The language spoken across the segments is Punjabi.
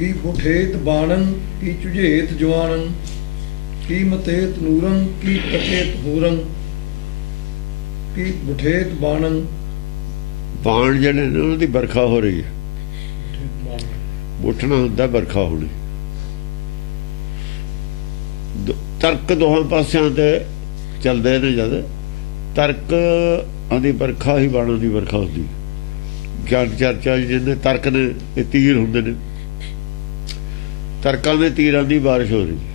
की बुठेत बाणन की चुझेत जवानन की मतेत नूरन की तकेत हूरन की बुठेत बाणन। ਬਾਣ ਜਿਹੜੇ ਨੇ ਉਹਨਾਂ ਦੀ ਵਰਖਾ ਹੋ ਰਹੀ ਹੈ। ਬੁੱਠਣਾ ਹੁੰਦਾ ਵਰਖਾ ਹੋਣੀ। ਤਰਕ ਦੋਹਾਂ ਪਾਸਿਆਂ ਤੇ ਚੱਲਦੇ ਨੇ। ਜਦ ਤਰਕ ਦੀ ਵਰਖਾ ਹੀ ਬਾਣਾਂ ਦੀ ਵਰਖਾ ਹੁੰਦੀ। ਗਿਆਨ ਚਰਚਾ ਜਿਹਨੇ ਤਰਕ ਨੇ ਇਹ ਤੀਰ ਹੁੰਦੇ ਨੇ। ਤਰਕਾਂ ਦੇ ਤੀਰਾਂ ਦੀ ਬਾਰਿਸ਼ ਹੋ ਰਹੀ ਹੈ।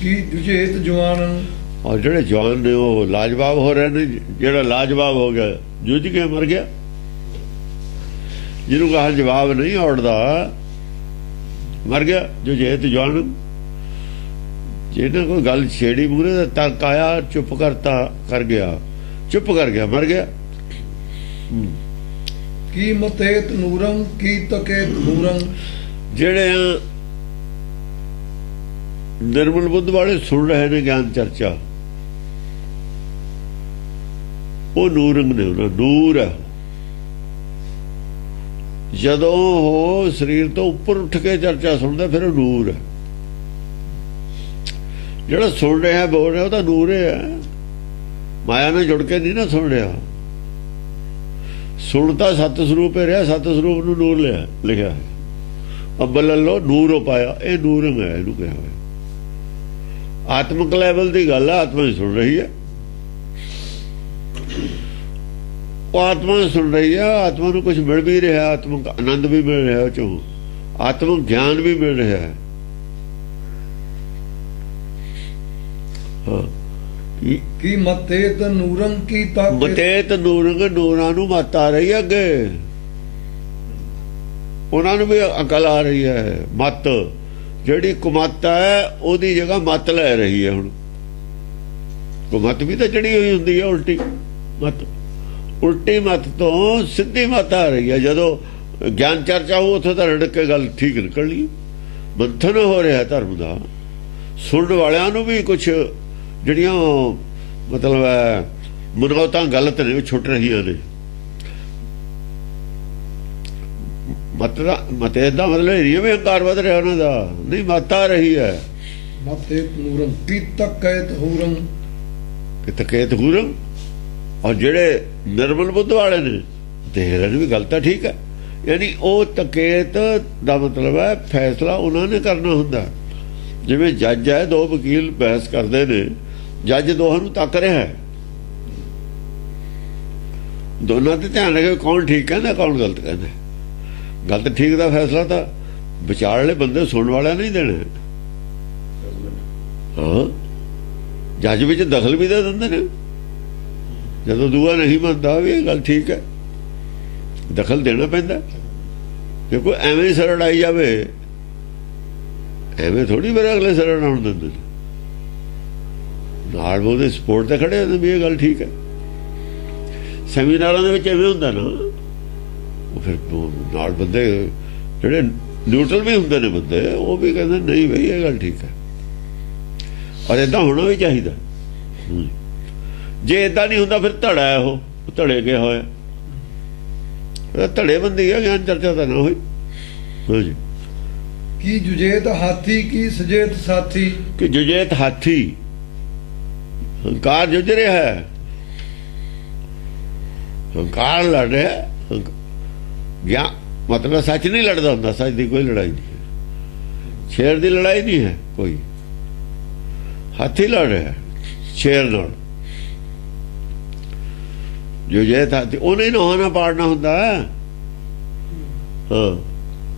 ਕੀ ਜੁਝੇਤ ਜਵਾਨਨ ਔਰ ਜਿਹੜੇ ਜਵਾਨ ਨੇ ਉਹ ਲਾਜਵਾਬ ਹੋ ਰਹੇ ਨੇ। ਜਿਹੜਾ ਲਾਜਵਾਬ ਹੋ ਗਿਆ ਜੁਝ ਕੇ ਮਰ ਗਿਆ। ਜਿਹਨੂੰ ਕਹਾ ਜਵਾਬ ਨਹੀਂ ਔੜਦਾ ਮਰ ਗਿਆ। ਜੁਝੇਤ ਜਵਾਨ ਜਿਹਨੇ ਕੋਈ ਗੱਲ ਛੇੜੀ ਮੂਹਰੇ ਦਾ ਤਰਕ ਆਇਆ ਚੁੱਪ ਕਰਤਾ ਕਰ ਗਿਆ। ਚੁੱਪ ਕਰ ਗਿਆ ਮਰ ਗਿਆ। ਕੀ ਮਤੇਤ ਨੂਰੰ ਕੀ ਤਕੇਤ ਹੂਰੰ। ਜਿਹੜੇ ਨਿਰਮਲ ਬੁੱਧ ਵਾਲੇ ਸੁਣ ਰਹੇ ਨੇ ਗਿਆਨ ਚਰਚਾ ਉਹ ਨੂਰੰਗ ਨੇ। ਉਹਨਾਂ ਨੂਰ ਹੈ। ਜਦੋਂ ਉਹ ਸਰੀਰ ਤੋਂ ਉੱਪਰ ਉੱਠ ਕੇ ਚਰਚਾ ਸੁਣਦਾ ਫਿਰ ਉਹ ਨੂਰ ਹੈ। ਜਿਹੜਾ ਸੁਣ ਰਿਹਾ ਬੋਲ ਰਿਹਾ ਉਹ ਤਾਂ ਨੂਰ ਹੈ। ਮਾਇਆ ਨਾਲ ਜੁੜ ਕੇ ਨਹੀਂ ਨਾ ਸੁਣ ਰਿਹਾ। ਸੁਣਦਾ ਸਤ ਸਰੂਪ ਹੈ ਰਿਹਾ। ਸਤ ਸਰੂਪ ਨੂੰ ਨੂਰ ਲਿਖਿਆ ਹੈ। ਅੱਬਲ ਅੱਲੋ ਨੂਰ ਪਾਇਆ। ਇਹ ਨੂਰੰਗ ਹੈ ਇਹਨੂੰ ਕਿਹਾ ਹੋਇਆ। ਆਤਮਿਕ ਲੈਵਲ ਦੀ ਗੱਲ ਹੈ। ਆਤਮਾ ਹੀ ਸੁਣ ਰਹੀ ਹੈ। ਉਹ ਆਤਮਾ ਸੁਣ ਰਹੀ ਹੈ। ਆਤਮਾ ਨੂੰ ਕੁਝ ਮਿਲ ਵੀ ਰਿਹਾ। ਆਤਮਿਕ ਆਨੰਦ ਵੀ ਮਿਲ ਰਿਹਾ। ਉਹ ਚੋਂ ਆਤਮਿਕ ਗਿਆਨ ਵੀ ਮਿਲ ਰਿਹਾ ਹੈ। ਕੀ ਮਤੇਤ ਨੂਰੰ ਕੀ ਤਾਕਤ। ਮਤੇਤ ਨੂਰੰਗ ਨੂਰਾਂ ਨੂੰ ਮੱਤ ਆ ਰਹੀ ਹੈ। ਅੱਗੇ ਉਹਨਾਂ ਨੂੰ ਵੀ ਅਕਲ ਆ ਰਹੀ ਹੈ। ਮੱਤ ਜਿਹੜੀ ਕੁਮੱਤ ਹੈ ਉਹਦੀ ਜਗ੍ਹਾ ਮੱਤ ਲੈ ਰਹੀ ਹੈ। ਹੁਣ ਕੁਮੱਤ ਵੀ ਤਾਂ ਚੜੀ ਹੋਈ ਹੁੰਦੀ ਹੈ ਉਲਟੀ ਮੱਤ। ਉਲਟੀ ਮੱਤ ਤੋਂ ਸਿੱਧੀ ਮੱਤ ਆ ਰਹੀ ਹੈ। ਜਦੋਂ ਗਿਆਨ ਚਰਚਾ ਹੋ ਉੱਥੇ ਤਾਂ ਰੜਕ ਕੇ ਗੱਲ ਠੀਕ ਨਿਕਲਣੀ। ਮੰਥਨ ਹੋ ਰਿਹਾ ਧਰਮ ਦਾ। ਸੁਣਨ ਵਾਲਿਆਂ ਨੂੰ ਵੀ ਕੁਛ ਜਿਹੜੀਆਂ ਮਤਲਬ ਹੈ ਮਨੌਤਾਂ ਗਲਤ ਨੇ ਉਹ ਛੁੱਟ ਰਹੀਆਂ ਨੇ। ਮਤੇ ਦਾ ਮਤਲਬ ਇਹ ਵੀ ਹੰਕਾਰ ਵਧ ਰਿਹਾ ਉਹਨਾਂ ਦਾ ਨਹੀਂ। ਮੱਤ ਆ ਰਹੀ ਹੈ। ਮਤੇਤ ਨੂਰੰ ਕੀ ਤਕੇਤ ਹੂਰੰ। ਤਕੇਤ ਹੂਰੰ। ਔਰ ਜਿਹੜੇ ਨਿਰਮਲ ਬੁੱਧ ਵਾਲੇ ਨੇ ਦੇਖ ਰਹੇ ਨੇ ਵੀ ਗੱਲ ਤਾਂ ਠੀਕ ਹੈ। ਯਾਨੀ ਉਹ ਤਕੇਤ ਦਾ ਮਤਲਬ ਹੈ ਫੈਸਲਾ ਉਹਨਾਂ ਨੇ ਕਰਨਾ ਹੁੰਦਾ। ਜਿਵੇਂ ਜੱਜ ਹੈ ਦੋ ਵਕੀਲ ਬਹਿਸ ਕਰਦੇ ਨੇ। ਜੱਜ ਦੋਹਾਂ ਨੂੰ ਤੱਕ ਰਿਹਾ ਹੈ। ਦੋਨਾਂ ਤੇ ਧਿਆਨ ਰੱਖੇ ਕੌਣ ਠੀਕ ਕਹਿੰਦਾ ਕੌਣ ਗਲਤ ਕਹਿੰਦਾ। ਗਲਤ ਠੀਕ ਦਾ ਫੈਸਲਾ ਤਾਂ ਵਿਚਾਰਲੇ ਬੰਦੇ ਸੁਣਨ ਵਾਲਿਆਂ ਨਹੀਂ ਦੇਣਾ। ਹਾਂ ਜੱਜ ਵਿੱਚ ਦਖਲ ਵੀ ਦੇ ਦਿੰਦੇ ਨੇ। ਜਦੋਂ ਦੂਆ ਨਹੀਂ ਮੰਨਦਾ ਵੀ ਇਹ ਗੱਲ ਠੀਕ ਹੈ ਦਖਲ ਦੇਣਾ ਪੈਂਦਾ। ਜੇ ਕੋਈ ਐਵੇਂ ਹੀ ਸਰੜ ਆਈ ਜਾਵੇ ਐਵੇਂ ਥੋੜੀ ਵਾਰ ਅਗਲੇ ਸਰੜ ਆਉਣ ਦਿੰਦੇ ਨੇ। ਨਾਲ ਉਹਦੇ ਸਪੋਰਟ ਤੇ ਖੜੇ ਹੁੰਦੇ ਵੀ ਇਹ ਗੱਲ ਠੀਕ ਹੈ। ਸੈਮੀਨਾਰਾਂ ਦੇ ਵਿੱਚ ਐਵੇਂ ਹੁੰਦਾ ਨਾ। ਉਹ ਫਿਰ ਨਾਲ ਬੰਦੇ ਜਿਹੜੇ ਨਿਊਟਰਲ ਵੀ ਹੁੰਦੇ ਨੇ ਬੰਦੇ ਉਹ ਵੀ ਕਹਿੰਦੇ ਨਹੀਂ ਬਈ ਇਹ ਗੱਲ ਠੀਕ ਹੈ। ਔਰ ਏਦਾਂ ਹੋਣਾ ਵੀ ਚਾਹੀਦਾ। ਜੇ ਏਦਾਂ ਨਹੀਂ ਹੁੰਦਾ ਫਿਰ ਧੜਾ ਹੈ। ਉਹ ਧੜੇ ਗਿਆ ਹੋਇਆ ਧੜੇ ਬੰਦੀ ਹੈ। ਗਿਆਨ ਚਰਚਾ ਤਾਂ ਨਾ ਹੋਈ। ਹਾਂਜੀ ਕੀ ਜੁਝੇਤ ਹਾਥੀ ਕੀ ਸਜੇਤ ਸਾਥੀ। ਕਿ ਜੁਝੇਤ ਹਾਥੀ ਹੰਕਾਰ ਜੁਝ ਰਿਹਾ ਹੈ। ਹੰਕਾਰ ਲੜ ਰਿਹਾ। ਗਿਆ ਮਤਲਬ ਸੱਚ ਨਹੀਂ ਲੜਦਾ ਹੁੰਦਾ। ਸੱਚ ਦੀ ਕੋਈ ਲੜਾਈ ਨਹੀਂ ਹੈ। ਸ਼ੇਰ ਦੀ ਲੜਾਈ ਨਹੀਂ ਹੈ ਕੋਈ। ਹਾਥੀ ਲੜ ਰਿਹਾ ਸ਼ੇਰ ਨਾਲ। ਜੁਝੇਤ ਹਾਥੀ ਉਹਨੇ ਨਹਾਉਣਾ ਪਾੜਨਾ ਹੁੰਦਾ। ਹਾਂ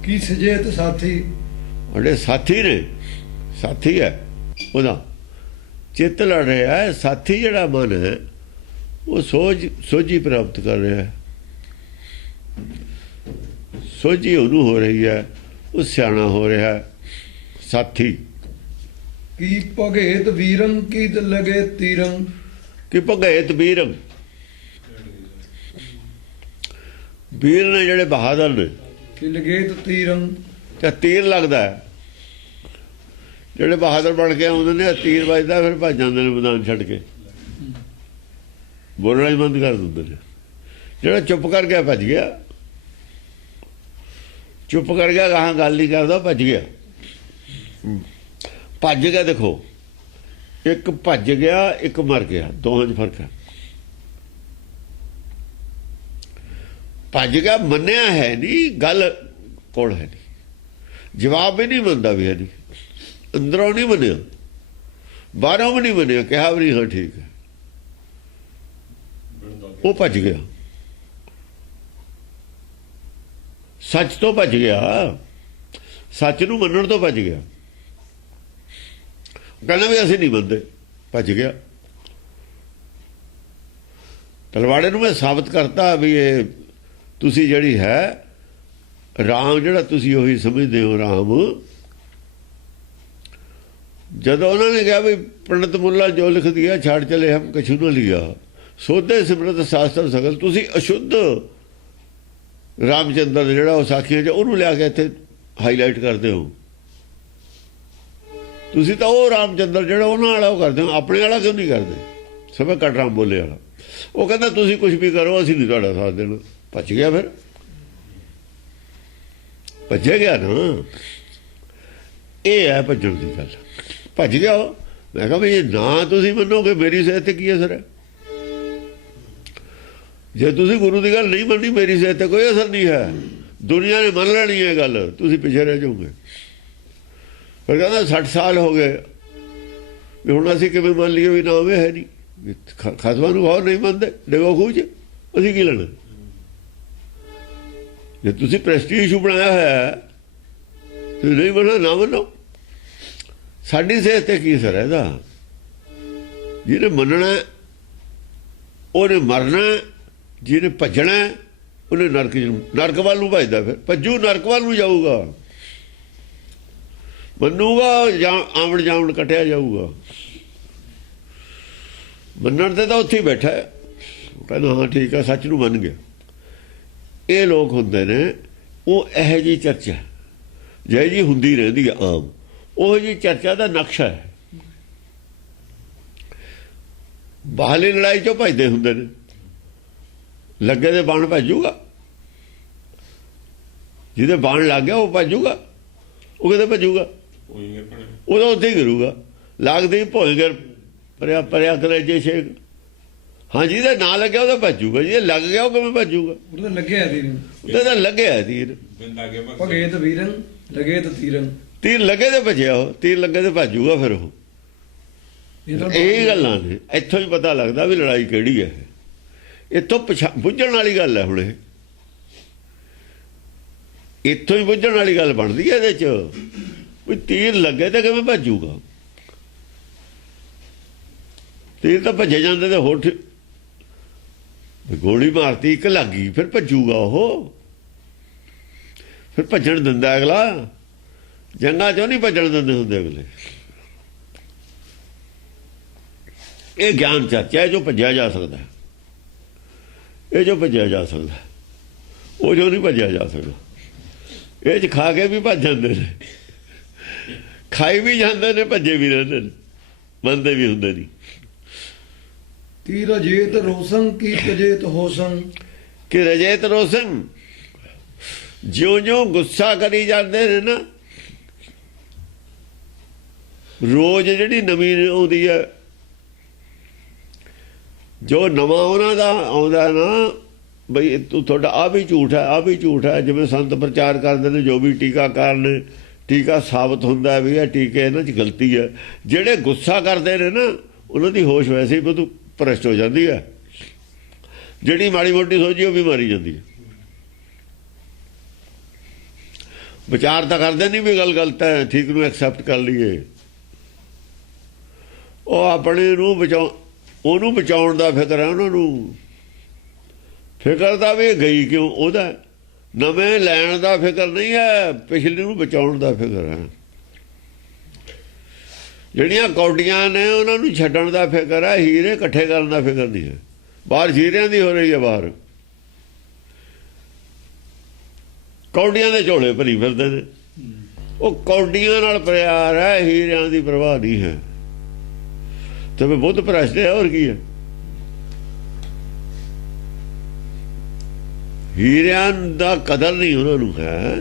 ਕੀ ਸਜੇਤ ਸਾਥੀ। ਉਹਦੇ ਸਾਥੀ ਨੇ। ਸਾਥੀ ਹੈ ਉਹਦਾ ਚਿੱਤ ਲੜ ਰਿਹਾ ਹੈ। ਸਾਥੀ ਜਿਹੜਾ ਮਨ ਹੈ ਉਹ ਸੋਝੀ ਪ੍ਰਾਪਤ ਕਰ ਰਿਹਾ ਹੈ। ਸੋਝੀ ਉਹਨੂੰ ਹੋ ਰਹੀ ਹੈ। ਉਹ ਸਿਆਣਾ ਹੋ ਰਿਹਾ ਹੈ। ਸਾਥੀ ਕੀ ਭਗੇਤ ਵੀਰੰ ਕੀ ਲਗੇ ਤੀਰੰ। ਕਿ ਭਗੇਤ ਵੀਰੰ ਵੀਰ ਨੇ ਜਿਹੜੇ ਬਹਾਦਰ ਨੇ। ਕਿ ਲਗੇਤ ਤੀਰੰ ਤੇ ਤੀਰ ਲੱਗਦਾ ਹੈ। ਜਿਹੜੇ ਬਹਾਦਰ ਬਣ ਕੇ ਆਉਂਦੇ ਨੇ ਤੀਰ ਵੱਜਦਾ ਫਿਰ ਭੱਜ ਜਾਂਦੇ ਨੇ ਮੈਦਾਨ ਛੱਡ ਕੇ। ਬੋਲਣਾ ਹੀ ਬੰਦ ਕਰ ਦਿੰਦੇ ਨੇ। ਜਿਹੜਾ ਚੁੱਪ ਕਰ ਗਿਆ ਭੱਜ ਗਿਆ। ਚੁੱਪ ਕਰ ਗਿਆ, ਗਾਹਾਂ ਗੱਲ ਨਹੀਂ ਕਰਦਾ, ਭੱਜ ਗਿਆ। ਭੱਜ ਗਿਆ, ਦੇਖੋ ਇੱਕ ਭੱਜ ਗਿਆ, ਇੱਕ ਮਰ ਗਿਆ, ਦੋਹਾਂ 'ਚ ਫਰਕ ਹੈ। ਭੱਜ ਗਿਆ ਮੰਨਿਆ ਹੈ ਨਹੀਂ, ਗੱਲ ਕੋਲ ਹੈ ਨਹੀਂ, ਜਵਾਬ ਵੀ ਨਹੀਂ ਮੰਨਦਾ ਵੀ ਹੈ ਨਹੀਂ, ਅੰਦਰੋਂ ਨਹੀਂ ਮੰਨਿਆ, ਬਾਹਰੋਂ ਵੀ ਨਹੀਂ ਮੰਨਿਆ, ਕਿਹਾ ਵੀ ਨਹੀਂ ਹਾਂ ਠੀਕ ਹੈ, ਉਹ ਭੱਜ ਗਿਆ, ਸੱਚ ਤੋਂ ਭੱਜ ਗਿਆ, ਸੱਚ ਨੂੰ ਮੰਨਣ ਤੋਂ ਭੱਜ ਗਿਆ। ਕਹਿੰਦਾ ਵੀ ਅਸੀਂ ਨਹੀਂ ਮੰਨਦੇ, ਭੱਜ ਗਿਆ। ਤਲਵਾੜੇ ਨੂੰ ਮੈਂ ਸਾਬਤ ਕਰਤਾ ਵੀ ਇਹ ਤੁਸੀਂ ਜਿਹੜੀ ਹੈ ਰਾਮ, ਜਿਹੜਾ ਤੁਸੀਂ ਉਹੀ ਸਮਝਦੇ ਹੋ ਰਾਮ। ਜਦੋਂ ਉਹਨਾਂ ਨੇ ਕਿਹਾ ਵੀ ਪੰਡਤ ਮੁੱਲਾ ਜੋ ਲਿਖ ਦਿਆ ਛਾੜ ਚਲੇ ਹਮ ਕਛੂ ਨਾ ਲਿਆ, ਸੋਧੇ ਸਿਮਰਤ ਸ਼ਾਸਤਰ ਸਗਲ, ਤੁਸੀਂ ਅਸ਼ੁੱਧ ਰਾਮਚੰਦਰ ਜਿਹੜਾ ਉਹ ਸਾਖੀਆਂ 'ਚ ਉਹਨੂੰ ਲਿਆ ਕੇ ਇੱਥੇ ਹਾਈਲਾਈਟ ਕਰਦੇ ਹੋ। ਤੁਸੀਂ ਤਾਂ ਉਹ ਰਾਮਚੰਦਰ ਜਿਹੜਾ ਉਹਨਾਂ ਵਾਲਾ ਉਹ ਕਰਦੇ ਹੋ, ਆਪਣੇ ਵਾਲਾ ਕਿਉਂ ਨਹੀਂ ਕਰਦੇ? ਸਭੇ ਕੱਟ ਰਾਮ ਬੋਲੇ ਵਾਲਾ। ਉਹ ਕਹਿੰਦਾ ਤੁਸੀਂ ਕੁਝ ਵੀ ਕਰੋ, ਅਸੀਂ ਨਹੀਂ ਤੁਹਾਡਾ ਸਾਥ ਦੇਣਾ। ਭੱਜ ਗਿਆ, ਫਿਰ ਭੱਜੇ ਗਿਆ ਨਾ, ਇਹ ਹੈ ਭੱਜਣ ਦੀ ਗੱਲ। ਭੱਜ ਗਿਆ ਉਹ। ਮੈਂ ਕਿਹਾ ਵੀ ਨਾ ਤੁਸੀਂ ਮੰਨੋਗੇ ਮੇਰੀ ਸਿਹਤ ਤੇ ਕੀ ਅਸਰ ਹੈ? ਜੇ ਤੁਸੀਂ ਗੁਰੂ ਦੀ ਗੱਲ ਨਹੀਂ ਮੰਨੀ, ਮੇਰੀ ਸਿਹਤ ਤੇ ਕੋਈ ਅਸਰ ਨਹੀਂ ਹੈ। ਦੁਨੀਆ ਨੇ ਮੰਨ ਲੈਣੀ ਹੈ ਗੱਲ, ਤੁਸੀਂ ਪਿੱਛੇ ਰਹਿ ਜਾਓਗੇ। ਫਿਰ ਕਹਿੰਦਾ 60 ਸਾਲ ਹੋ ਗਏ ਵੀ ਹੁਣ ਅਸੀਂ ਕਿਵੇਂ ਮੰਨ ਲਈਏ ਵੀ ਨਾਮ ਹੈ ਨਹੀਂ, ਖਸਮਾਂ ਨੂੰ ਹੋਰ ਨਹੀਂ ਮੰਨਦੇ, ਡੇਗੋ ਖੂਹ 'ਚ ਅਸੀਂ ਕੀ ਲੈਣਾ? ਜੇ ਤੁਸੀਂ ਪ੍ਰੈਸਟੀਜ ਇਸ਼ੂ ਬਣਾਇਆ ਹੋਇਆ, ਤੁਸੀਂ ਨਹੀਂ ਮੰਨਣਾ, ਨਾ ਮੰਨੋ। ਸਾਡੀ ਸਿਹਤ ਤੇ ਕੀ ਅਸਰ ਹੈ ਇਹਦਾ? ਜਿਹਨੇ ਮੰਨਣਾ ਉਹਨੇ ਮਰਨਾ, ਜਿਹਨੇ ਭੱਜਣਾ ਉਹਨੇ ਨਰਕ ਵੱਲ ਨੂੰ ਭੱਜਦਾ, ਫਿਰ ਭੱਜੂ ਨਰਕ ਵੱਲ ਨੂੰ ਜਾਊਗਾ। ਮੰਨੂਗਾ ਜਾਂ ਆਵਣ ਜਾਵਣ ਕੱਟਿਆ ਜਾਊਗਾ। ਮੰਨਣ ਤੇ ਤਾਂ ਉੱਥੇ ਹੀ ਬੈਠਾ ਹੈ, ਕਹਿੰਦਾ ਹਾਂ ਠੀਕ ਹੈ, ਸੱਚ ਨੂੰ ਮੰਨ ਗਿਆ। ਇਹ ਲੋਕ ਹੁੰਦੇ ਨੇ, ਉਹ ਇਹੋ ਜਿਹੀ ਚਰਚਾ ਜਿਹੀ ਜੀ ਹੁੰਦੀ ਰਹਿੰਦੀ ਹੈ ਆਮ, ਉਹ ਜਿਹੀ ਚਰਚਾ ਦਾ ਨਕਸ਼ਾ ਹੈ। ਬਾਹਰਲੀ ਲੜਾਈ 'ਚੋਂ ਭੱਜਦੇ ਹੁੰਦੇ ਨੇ, ਲੱਗੇ ਦੇ ਬਾਣ ਭੱਜੂਗਾ, ਜਿਹਦੇ ਬਾਣ ਲੱਗ ਗਿਆ ਉਹ ਭੱਜੂਗਾ। ਉਹ ਕਿਤੇ ਭੱਜੂਗਾ? ਉਹ ਤਾਂ ਉੱਥੇ ਹੀ ਗਿਰੂਗਾ। ਲੱਗਦੇ ਹੀ ਭੋਏਗਰ ਪਰਿਆ ਕਲੇਜੇ ਸ਼ੇਖ। ਹਾਂ, ਜਿਹਦੇ ਨਾਂ ਲੱਗਿਆ ਉਹਦਾ ਭੱਜੂਗਾ, ਜਿਹਦੇ ਲੱਗ ਗਿਆ ਉਹ ਕਿਵੇਂ ਭੱਜੂਗਾ? ਉਹਦਾ ਲੱਗਿਆ ਤੀਰ, ਉਹਦਾ ਤਾਂ ਲੱਗਿਆ ਤੀਰ। ਭਗੇਤ ਵੀਰਨ ਲਗੇ ਤੇ ਤੀਰਨ, ਤੀਰ ਲੱਗੇ ਤੇ ਭੱਜਿਆ, ਉਹ ਤੀਰ ਲੱਗੇ ਤੇ ਭੱਜੂਗਾ। ਫਿਰ ਉਹ ਇਹ ਗੱਲਾਂ ਨੇ, ਇੱਥੋਂ ਹੀ ਪਤਾ ਲੱਗਦਾ ਵੀ ਲੜਾਈ ਕਿਹੜੀ ਹੈ। ਇੱਥੋਂ ਬੁੱਝਣ ਵਾਲੀ ਗੱਲ ਹੈ। ਹੁਣ ਇਹ ਇੱਥੋਂ ਹੀ ਬੁੱਝਣ ਵਾਲੀ ਗੱਲ ਬਣਦੀ ਹੈ ਇਹਦੇ 'ਚ ਵੀ ਤੀਰ ਲੱਗੇ ਤੇ ਕਿਵੇਂ ਭੱਜੂਗਾ? ਤੀਰ ਤਾਂ ਭੱਜੇ ਜਾਂਦੇ ਤੇ ਹੋਰ ਗੋਲੀ ਮਾਰਤੀ, ਇੱਕ ਲੱਗ ਗਈ, ਫਿਰ ਭੱਜੂਗਾ ਉਹ। ਫਿਰ ਭੱਜਣ ਦਿੰਦਾ ਅਗਲਾ? ਜੰਗਾਂ 'ਚੋਂ ਨਹੀਂ ਭੱਜਣ ਦਿੰਦੇ ਹੁੰਦੇ ਅਗਲੇ। ਇਹ ਗਿਆਨ ਚਰਚਾ ਹੈ ਜੋ ਭੱਜਿਆ ਜਾ ਸਕਦਾ, ਇਹ ਜੋ ਭੱਜਿਆ ਜਾ ਸਕਦਾ, ਉਹ ਜੋ ਨਹੀਂ ਭੱਜਿਆ ਜਾ ਸਕਦਾ। ਇਹ 'ਚ ਖਾ ਕੇ ਵੀ ਭੱਜ ਜਾਂਦੇ ਨੇ, ਖਾਈ ਵੀ ਜਾਂਦੇ ਨੇ, ਭੱਜੇ ਵੀ ਰਹਿੰਦੇ ਨੇ, ਮੰਨਦੇ ਵੀ ਹੁੰਦੇ ਨਹੀਂ। ਤੀਰ ਅਜੇਤ ਰੋਸ਼ਨ ਕੀ ਤਜੇਤ ਹੋਸ਼ਨ, ਕਿ ਰਜੇਤ ਰੋਸ਼ਨ ਜਿਉਂ-ਜਿਉਂ ਗੁੱਸਾ ਕਰੀ ਜਾਂਦੇ ਨੇ ਨਾ, ਰੋਜ਼ ਜਿਹੜੀ ਨਵੀਂ ਆਉਂਦੀ ਹੈ, ਜੋ ਨਵਾਂ ਉਹਨਾਂ ਦਾ ਆਉਂਦਾ ਨਾ, ਬਈ ਤੁਹਾਡਾ ਆ ਵੀ ਝੂਠ ਹੈ, ਆ ਵੀ ਝੂਠ ਹੈ। ਜਿਵੇਂ ਸੰਤ ਪ੍ਰਚਾਰ ਕਰਦੇ ਨੇ, ਜੋ ਵੀ ਟੀਕਾਕਾਰ ਨੇ, ਟੀਕਾ ਸਾਬਤ ਹੁੰਦਾ ਵੀ ਇਹ ਟੀਕੇ ਇਹਨਾਂ 'ਚ ਗਲਤੀ ਹੈ। ਜਿਹੜੇ ਗੁੱਸਾ ਕਰਦੇ ਨੇ ਨਾ, ਉਹਨਾਂ ਦੀ ਹੋਸ਼ ਵੈਸੇ ਹੀ ਬਹੁਤ ਭ੍ਰਸ਼ਟ ਹੋ ਜਾਂਦੀ ਹੈ। ਜਿਹੜੀ ਮਾੜੀ ਮੋਟੀ ਸੋਚੀ ਉਹ ਵੀ ਮਾਰੀ ਜਾਂਦੀ ਹੈ। ਵਿਚਾਰ ਤਾਂ ਕਰਦੇ ਨਹੀਂ ਵੀ ਗੱਲ ਗਲਤ ਹੈ, ਠੀਕ ਨੂੰ ਐਕਸੈਪਟ ਕਰ ਲਈਏ। ਉਹ ਆਪਣੇ ਨੂੰ ਉਹਨੂੰ ਬਚਾਉਣ ਦਾ ਫਿਕਰ ਹੈ, ਉਹਨਾਂ ਨੂੰ ਫਿਕਰ ਦਾ ਵੀ ਗਈ ਕਿਉਂ, ਉਹਦਾ ਨਵੇਂ ਲੈਣ ਦਾ ਫਿਕਰ ਨਹੀਂ ਹੈ, ਪਿਛਲੇ ਨੂੰ ਬਚਾਉਣ ਦਾ ਫਿਕਰ ਹੈ। ਜਿਹੜੀਆਂ ਕੌਡੀਆਂ ਨੇ ਉਹਨਾਂ ਨੂੰ ਛੱਡਣ ਦਾ ਫਿਕਰ ਹੈ, ਹੀਰੇ ਇਕੱਠੇ ਕਰਨ ਦਾ ਫਿਕਰ ਨਹੀਂ ਹੈ। ਬਾਹਰ ਹੀਰਿਆਂ ਦੀ ਹੋ ਰਹੀ ਹੈ, ਬਾਹਰ ਕੌਡੀਆਂ ਦੇ ਝੋਲੇ ਭਰੀ ਫਿਰਦੇ ਨੇ। ਉਹ ਕੌਡੀਆਂ ਨਾਲ ਪਿਆਰ ਹੈ, ਹੀਰਿਆਂ ਦੀ ਪਰਵਾਹ ਨਹੀਂ ਹੈ। ਤੇ ਬਹੁਤ ਭ੍ਰਸ਼ਟ ਹੈ, ਹੋਰ ਕੀ ਹੈ? ਹੀਰਿਆਂ ਦਾ ਕਦਰ ਨਹੀਂ ਉਹਨਾਂ ਨੂੰ ਹੈ,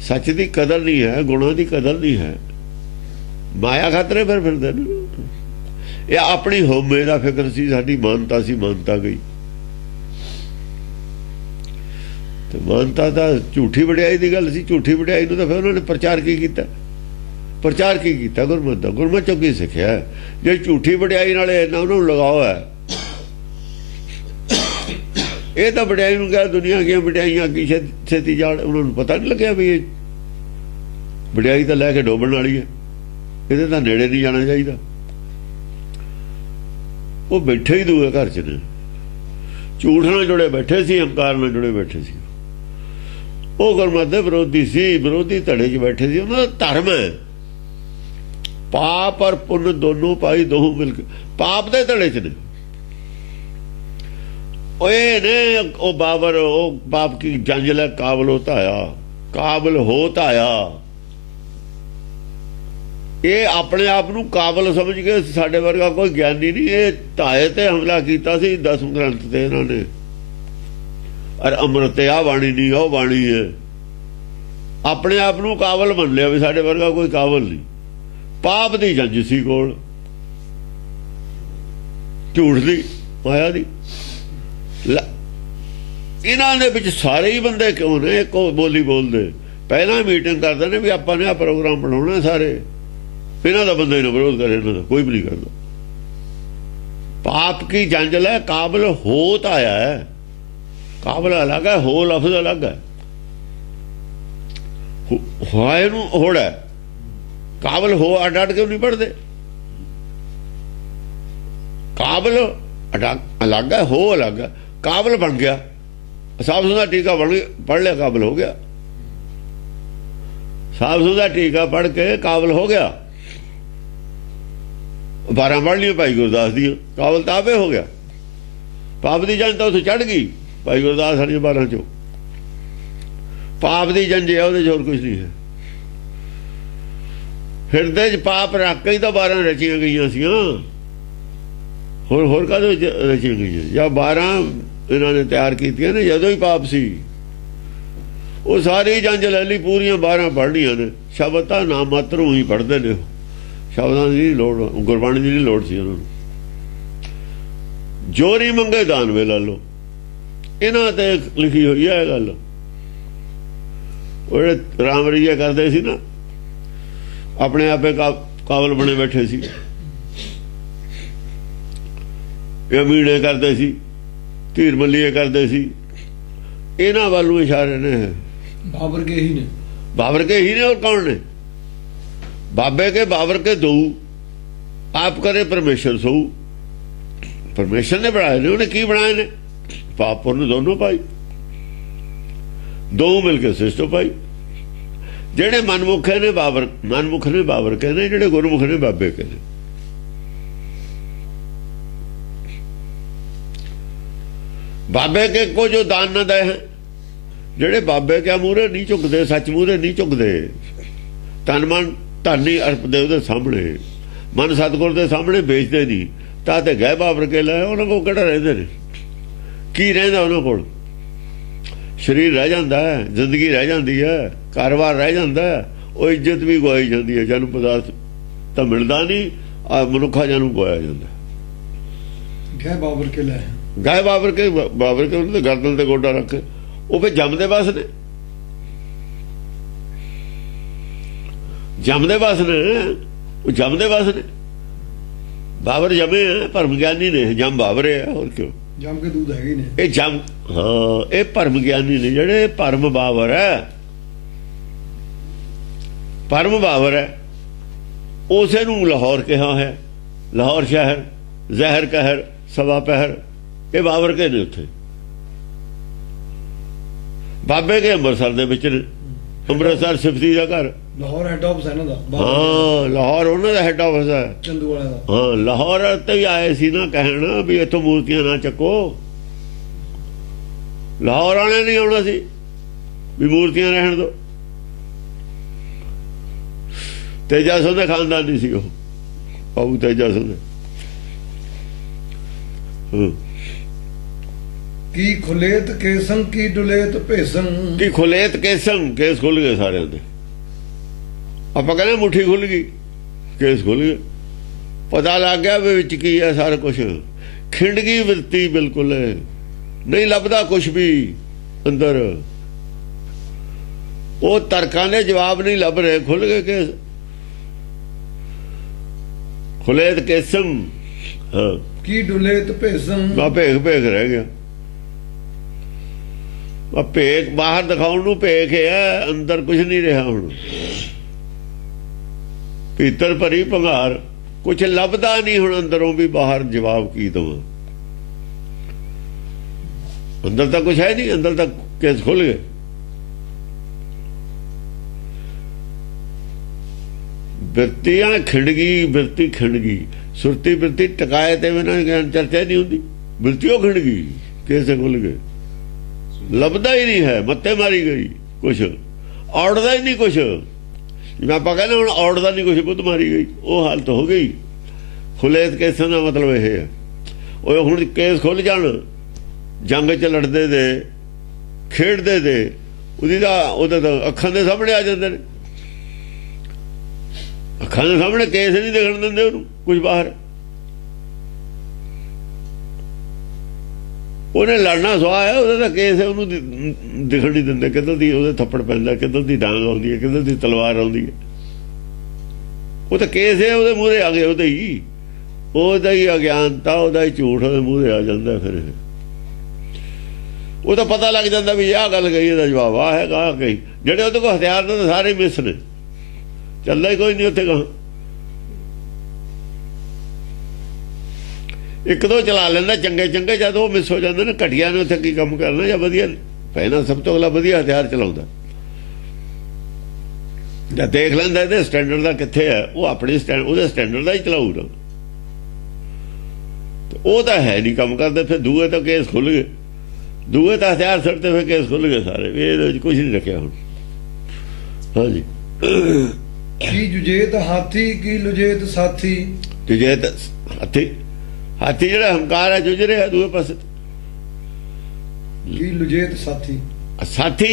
ਸੱਚ ਦੀ ਕਦਰ ਨਹੀਂ ਹੈ, ਗੁਣਾਂ ਦੀ ਕਦਰ ਨਹੀਂ ਹੈ, ਮਾਇਆ ਖਾਤਰੇ ਫਿਰ ਫਿਰਦੇ ਨੇ। ਇਹ ਆਪਣੀ ਹੋਮੇ ਦਾ ਫਿਕਰ ਸੀ, ਸਾਡੀ ਮਾਨਤਾ ਸੀ, ਮਾਨਤਾ ਗਈ। ਤੇ ਮਾਨਤਾ ਤਾਂ ਝੂਠੀ ਵਡਿਆਈ ਦੀ ਗੱਲ ਸੀ। ਝੂਠੀ ਵਡਿਆਈ ਨੂੰ ਤਾਂ ਫਿਰ ਉਹਨਾਂ ਨੇ ਪ੍ਰਚਾਰ ਕੀ ਕੀਤਾ? ਪ੍ਰਚਾਰ ਕੀ ਕੀਤਾ? ਗੁਰਮਤਿ ਦਾ। ਗੁਰਮਤਿ ਚੋਂ ਕੀ ਸਿੱਖਿਆ? ਜੇ ਝੂਠੀ ਵਡਿਆਈ ਨਾਲ ਇਹਨਾਂ ਉਹਨਾਂ ਨੂੰ ਲਗਾਓ ਹੈ, ਇਹ ਤਾਂ ਵਡਿਆਈ ਨੂੰ ਕਿਹਾ ਦੁਨੀਆ ਦੀਆਂ ਵਡਿਆਈਆਂ ਕੀ ਛੇਤੀ ਜਾਣ, ਉਹਨਾਂ ਨੂੰ ਪਤਾ ਨਹੀਂ ਲੱਗਿਆ ਵੀ ਇਹ ਵਡਿਆਈ ਤਾਂ ਲੈ ਕੇ ਡੋਬਣ ਵਾਲੀ ਹੈ, ਇਹਦੇ ਤਾਂ ਨੇੜੇ ਨਹੀਂ ਜਾਣਾ ਚਾਹੀਦਾ। ਉਹ ਬੈਠੇ ਹੀ ਦੂਏ ਘਰ ਚ ਨੇ, ਝੂਠ ਨਾਲ ਜੁੜੇ ਬੈਠੇ ਸੀ, ਹੰਕਾਰ ਨਾਲ ਜੁੜੇ ਬੈਠੇ ਸੀ। ਉਹ ਗੁਰਮਤਿ ਦੇ ਵਿਰੋਧੀ ਸੀ, ਵਿਰੋਧੀ ਧੜੇ 'ਚ ਬੈਠੇ ਸੀ। ਉਹਨਾਂ ਦਾ ਧਰਮ ਹੈ ਪਾਪ ਔਰ ਪੁੰਨ ਦੋਨੋਂ ਪਾਈ, ਦੋਹੋਂ ਮਿਲ ਕੇ ਪਾਪ ਦੇ ਧੜੇ 'ਚ ਨੇ। ਓਏ ਨੇ ਉਹ ਬਾਬਰ, ਉਹ ਪਾਪ ਕੀ ਜੰਜਲ ਹੈ, ਕਾਬਲ ਹੋਤਾ ਆਇਆ, ਕਾਬਲ ਹੋਤਾ ਆਇਆ। ਇਹ ਆਪਣੇ ਆਪ ਨੂੰ ਕਾਬਲ ਸਮਝ ਕੇ, ਸਾਡੇ ਵਰਗਾ ਕੋਈ ਗਿਆਨੀ ਨਹੀਂ। ਇਹ ਧਾਏ ਤੇ ਹਮਲਾ ਕੀਤਾ ਸੀ 10 ਗ੍ਰੰਥ ਤੇ ਇਹਨਾਂ ਨੇ, ਔਰ ਅੰਮ੍ਰਿਤ ਆ ਬਾਣੀ ਨਹੀਂ, ਉਹ ਬਾਣੀ ਹੈ। ਆਪਣੇ ਆਪ ਨੂੰ ਕਾਬਲ ਮੰਨ ਲਿਆ ਵੀ ਸਾਡੇ ਵਰਗਾ ਕੋਈ ਕਾਬਲ ਨਹੀਂ। ਪਾਪ ਦੀ ਜੰਜ ਸੀ ਕੋਲ, ਝੂਠ ਦੀ, ਮਾਇਆ ਦੀ। ਇਹਨਾਂ ਦੇ ਵਿੱਚ ਸਾਰੇ ਹੀ ਬੰਦੇ ਕਿਉਂ ਨੇ ਇੱਕੋ ਬੋਲੀ ਬੋਲਦੇ? ਪਹਿਲਾਂ ਮੀਟਿੰਗ ਕਰਦੇ ਨੇ ਵੀ ਆਪਾਂ ਨੇ ਆ ਪ੍ਰੋਗਰਾਮ ਬਣਾਉਣਾ, ਸਾਰੇ ਇਹਨਾਂ ਦਾ ਬੰਦੇ ਨੂੰ ਵਿਰੋਧ ਕਰੇ, ਇਹਨਾਂ ਦਾ ਕੋਈ ਵੀ ਨਹੀਂ ਕਰਦਾ। ਪਾਪ ਕੀ ਜੰਜਲ ਹੈ, ਕਾਬਲ ਹੋਤ ਆਇਆ ਹੈ। ਕਾਬਲ ਅਲੱਗ ਹੈ, ਹੋ ਲਫ਼ਜ਼ ਅਲੱਗ ਹੈ। ਹੋਏ ਨੂੰ ਹੋੜ ਹੈ, ਕਾਬਲ ਹੋ ਅੱਡ ਅੱਡ ਕਿਉਂ ਨਹੀਂ ਪੜ੍ਹਦੇ? ਕਾਬਲ ਅਲੱਗ ਹੈ, ਹੋ ਅਲੱਗ ਹੈ। ਕਾਬਲ ਬਣ ਗਿਆ, ਸਾਫ ਸੁਥਰਾ ਟੀਕਾ ਪੜ੍ਹ ਲਿਆ, ਕਾਬਲ ਹੋ ਗਿਆ। ਸਾਫ ਸੁਥਰਾ ਟੀਕਾ ਪੜ੍ਹ ਕੇ ਕਾਬਲ ਹੋ ਗਿਆ। 12 ਪੜ੍ਹ ਲਈ ਭਾਈ ਗੁਰਦਾਸ ਦੀ, ਕਾਬਲ ਤਾਂ ਆਪੇ ਹੋ ਗਿਆ। ਪਾਪ ਦੀ ਜੰਜ ਤਾਂ ਉੱਥੇ ਚੜ੍ਹ ਗਈ ਭਾਈ ਗੁਰਦਾਸ ਸਾਡੀਆਂ 12 ਚੋਂ। ਪਾਪ ਦੀ ਜੰਜ ਹੈ, ਉਹਦੇ 'ਚ ਹੋਰ ਕੁਝ ਨਹੀਂ ਹੈ। ਹਿਰਦੇ 'ਚ ਪਾਪ ਰੱਖ ਕੇ ਹੀ ਤਾਂ 12 ਰਚੀਆਂ ਗਈਆਂ ਸੀ। ਹੋਰ ਕਾਹਦੇ ਵਿੱਚ ਰਚੀਆਂ ਗਈਆਂ? ਜਾਂ 12 ਇਹਨਾਂ ਨੇ ਤਿਆਰ ਕੀਤੀਆਂ ਨੇ ਜਦੋਂ ਹੀ ਪਾਪ ਸੀ। ਉਹ ਸਾਰੀ ਜੰਜ ਲੈ ਲਈ, ਪੂਰੀਆਂ 12 ਪੜ੍ਹਨੀਆਂ ਨੇ। ਸ਼ਬਦ ਤਾਂ ਨਾ ਮਾਤਰ ਹੀ ਪੜ੍ਹਦੇ ਨੇ, ਸ਼ਬਦਾਂ ਦੀ ਲੋੜ, ਗੁਰਬਾਣੀ ਦੀ ਨਹੀਂ ਲੋੜ ਸੀ ਉਹਨਾਂ ਨੂੰ। ਜੋ ਨਹੀਂ ਮੰਗੇ ਦਾਨ ਵੇ ਲਾ ਲਓ, ਇਹਨਾਂ ਤੇ ਲਿਖੀ ਹੋਈ ਹੈ ਇਹ ਗੱਲ। ਉਹ ਜਿਹੜੇ ਰਾਮ ਰਈਆ ਕਰਦੇ ਸੀ ਨਾ, ਆਪਣੇ ਆਪੇ ਕਾਬਲ ਬਣੇ ਬੈਠੇ ਸੀ। ਇਹ ਮੀਣੇ ਕਰਦੇ ਸੀ, ਧੀਰ ਮੱਲੀਏ ਕਰਦੇ ਸੀ। ਇਹਨਾਂ ਵੱਲ ਨੂੰ ਇਸ਼ਾਰੇ ਨੇ। ਬਾਬਰ ਕੇ ਹੀ ਨੇ, ਬਾਬਰ ਕੇ ਹੀ ਨੇ। और कौन ने? बाबे के बाबर के दो, आप करे परमेश्वर सो। परमेश्वर ने बनाए ने, उन्हें की बनाए ने? पाप पुण्य दोनों पाई, दो मिलके सिस्टम पाई। जेड़े मनमुखे ने बाबर, मनमुख ने बाबर के ने, जेड़े गुरमुख ने बाबे के ने। बाबे के को जो दान न दे हैं, ਜਿਹੜੇ ਬਾਬੇ ਕਿਆ ਮੂਹਰੇ ਨਹੀਂ ਝੁਕਦੇ, ਸੱਚ ਮੂਹਰੇ ਨਹੀਂ ਝੁਕਦੇ, ਤਨ ਮਨ ਧਾਨੀ ਅਰਪਦੇ ਉਹਦੇ ਸਾਹਮਣੇ, ਮਨ ਸਤਿਗੁਰ ਦੇ ਸਾਹਮਣੇ ਵੇਚਦੇ ਨਹੀਂ। ਤਾਂ ਤੇ ਗਏ ਬਾਬਰ ਕੇ ਲੈ, ਉਹਨਾਂ ਕੋਲ ਕਿਹੜਾ ਰਹਿੰਦੇ ਨੇ? ਕੀ ਰਹਿੰਦਾ ਉਹਨਾਂ ਕੋਲ? ਸਰੀਰ ਰਹਿ ਜਾਂਦਾ ਹੈ, ਜ਼ਿੰਦਗੀ ਰਹਿ ਜਾਂਦੀ ਹੈ, ਕਾਰੋਬਾਰ ਰਹਿ ਜਾਂਦਾ ਹੈ, ਉਹ ਇੱਜ਼ਤ ਵੀ ਗਵਾਈ ਜਾਂਦੀ ਹੈ। ਜਨਮ ਪਦਾਰਥ ਤਾਂ ਮਿਲਦਾ ਨਹੀਂ, ਮਨੁੱਖਾ ਜਨਮ ਗਵਾਇਆ ਜਾਂਦਾ। ਗਏ ਬਾਬਰ ਕੇ ਲੈ, ਗਏ ਬਾਬਰ ਕੇ ਉਹਨਾਂ ਦੇ ਗਰਦਨ ਤੇ ਗੋਡਾ ਰੱਖ ਕੇ ਉਹ ਫਿਰ ਜੰਮਦੇ ਬਸ ਨੇ, ਜੰਮਦੇ ਬਸ ਨੇ, ਉਹ ਜੰਮਦੇ ਬਸ ਨੇ। ਬਾਬਰ ਜੰਮੇ ਭਰਮ ਗਿਆਨੀ ਨੇ, ਜੰਮ ਬਾਬਰ ਹੈ, ਹੋਰ ਕਿਉਂ? ਜੰਮ ਕੇ ਦੂਧ ਹੈਗੇ ਨੇ ਇਹ ਜੰਮ। ਹਾਂ, ਇਹ ਭਰਮ ਗਿਆਨੀ ਨੇ ਜਿਹੜੇ। ਭਰਮ ਬਾਬਰ ਹੈ, ਭਰਮ ਬਾਬਰ ਹੈ। ਉਸੇ ਨੂੰ ਲਾਹੌਰ ਕਿਹਾ ਹੈ, ਲਾਹੌਰ ਸ਼ਹਿਰ, ਜ਼ਹਿਰ ਕਹਿਰ ਸਵਾ ਪਹਿਰ, ਇਹ ਬਾਬਰ ਕੇ ਨੇ ਉੱਥੇ। ਬਾਬੇ ਕੇ ਅੰਮ੍ਰਿਤਸਰ ਦੇ ਵਿੱਚ ਨੇ, ਅੰਮ੍ਰਿਤਸਰ ਸਿਫਤੀ ਦਾ ਘਰ। ਲਾਹੌਰ ਹੈਡ ਆਫਿਸ ਹੈ ਇਹਨਾਂ ਦਾ। ਹਾਂ, ਲਾਹੌਰ ਉਹਨਾਂ ਦਾ ਹੈਡ ਆਫਿਸ ਹੈ, ਚੰਦੂ ਵਾਲਿਆਂ ਦਾ। ਹਾਂ, ਲਾਹੌਰ ਤੇ ਵੀ ਆਏ ਸੀ ਨਾ ਕਹਿਣ ਵੀ ਇੱਥੋਂ ਮੂਰਤੀਆਂ ਨਾ ਚੱਕੋ। ਲਾਹੌਰ ਵਾਲਿਆਂ ਨਹੀਂ ਆਉਣਾ ਸੀ ਵੀ ਮੂਰਤੀਆਂ ਰਹਿਣ ਦਿਓ। ਤੇਜਾ ਸਿੰਘ ਦੇ ਖਾਨਦਾਨ ਨਹੀਂ ਸੀ ਉਹ, ਬਾਬੂ ਤੇਜਾ ਸਿੰਘ। ਕੀ ਖੁਲੇਤ ਕੇਸੰ ਕੀ ਡੁਲੇਤ ਭੇਸੰ। ਕਿ ਖੁਲੇਤ ਕੇਸੰ, ਕੇਸ ਖੁੱਲ ਗਏ ਸਾਰਿਆਂ ਦੇ। ਆਪਾਂ ਕਹਿੰਦੇ ਮੁੱਠੀ ਖੁੱਲ ਗਈ, ਕੇਸ ਖੁੱਲ ਗਏ, ਪਤਾ ਲੱਗ ਗਿਆ ਵੀ ਵਿੱਚ ਕੀ ਹੈ ਸਾਰਾ ਕੁਝ। ਖਿੰਡ ਗਈ ਬਿਰਤੀ, ਬਿਲਕੁਲ ਨਹੀਂ ਲੱਭਦਾ ਕੁਝ ਵੀ ਅੰਦਰ। ਉਹ ਤਰਕਾਂ ਦੇ ਜਵਾਬ ਨਹੀਂ ਲੱਭ ਰਹੇ, ਖੁੱਲ ਗਏ ਕੇਸ। ਖੁਲੇਤ ਕੇਸਮ ਕੀ ਡੁਲੇਤ ਭੇਸਮ। ਆ ਭੇਖ ਭੇਖ ਰਹਿ ਗਿਆ। ਆ ਭੇਖ ਬਾਹਰ ਦਿਖਾਉਣ ਨੂੰ ਭੇਖ ਹੈ, ਅੰਦਰ ਕੁਝ ਨਹੀਂ ਰਿਹਾ। ਹੁਣ ਭੀਤਰ ਭਰੀ ਭੰਗਾਰ, ਕੁਝ ਲੱਭਦਾ ਨਹੀਂ ਹੁਣ ਅੰਦਰੋਂ ਵੀ ਬਾਹਰ ਜਵਾਬ ਕੀ ਦਵਾਂ। ਅੰਦਰ ਤਾਂ ਕੁਝ ਹੈ ਨਹੀਂ, ਅੰਦਰ ਤਾਂ ਕੇਸ ਖੁੱਲ ਗਏ। ਬਿਰਤੀਆਂ ਖਿੰਡ ਗਈ, ਬਿਰਤੀ ਖਿੰਡ ਗਈ। ਸੁਰਤੀ ਬਿਰਤੀ ਟਕਾਏ ਤੇ ਬਿਨਾਂ ਗਿਆਨ ਚਰਚਾ ਨਹੀਂ ਹੁੰਦੀ। ਬਿਰਤੀਓ ਖਿੰਡ ਗਈ, ਕੇਸ ਖੁੱਲ ਗਏ। ਲੱਭਦਾ ਹੀ ਨਹੀਂ ਹੈ, ਮੱਤੇ ਮਾਰੀ ਗਈ, ਕੁਛ ਔੜਦਾ ਹੀ ਨਹੀਂ। ਕੁਛ ਜਿਵੇਂ ਆਪਾਂ ਕਹਿੰਦੇ ਹੁਣ ਔੜਦਾ ਨਹੀਂ ਕੁਛ, ਬੁੱਧ ਮਾਰੀ ਗਈ, ਉਹ ਹਾਲਤ ਹੋ ਗਈ। ਖੁਲੇਤ ਕੇਸਾਂ ਦਾ ਮਤਲਬ ਇਹ ਹੈ। ਉਹ ਹੁਣ ਕੇਸ ਖੁੱਲ ਜਾਣ, ਜੰਗ 'ਚ ਲੜਦੇ ਦੇ, ਖੇਡਦੇ ਦੇ, ਉਹਦੇ ਤਾਂ ਅੱਖਾਂ ਦੇ ਸਾਹਮਣੇ ਆ ਜਾਂਦੇ ਨੇ। ਅੱਖਾਂ ਦੇ ਸਾਹਮਣੇ ਕੇਸ ਨਹੀਂ ਦਿਖਣ ਦਿੰਦੇ ਉਹਨੂੰ ਕੁਝ ਬਾਹਰ। ਉਹਨੇ ਲੜਨਾ ਸੁਆ ਹੈ, ਉਹਦਾ ਤਾਂ ਕੇਸ ਹੈ, ਉਹਨੂੰ ਦਿਖਣ ਨਹੀਂ ਦਿੰਦੇ। ਕਿੱਧਰ ਦੀ ਉਹਦੇ ਥੱਪੜ ਪੈਂਦਾ, ਕਿੱਧਰ ਦੀ ਡਾਂਗ ਆਉਂਦੀ ਹੈ, ਕਿੱਧਰ ਦੀ ਤਲਵਾਰ ਆਉਂਦੀ ਹੈ। ਉਹ ਤਾਂ ਕੇਸ ਹੈ, ਉਹਦੇ ਮੂਹਰੇ ਆ ਗਏ। ਉਹਦਾ ਹੀ ਅਗਿਆਨਤਾ, ਉਹਦਾ ਹੀ ਝੂਠ ਉਹਦੇ ਮੂਹਰੇ ਆ ਜਾਂਦਾ। ਫਿਰ ਉਹ ਤਾਂ ਪਤਾ ਲੱਗ ਜਾਂਦਾ ਵੀ ਆਹ ਗੱਲ ਗਈ, ਇਹਦਾ ਜਵਾਬ ਆਹ ਹੈਗਾ, ਆਹ ਗਈ। ਜਿਹੜੇ ਉਹਦੇ ਕੋਲ ਹਥਿਆਰ ਨੇ ਤਾਂ ਸਾਰੇ ਮਿਸ ਨੇ, ਚੱਲਦਾ ਹੀ ਕੋਈ ਨਹੀਂ ਉੱਥੇ। ਕਹਾਂ ਇੱਕ ਦੋ ਚਲਾ ਲੈਂਦਾ ਚੰਗੇ ਚੰਗੇ, ਜਦ ਉਹ ਮਿਸ ਹੋ ਜਾਂਦੇ ਨੇ ਘਟੀਆ ਨੇ, ਉੱਥੇ ਕੀ ਕੰਮ ਕਰਨਾ। ਜਾਂ ਵਧੀਆ ਪਹਿਲਾਂ ਸਭ ਤੋਂ ਅਗਲਾ ਵਧੀਆ ਹਥਿਆਰ ਚਲਾਉਂਦਾ, ਜਾਂ ਦੇਖ ਲੈਂਦਾ ਇਹਦੇ ਸਟੈਂਡਰਡ ਦਾ ਕਿੱਥੇ ਹੈ, ਉਹ ਆਪਣੇ ਉਹਦੇ ਸਟੈਂਡਰਡ ਦਾ ਹੀ ਚਲਾਊਗਾ। ਉਹ ਤਾਂ ਹੈ ਨਹੀਂ ਕੰਮ ਕਰਦੇ। ਫਿਰ ਦੂਏ ਤਾਂ ਕੇਸ ਖੁੱਲ ਗਏ, ਦੂਏ ਤਾਂ ਹਥਿਆਰ ਸੜਤੇ, ਫਿਰ ਕੇਸ ਖੁੱਲ ਗਏ ਸਾਰੇ। ਇਹਦੇ ਵਿੱਚ ਕੁਝ ਨਹੀਂ ਰੱਖਿਆ ਹੁਣ। ਹਾਂਜੀ। ਕੀ ਜੁਜੇਤ ਹਾਥੀ ਕੀ ਲੁਜੇਤ ਸਾਥੀ। ਜੁਜੇਤ ਹਾਥੀ, ਹਾਥੀ ਜਿਹੜਾ ਹੰਕਾਰ ਹੈ ਜੁਝ ਰਿਹਾ ਦੂਏ ਪਾਸੇ। ਕੀ ਲੁਜੇਤ ਸਾਥੀ, ਸਾਥੀ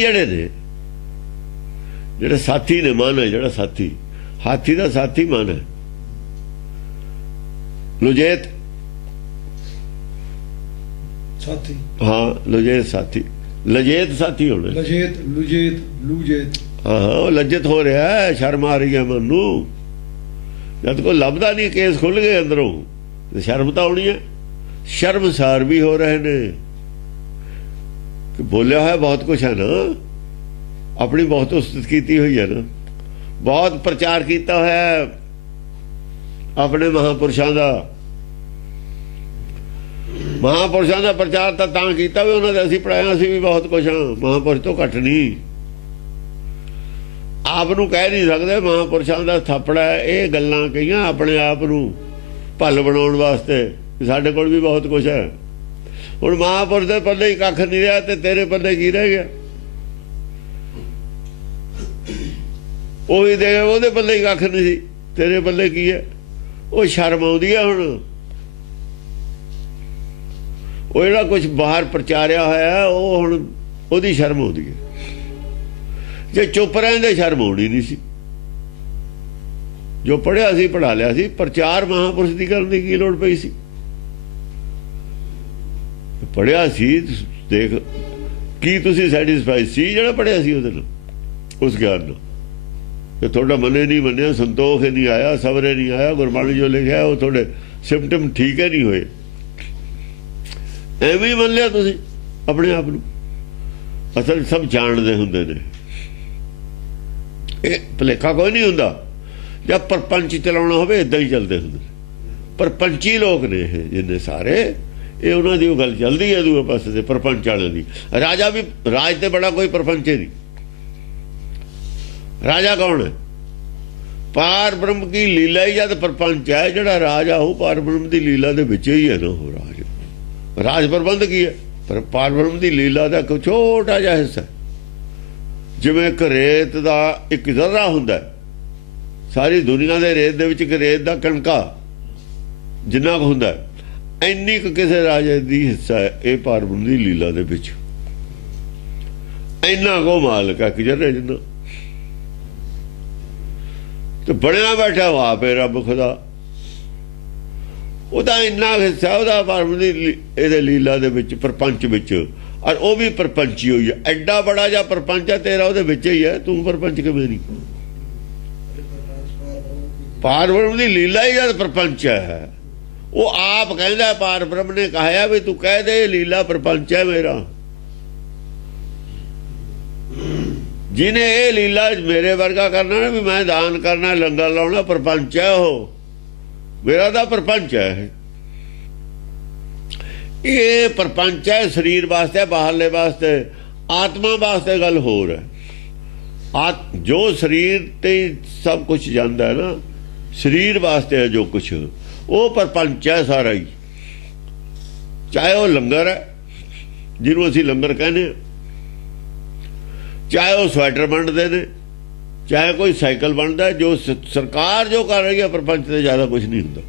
ਜਿਹੜੇ ਸਾਥੀ ਨੇ, ਮਨ ਹੈ ਜਿਹੜਾ ਸਾਥੀ। ਹਾਥੀ ਦਾ ਸਾਥੀ ਮਨ ਹੈ। ਲੁਜੇਤ ਸਾਥੀ, ਹਾਂ ਲੁਜੇਤ ਸਾਥੀ, ਲਜੇਤ ਸਾਥੀ ਹੋਣਾ। ਲਜੇਤ ਲੁਜੇਤ ਲੂਜੇਤ, ਹਾਂ ਉਹ ਲੱਜਤ ਹੋ ਰਿਹਾ ਹੈ, ਸ਼ਰਮ ਆ ਰਹੀ ਹੈ ਮਨ ਨੂੰ। ਜਦ ਕੋਈ ਲੱਭਦਾ ਨਹੀਂ, ਕੇਸ ਖੁੱਲ ਗਏ ਅੰਦਰੋਂ, ਤੇ ਸ਼ਰਮ ਤਾਂ ਆਉਣੀ ਹੈ। ਸ਼ਰਮਸਾਰ ਵੀ ਹੋ ਰਹੇ ਨੇ ਕਿ ਬੋਲਿਆ ਹੋਇਆ ਬਹੁਤ ਕੁਛ ਹੈ ਨਾ, ਆਪਣੀ ਬਹੁਤ ਉਸਤਤ ਕੀਤੀ ਹੋਈ ਹੈ ਨਾ, ਬਹੁਤ ਪ੍ਰਚਾਰ ਕੀਤਾ ਹੋਇਆ ਆਪਣੇ ਮਹਾਂਪੁਰਸ਼ਾਂ ਦਾ। ਮਹਾਂਪੁਰਸ਼ਾਂ ਦਾ ਪ੍ਰਚਾਰ ਤਾਂ ਕੀਤਾ ਵੀ ਉਹਨਾਂ ਦੇ ਅਸੀਂ ਪੜਾਇਆ, ਅਸੀਂ ਵੀ ਬਹੁਤ ਕੁਛ ਹਾਂ, ਮਹਾਂਪੁਰਸ਼ ਤੋਂ ਘੱਟ ਨਹੀਂ। ਆਪ ਨੂੰ ਕਹਿ ਨਹੀਂ ਸਕਦੇ ਮਹਾਂਪੁਰਸ਼ਾਂ ਦਾ ਥਾਪੜਾ ਹੈ। ਇਹ ਗੱਲਾਂ ਕਹੀਆਂ ਆਪਣੇ ਆਪ ਨੂੰ ਭੱਲ ਬਣਾਉਣ ਵਾਸਤੇ, ਸਾਡੇ ਕੋਲ ਵੀ ਬਹੁਤ ਕੁਛ ਹੈ। ਹੁਣ ਮਹਾਂਪੁਰਸ਼ ਦੇ ਪੱਲੇ ਹੀ ਕੱਖ ਨਹੀਂ ਰਿਹਾ, ਤੇ ਤੇਰੇ ਪੱਲੇ ਕੀ ਰਹਿ ਗਿਆ? ਉਹੀ ਦੇ ਉਹਦੇ ਪੱਲੇ ਹੀ ਕੱਖ ਨਹੀਂ ਸੀ, ਤੇਰੇ ਪੱਲੇ ਕੀ ਹੈ? ਉਹ ਸ਼ਰਮ ਆਉਂਦੀ ਹੈ ਹੁਣ। ਉਹ ਜਿਹੜਾ ਕੁਛ ਬਾਹਰ ਪ੍ਰਚਾਰਿਆ ਹੋਇਆ, ਉਹ ਹੁਣ ਉਹਦੀ ਸ਼ਰਮ ਆਉਂਦੀ ਹੈ। ਜੇ ਚੁੱਪ ਰਹਿੰਦੇ ਸ਼ਰਮ ਆਉਣੀ ਨਹੀਂ ਸੀ। ਜੋ ਪੜ੍ਹਿਆ ਸੀ ਪੜ੍ਹਾ ਲਿਆ ਸੀ, ਪ੍ਰਚਾਰ ਮਹਾਂਪੁਰਸ਼ ਦੀ ਕਰਨ ਦੀ ਕੀ ਲੋੜ ਪਈ ਸੀ? ਪੜ੍ਹਿਆ ਸੀ, ਦੇਖ ਕੀ ਤੁਸੀਂ ਸੈਟੀਸਫਾਈ ਸੀ ਜਿਹੜਾ ਪੜ੍ਹਿਆ ਸੀ ਉਹਦੇ ਨਾਲ, ਉਸ ਗਿਆਨ ਨਾਲ? ਤੇ ਤੁਹਾਡਾ ਮਨੇ ਨਹੀਂ ਮੰਨਿਆ, ਸੰਤੋਖ ਨਹੀਂ ਆਇਆ, ਸਬਰੇ ਨਹੀਂ ਆਇਆ, ਗੁਰਬਾਣੀ ਜੋ ਲਿਖਿਆ ਉਹ ਤੁਹਾਡੇ ਸਿੰਪਟਮ ਠੀਕ ਹੈ ਨਹੀਂ ਹੋਏ, ਐਵੇਂ ਹੀ ਮੰਨ ਲਿਆ ਤੁਸੀਂ ਆਪਣੇ ਆਪ ਨੂੰ। ਅਸਲ ਸਭ ਜਾਣਦੇ ਹੁੰਦੇ ਨੇ, ਇਹ ਭੁਲੇਖਾ ਕੋਈ ਨਹੀਂ ਹੁੰਦਾ। ਜਦ ਪਰਪੰਚ ਚਲਾਉਣਾ ਹੋਵੇ ਇਦਾਂ ਹੀ ਚੱਲਦੇ ਹੁੰਦੇ। ਪਰਪੰਚੀ ਲੋਕ ਨੇ ਇਹ ਜਿੰਨੇ ਸਾਰੇ, ਇਹ ਉਹਨਾਂ ਦੀ ਉਹ ਗੱਲ ਚੱਲਦੀ ਹੈ ਦੂਏ ਪਾਸੇ ਤੇ ਪਰਪੰਚ ਵਾਲਿਆਂ ਦੀ। ਰਾਜਾ ਵੀ, ਰਾਜ ਤੇ ਬੜਾ ਕੋਈ ਪਰਪੰਚ ਨਹੀਂ। ਰਾਜਾ ਕੌਣ ਹੈ? ਪਾਰ ਬ੍ਰਹਮ ਕੀ ਲੀਲਾ ਹੀ ਜਦ ਪਰਪੰਚ ਹੈ। ਜਿਹੜਾ ਰਾਜਾ ਉਹ ਪਾਰ ਬ੍ਰਹਮ ਦੀ ਲੀਲਾ ਦੇ ਵਿੱਚ ਹੀ ਹੈ ਨਾ। ਉਹ ਰਾਜ ਪ੍ਰਬੰਧ ਕੀ ਹੈ? ਪਰ ਪਾਰ ਬ੍ਰਹਮ ਦੀ ਲੀਲਾ ਦਾ ਇੱਕ ਛੋਟਾ ਜਿਹਾ ਹਿੱਸਾ। ਜਿਵੇਂ ਇੱਕ ਰੇਤ ਦਾ ਇੱਕ ਜ਼ਰਾ ਹੁੰਦਾ, ਸਾਰੀ ਦੁਨੀਆ ਦੇ ਰੇਤ ਦੇ ਵਿੱਚ ਇੱਕ ਰੇਤ ਦਾ ਕਣਕਾ ਜਿੰਨਾ ਕੁ ਹੁੰਦਾ, ਇੰਨੀ ਕੁ ਕਿਸੇ ਰਾਜੇ ਦੀ ਹਿੱਸਾ ਹੈ ਇਹ ਪਾਰਬ੍ਰਹਮ ਦੀ ਲੀਲਾ ਦੇ ਵਿੱਚ। ਇੰਨਾ ਕੋ ਮਾਲਕ ਹੈ ਕਿ ਜਰੇ ਜਿੰਨਾ ਤੇ ਬਣਿਆ ਬੈਠਾ ਉਹ ਆਪੇ ਰੱਬ ਖੁਦਾ। ਉਹਦਾ ਇੰਨਾ ਹਿੱਸਾ ਉਹਦਾ ਪਾਰਬ੍ਰਹਮ ਦੀ ਇਹਦੇ ਲੀਲਾ ਦੇ ਵਿੱਚ, ਪ੍ਰਪੰਚ ਵਿੱਚ। ਔਰ ਉਹ ਵੀ ਪ੍ਰਪੰਚੀ ਹੋਈ ਹੈ। ਐਡਾ ਬੜਾ ਜਿਹਾ ਪ੍ਰਪੰਚ ਹੈ ਤੇਰਾ ਉਹਦੇ ਵਿੱਚ ਹੀ ਹੈ, ਤੂੰ ਪ੍ਰਪੰਚ ਕਿਵੇਂ ਨਹੀਂ? ਪਾਰਬ੍ਰਹਮ ਦੀ ਲੀਲਾ ਹੀ ਜਦ ਪ੍ਰਪੰਚ ਹੈ। ਉਹ ਆਪ ਕਹਿੰਦਾ, ਪਾਰਬ੍ਰਹਮ ਨੇ ਕਹਾਇਆ ਵੀ ਤੂੰ ਕਹਿ ਦੇ ਲੀਲਾ ਪ੍ਰਪੰਚ ਹੈ ਮੇਰਾ। ਜਿਹਨੇ ਇਹ ਲੀਲਾ ਮੇਰੇ ਵਰਗਾ ਕਰਨਾ ਨਾ, ਵੀ ਮੈਂ ਦਾਨ ਕਰਨਾ, ਲੰਗਰ ਲਾਉਣਾ, ਪ੍ਰਪੰਚ ਹੈ ਉਹ ਮੇਰਾ ਦਾ ਪ੍ਰਪੰਚ ਹੈ। ਇਹ ਪ੍ਰਪੰਚ ਹੈ ਸਰੀਰ ਵਾਸਤੇ, ਬਾਹਰਲੇ ਵਾਸਤੇ। ਆਤਮਾ ਵਾਸਤੇ ਗੱਲ ਹੋਰ ਹੈ। ਜੋ ਸਰੀਰ ਤੇ ਸਭ ਕੁਝ ਜਾਂਦਾ ਹੈ ਨਾ, ਸਰੀਰ ਵਾਸਤੇ ਹੈ ਜੋ ਕੁਛ, ਉਹ ਪ੍ਰਪੰਚ ਹੈ ਸਾਰਾ ਹੀ। ਚਾਹੇ ਉਹ ਲੰਗਰ ਹੈ ਜਿਹਨੂੰ ਅਸੀਂ ਲੰਗਰ ਕਹਿੰਦੇ ਹਾਂ, ਚਾਹੇ ਉਹ ਸਵੈਟਰ ਵੰਡਦੇ ਨੇ, ਚਾਹੇ ਕੋਈ ਸਾਈਕਲ ਬਣਦਾ। ਜੋ ਸਰਕਾਰ ਜੋ ਕਰ ਰਹੀ ਹੈ ਪ੍ਰਪੰਚ ਤੇ ਜ਼ਿਆਦਾ ਕੁਝ ਨਹੀਂ ਹੁੰਦਾ।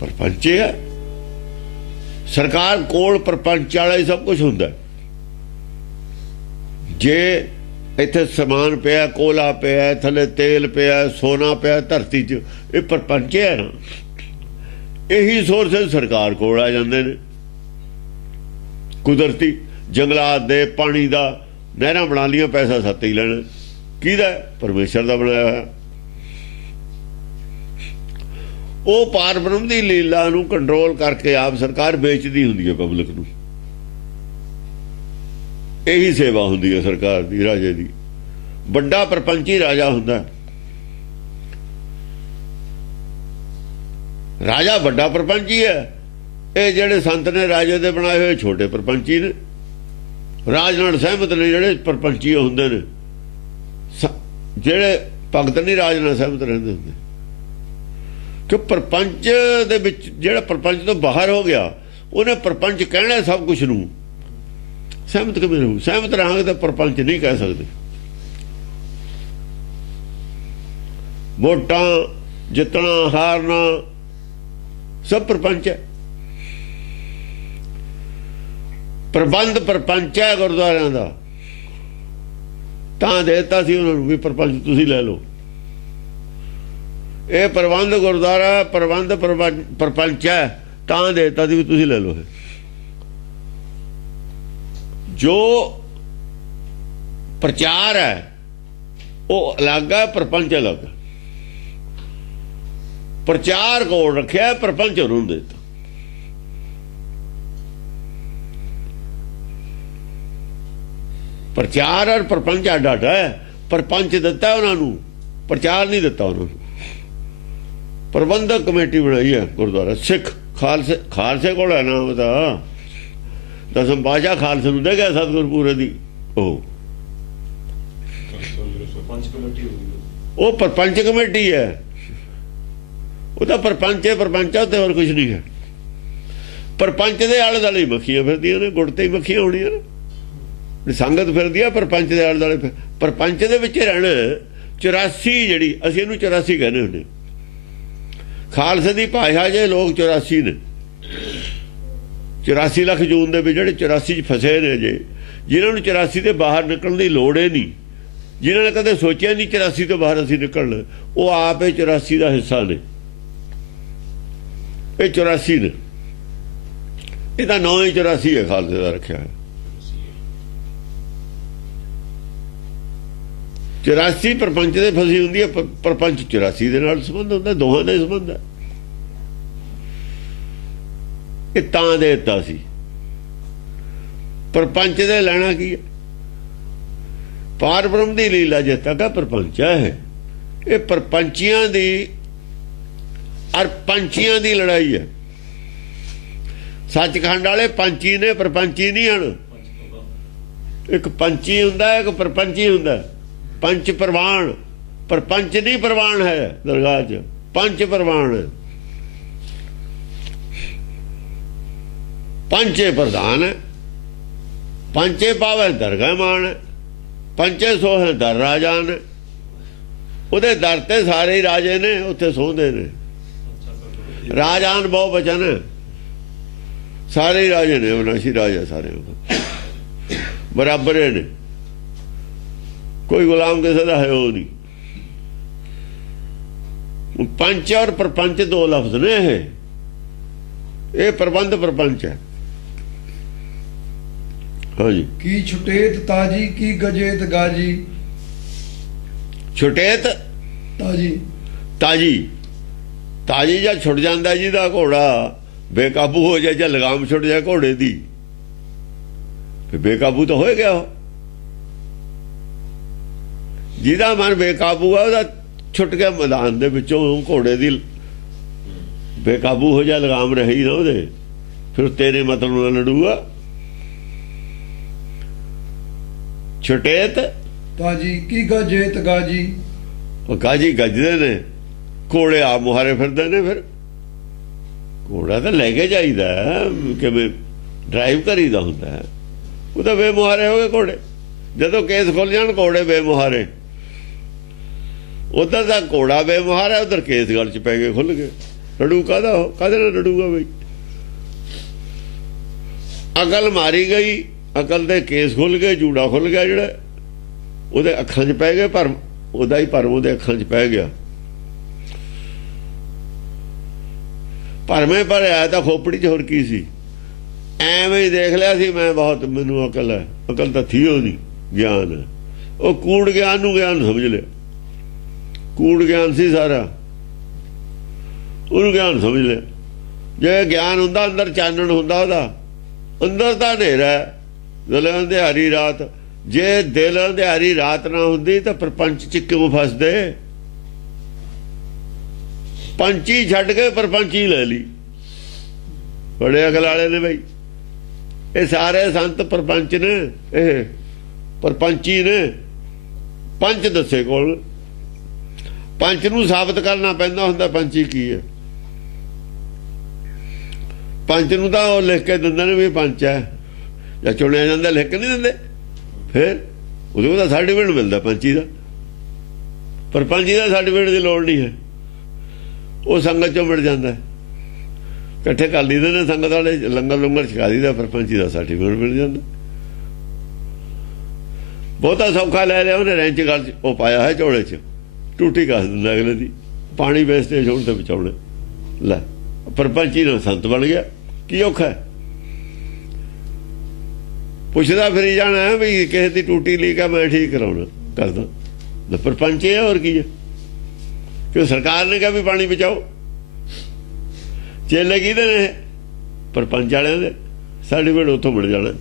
ਪ੍ਰਪੰਚ ਹੈ ਸਰਕਾਰ ਕੋਲ, ਪ੍ਰਪੰਚ ਵਾਲਾ ਹੀ ਸਭ ਕੁਝ ਹੁੰਦਾ। ਜੇ ਇੱਥੇ ਸਮਾਨ ਪਿਆ, ਕੋਲਾ ਪਿਆ, ਥੱਲੇ ਤੇਲ ਪਿਆ, ਸੋਨਾ ਪਿਆ ਧਰਤੀ 'ਚ, ਇਹ ਪ੍ਰਪੰਚ ਹੈ ਨਾ। ਇਹੀ ਸੋਰਸ ਸਰਕਾਰ ਕੋਲ ਆ ਜਾਂਦੇ ਨੇ, ਕੁਦਰਤੀ ਜੰਗਲਾਤ ਦੇ, ਪਾਣੀ ਦਾ, ਨਹਿਰਾਂ ਬਣਾ ਲੀਆਂ, ਪੈਸਾ ਸੱਤ ਹੀ ਲੈਣਾ। ਕਿਹਦਾ? ਪਰਮੇਸ਼ਰ ਦਾ ਬਣਾਇਆ ਹੋਇਆ। ਉਹ ਪਾਰਬ੍ਰਹਮ ਦੀ ਲੀਲਾ ਨੂੰ ਕੰਟਰੋਲ ਕਰਕੇ ਆਪ ਸਰਕਾਰ ਵੇਚਦੀ ਹੁੰਦੀ ਹੈ ਪਬਲਿਕ ਨੂੰ। ਇਹੀ ਸੇਵਾ ਹੁੰਦੀ ਹੈ ਸਰਕਾਰ ਦੀ, ਰਾਜੇ ਦੀ। ਵੱਡਾ ਪ੍ਰਪੰਚੀ ਰਾਜਾ ਹੁੰਦਾ। ਰਾਜਾ ਵੱਡਾ ਪ੍ਰਪੰਚੀ ਹੈ। ਇਹ ਜਿਹੜੇ ਸੰਤ ਨੇ ਰਾਜੇ ਦੇ ਬਣਾਏ ਹੋਏ ਛੋਟੇ ਪ੍ਰਪੰਚੀ ਨੇ। ਰਾਜ ਨਾਲ ਸਹਿਮਤ ਨੇ ਜਿਹੜੇ ਪ੍ਰਪੰਚੀ ਹੁੰਦੇ ਨੇ। ਜਿਹੜੇ ਭਗਤ ਨਹੀਂ ਰਾਜ ਨਾਲ ਸਹਿਮਤ ਰਹਿੰਦੇ ਹੁੰਦੇ। ਕਿ ਪ੍ਰਪੰਚ ਦੇ ਵਿੱਚ ਜਿਹੜਾ ਪ੍ਰਪੰਚ ਤੋਂ ਬਾਹਰ ਹੋ ਗਿਆ, ਉਹਨੇ ਪ੍ਰਪੰਚ ਕਹਿਣਾ ਸਭ ਕੁਝ ਨੂੰ। ਸਹਿਮਤ ਕਿਵੇਂ ਰਹੂ? ਸਹਿਮਤ ਰਹਾਂਗੇ ਤਾਂ ਪ੍ਰਪੰਚ ਨਹੀਂ ਕਹਿ ਸਕਦੇ। ਵੋਟਾਂ ਜਿੱਤਣਾ, ਹਾਰਨਾ ਸਭ ਪ੍ਰਪੰਚ ਹੈ। ਪ੍ਰਬੰਧ ਪ੍ਰਪੰਚ ਹੈ ਗੁਰਦੁਆਰਿਆਂ ਦਾ। ਤਾਂ ਦੇਤਾ ਸੀ ਉਹਨਾਂ ਨੂੰ ਵੀ ਪ੍ਰਪੰਚ ਤੁਸੀਂ ਲੈ ਲਓ। ਇਹ ਪ੍ਰਬੰਧ ਗੁਰਦੁਆਰਾ ਪ੍ਰਬੰਧ ਪ੍ਰਪੰਚ ਹੈ, ਤਾਂ ਦੇਤਾ ਸੀ ਵੀ ਤੁਸੀਂ ਲੈ ਲਓ। ਜੋ ਪ੍ਰਚਾਰ ਹੈ ਉਹ ਅਲੱਗ ਹੈ, ਪ੍ਰਪੰਚ ਅਲੱਗ। ਪ੍ਰਚਾਰ ਕੋਲ ਰੱਖਿਆ, ਪ੍ਰਪੰਚ ਉਹਨੂੰ ਦਿੱਤਾ। ਪ੍ਰਚਾਰ ਔਰ ਪ੍ਰਪੰਚ ਅੱਡ ਅੱਡ ਹੈ। ਪ੍ਰਪੰਚ ਦਿੱਤਾ ਉਹਨਾਂ ਨੂੰ, ਪ੍ਰਚਾਰ ਨਹੀਂ ਦਿੱਤਾ ਉਹਨਾਂ ਨੂੰ। ਪ੍ਰਬੰਧਕ ਕਮੇਟੀ ਬਣਾਈ ਹੈ ਗੁਰਦੁਆਰਾ ਸਿੱਖ ਖਾਲਸੇ ਕੋਲ ਹੈ ਨਾਮ ਦਾ। ਦਸਮ ਪਾਤਸ਼ਾਹ ਖਾਲਸੇ ਨੂੰ ਦੇ ਗਿਆ ਸਤਿਗੁਰ ਪੂਰੇ ਦੀ। ਉਹ ਪ੍ਰਪੰਚ ਕਮੇਟੀ ਹੈ। ਉਹ ਤਾਂ ਪ੍ਰਪੰਚ ਹੈ, ਪ੍ਰਪੰਚ ਤੇ ਹੋਰ ਕੁਝ ਨਹੀਂ ਹੈ। ਪ੍ਰਪੰਚ ਦੇ ਆਲੇ ਦੁਆਲੇ ਮੱਖੀਆਂ ਫਿਰਦੀਆਂ ਨੇ, ਗੁੜ ਤੇ ਹੀ ਮੱਖੀਆਂ ਹੋਣੀਆਂ ਨੇ। ਸੰਗਤ ਫਿਰਦੀ ਆ ਪ੍ਰਪੰਚ ਦੇ ਆਲੇ ਦੁਆਲੇ। ਪ੍ਰਪੰਚ ਦੇ ਵਿੱਚ ਰਹਿਣਾ 84, ਜਿਹੜੀ ਅਸੀਂ ਇਹਨੂੰ 84 ਕਹਿੰਦੇ ਹੁੰਦੇ। ਖਾਲਸੇ ਦੀ ਭਾਸ਼ਾ ਜੇ ਲੋਕ 84 ਨੇ। 84 ਲੱਖ ਜੂਨ ਦੇ ਵਿੱਚ ਜਿਹੜੇ 84 'ਚ ਫਸੇ ਨੇ, ਜੇ ਜਿਨ੍ਹਾਂ ਨੂੰ 84 ਦੇ ਬਾਹਰ ਨਿਕਲਣ ਦੀ ਲੋੜ ਹੀ ਨਹੀਂ, ਜਿਨ੍ਹਾਂ ਨੇ ਕਦੇ ਸੋਚਿਆ ਨਹੀਂ 84 ਤੋਂ ਬਾਹਰ ਅਸੀਂ ਨਿਕਲਣਾ, ਉਹ ਆਪ ਇਹ 84 ਦਾ ਹਿੱਸਾ ਨੇ। ਇਹ 84 ਨੇ। ਇਹਦਾ ਨਾਂ ਹੀ 84 ਹੈ, ਖਾਲਸੇ ਦਾ ਰੱਖਿਆ ਹੈ। 84 ਪ੍ਰਪੰਚ ਦੇ ਫਸੀ ਹੁੰਦੀ ਹੈ। ਪ੍ਰਪੰਚ 84 ਦੇ ਨਾਲ ਸੰਬੰਧ ਹੁੰਦਾ, ਦੋਹਾਂ ਦਾ ਸੰਬੰਧ ਹੈ। ਇਹ ਤਾਂ ਦੇ ਦਿੱਤਾ ਸੀ। ਪ੍ਰਪੰਚ ਦੇ ਲੈਣਾ ਕੀ ਹੈ? ਪਾਰਬ੍ਰਹਮ ਦੀ ਲੀਲਾ ਜੇ ਤੱਕ ਪ੍ਰਪੰਚ ਹੈ। ਇਹ ਪ੍ਰਪੰਚੀਆਂ ਦੀ ਔਰ ਪੰਛੀਆਂ ਦੀ ਲੜਾਈ ਹੈ। ਸੱਚਖੰਡ ਵਾਲੇ ਪੰਛੀ ਨੇ, ਪ੍ਰਪੰਚੀ ਨਹੀਂ ਹਨ। ਇੱਕ ਪੰਛੀ ਹੁੰਦਾ, ਇੱਕ ਪ੍ਰਪੰਚੀ ਹੁੰਦਾ। ਪੰਚ ਪ੍ਰਵਾਨ, ਪ੍ਰਪੰਚ ਨਹੀਂ ਪ੍ਰਵਾਨ ਹੈ ਦਰਗਾਹ 'ਚ, ਪੰਚ ਪ੍ਰਵਾਨ ਹੈ। ਪੰਚੇ ਪ੍ਰਧਾਨ ਹੈ, ਪੰਚੇ ਪਾਵੇ ਦਰਗਾਹ ਮਾਨ ਹੈ, ਪੰਚੇ ਸੋਹੇ ਦਰ ਰਾਜਾਨ ਹੈ। ਉਹਦੇ ਦਰ ਤੇ ਸਾਰੇ ਹੀ ਰਾਜੇ ਨੇ, ਉੱਥੇ ਸੌਂਦੇ ਨੇ। ਰਾਜਾਨ ਬਹੁ ਬਚਨ, ਸਾਰੇ ਹੀ ਰਾਜੇ ਨੇ, ਅਵਿਨਾਸ਼ੀ ਰਾਜਾ ਸਾਰੇ ਬਰਾਬਰ ਨੇ, ਕੋਈ ਗੁਲਾਮ ਕਿਸੇ ਦਾ ਹੈ ਉਹ ਨਹੀਂ। ਪੰਚ ਔਰ ਪ੍ਰਪੰਚ ਦੋ ਲਫ਼ਜ਼ ਨੇ, ਇਹ ਪ੍ਰਬੰਧ ਪ੍ਰਪੰਚ ਹੈ। ਹਾਂਜੀ। ਕੀ ਛੁਟੇਤ ਤਾਜੀ ਕੀ ਗਜੇਤ ਗਾਜੀ। ਛੁਟੇਤ ਤਾਜੀ, ਤਾਜੀ, ਤਾਜੀ ਜਾਂ ਛੁੱਟ ਜਾਂਦਾ ਜਿਹਦਾ ਘੋੜਾ ਬੇਕਾਬੂ ਹੋ ਜਾਏ, ਜਾਂ ਲਗਾਮ ਛੁੱਟ ਜਾਏ ਘੋੜੇ ਦੀ, ਫਿਰ ਬੇਕਾਬੂ ਤਾਂ ਹੋ ਗਿਆ ਉਹ। ਜਿਹਦਾ ਮਨ ਬੇਕਾਬੂ ਆ ਉਹਦਾ ਛੁੱਟ ਗਿਆ ਮੈਦਾਨ ਦੇ ਵਿੱਚੋਂ, ਘੋੜੇ ਦੀ ਬੇਕਾਬੂ ਹੋ ਜਾ, ਲਗਾਮ ਰਹੀ ਨਾ ਉਹਦੇ, ਫਿਰ ਤੇਰੇ ਮਤਲਬ ਨਾਲ ਲੜੂਗਾ। ਛੁਟੇਤ ਤਾਜੀ ਕੀ ਗਜੇਤ ਗਾਜੀ। ਉਹ ਗਾਜੀ ਗੱਜਦੇ ਨੇ, ਘੋੜੇ ਆ ਮੁਹਾਰੇ ਫਿਰਦੇ ਨੇ। ਫਿਰ ਘੋੜਾ ਤਾਂ ਲੈ ਕੇ ਜਾਈਦਾ, ਕਿਵੇਂ ਡਰਾਈਵ ਕਰੀਦਾ ਹੁੰਦਾ, ਉਹ ਤਾਂ ਬੇਮੁਹਾਰੇ ਹੋ ਗਏ ਘੋੜੇ। ਜਦੋਂ ਕੇਸ ਖੁੱਲ ਜਾਣ ਘੋੜੇ ਬੇਮੁਹਾਰੇ, ਉਧਰ ਦਾ ਘੋੜਾ ਬੇਮੁਹਾਰਾ, ਉਧਰ ਕੇਸ ਗਲ ਚ ਪੈ ਗਏ, ਖੁੱਲ ਗਏ। ਲੜੂ ਕਾਹਦਾ, ਕਾਹਦੇ ਨਾਲ ਲੜੂਗਾ ਬਈ। ਅਕਲ ਮਾਰੀ ਗਈ, ਅਕਲ ਦੇ ਕੇਸ ਖੁੱਲ ਗਏ, ਜੂੜਾ ਖੁੱਲ ਗਿਆ, ਜਿਹੜਾ ਉਹਦੇ ਅੱਖਾਂ 'ਚ ਪੈ ਗਏ ਭਰਮ, ਉਹਦਾ ਹੀ ਭਰਮ ਉਹਦੇ ਅੱਖਾਂ 'ਚ ਪੈ ਗਿਆ। ਭਰਮੇ ਭਰਿਆ ਤਾਂ ਖੋਪੜੀ 'ਚ ਹੋਰ ਕੀ ਸੀ। ਐਵੇਂ ਹੀ ਦੇਖ ਲਿਆ ਸੀ ਮੈਂ, ਬਹੁਤ ਮੈਨੂੰ ਅਕਲ ਹੈ। ਅਕਲ ਤਾਂ ਥੀ ਉਹ ਨਹੀਂ, ਗਿਆਨ ਹੈ। ਉਹ ਕੂੜ ਗਿਆਨ ਨੂੰ ਗਿਆਨ ਸਮਝ ਲਿਆ, ਕੂੜ ਗਿਆਨ ਸੀ ਸਾਰਾ, ਉਹਨੂੰ ਗਿਆਨ ਸਮਝ ਲਿਆ। ਜੇ ਗਿਆਨ ਹੁੰਦਾ ਅੰਦਰ ਚਾਨਣ ਹੁੰਦਾ, ਉਹਦਾ ਅੰਦਰ ਤਾਂ ਹਨੇਰਾ, ਦਿਲ ਅੰਧਿਆਰੀ ਰਾਤ। ਜੇ ਦਿਲ ਅੰਧਿਆਰੀ ਰਾਤ ਨਾ ਹੁੰਦੀ ਤਾਂ ਪ੍ਰਪੰਚ ਚ ਕਿਉਂ ਫਸਦੇ। ਪੰਚੀ ਛੱਡ ਕੇ ਪ੍ਰਪੰਚੀ ਲੈ ਲਈ, ਬੜੇ ਅਕਲ ਵਾਲੇ ਨੇ ਬਈ। ਇਹ ਸਾਰੇ ਸੰਤ ਪ੍ਰਪੰਚ ਨੇ, ਇਹ ਪ੍ਰਪੰਚੀ ਨੇ। ਪੰਚ ਦੱਸੇ ਕੋਲ, ਪੰਚ ਨੂੰ ਸਾਬਤ ਕਰਨਾ ਪੈਂਦਾ ਹੁੰਦਾ ਪੰਚੀ ਕੀ ਹੈ। ਪੰਚ ਨੂੰ ਤਾਂ ਉਹ ਲਿਖ ਕੇ ਦਿੰਦੇ ਨੇ ਵੀ ਪੰਚ ਹੈ, ਜਾਂ ਚੁਣਿਆ ਜਾਂਦਾ, ਲਿਖ ਕੇ ਨਹੀਂ ਦਿੰਦੇ। ਫਿਰ ਉਹਦੇ ਦਾ ਸਰਟੀਫਿਕੇਟ ਮਿਲਦਾ ਪੰਚੀ ਦਾ, ਪਰ ਪੰਚੀ ਦਾ ਸਰਟੀਫਿਕੇਟ ਦੀ ਲੋੜ ਨਹੀਂ ਹੈ, ਉਹ ਸੰਗਤ ਚੋਂ ਮਿਲ ਜਾਂਦਾ। ਇਕੱਠੇ ਕਰ ਲਈਦੇ ਨੇ ਸੰਗਤ ਵਾਲੇ, ਲੰਗਰ ਲੰਗਰ ਛਕਾ ਦਈਦਾ, ਪਰ ਪੰਚੀ ਦਾ ਸਰਟੀਫਿਕੇਟ ਮਿਲ ਜਾਂਦਾ। ਬਹੁਤਾ ਸੌਖਾ ਲੈ ਲਿਆ ਉਹਨੇ, ਰੈਂਚ ਗੱਲ ਉਹ ਪਾਇਆ ਹੈ ਝੋਲੇ 'ਚ, ਟੂਟੀ ਕੱਸ ਦਿੰਦਾ ਅਗਲੇ ਦੀ, ਪਾਣੀ ਵੇਸਟੇਜ ਹੋਣ ਤੇ ਬਚਾਉਣੇ। ਲੈ ਪ੍ਰਪੰਚੀ ਨਾਲ ਸੰਤ ਬਣ ਗਿਆ, ਕੀ ਔਖਾ ਹੈ। ਪੁੱਛਦਾ ਫਿਰੀ ਜਾਣਾ ਵੀ ਕਿਸੇ ਦੀ ਟੂਟੀ ਲੀਕ ਆ, ਮੈਂ ਠੀਕ ਕਰਾਉਣਾ ਕਰਦਾ। ਪ੍ਰਪੰਚ ਹੈ, ਹੋਰ ਕੀ ਹੈ। ਕਿਉਂ ਸਰਕਾਰ ਨੇ ਕਿਹਾ ਵੀ ਪਾਣੀ ਬਚਾਓ। ਚੇਲੇ ਕਿਹਦੇ ਨੇ, ਪ੍ਰਪੰਚ ਵਾਲਿਆਂ ਦੇ। ਸਰਟੀਫਿਕੇਟ ਉੱਥੋਂ ਮਿਲ ਜਾਣਾ।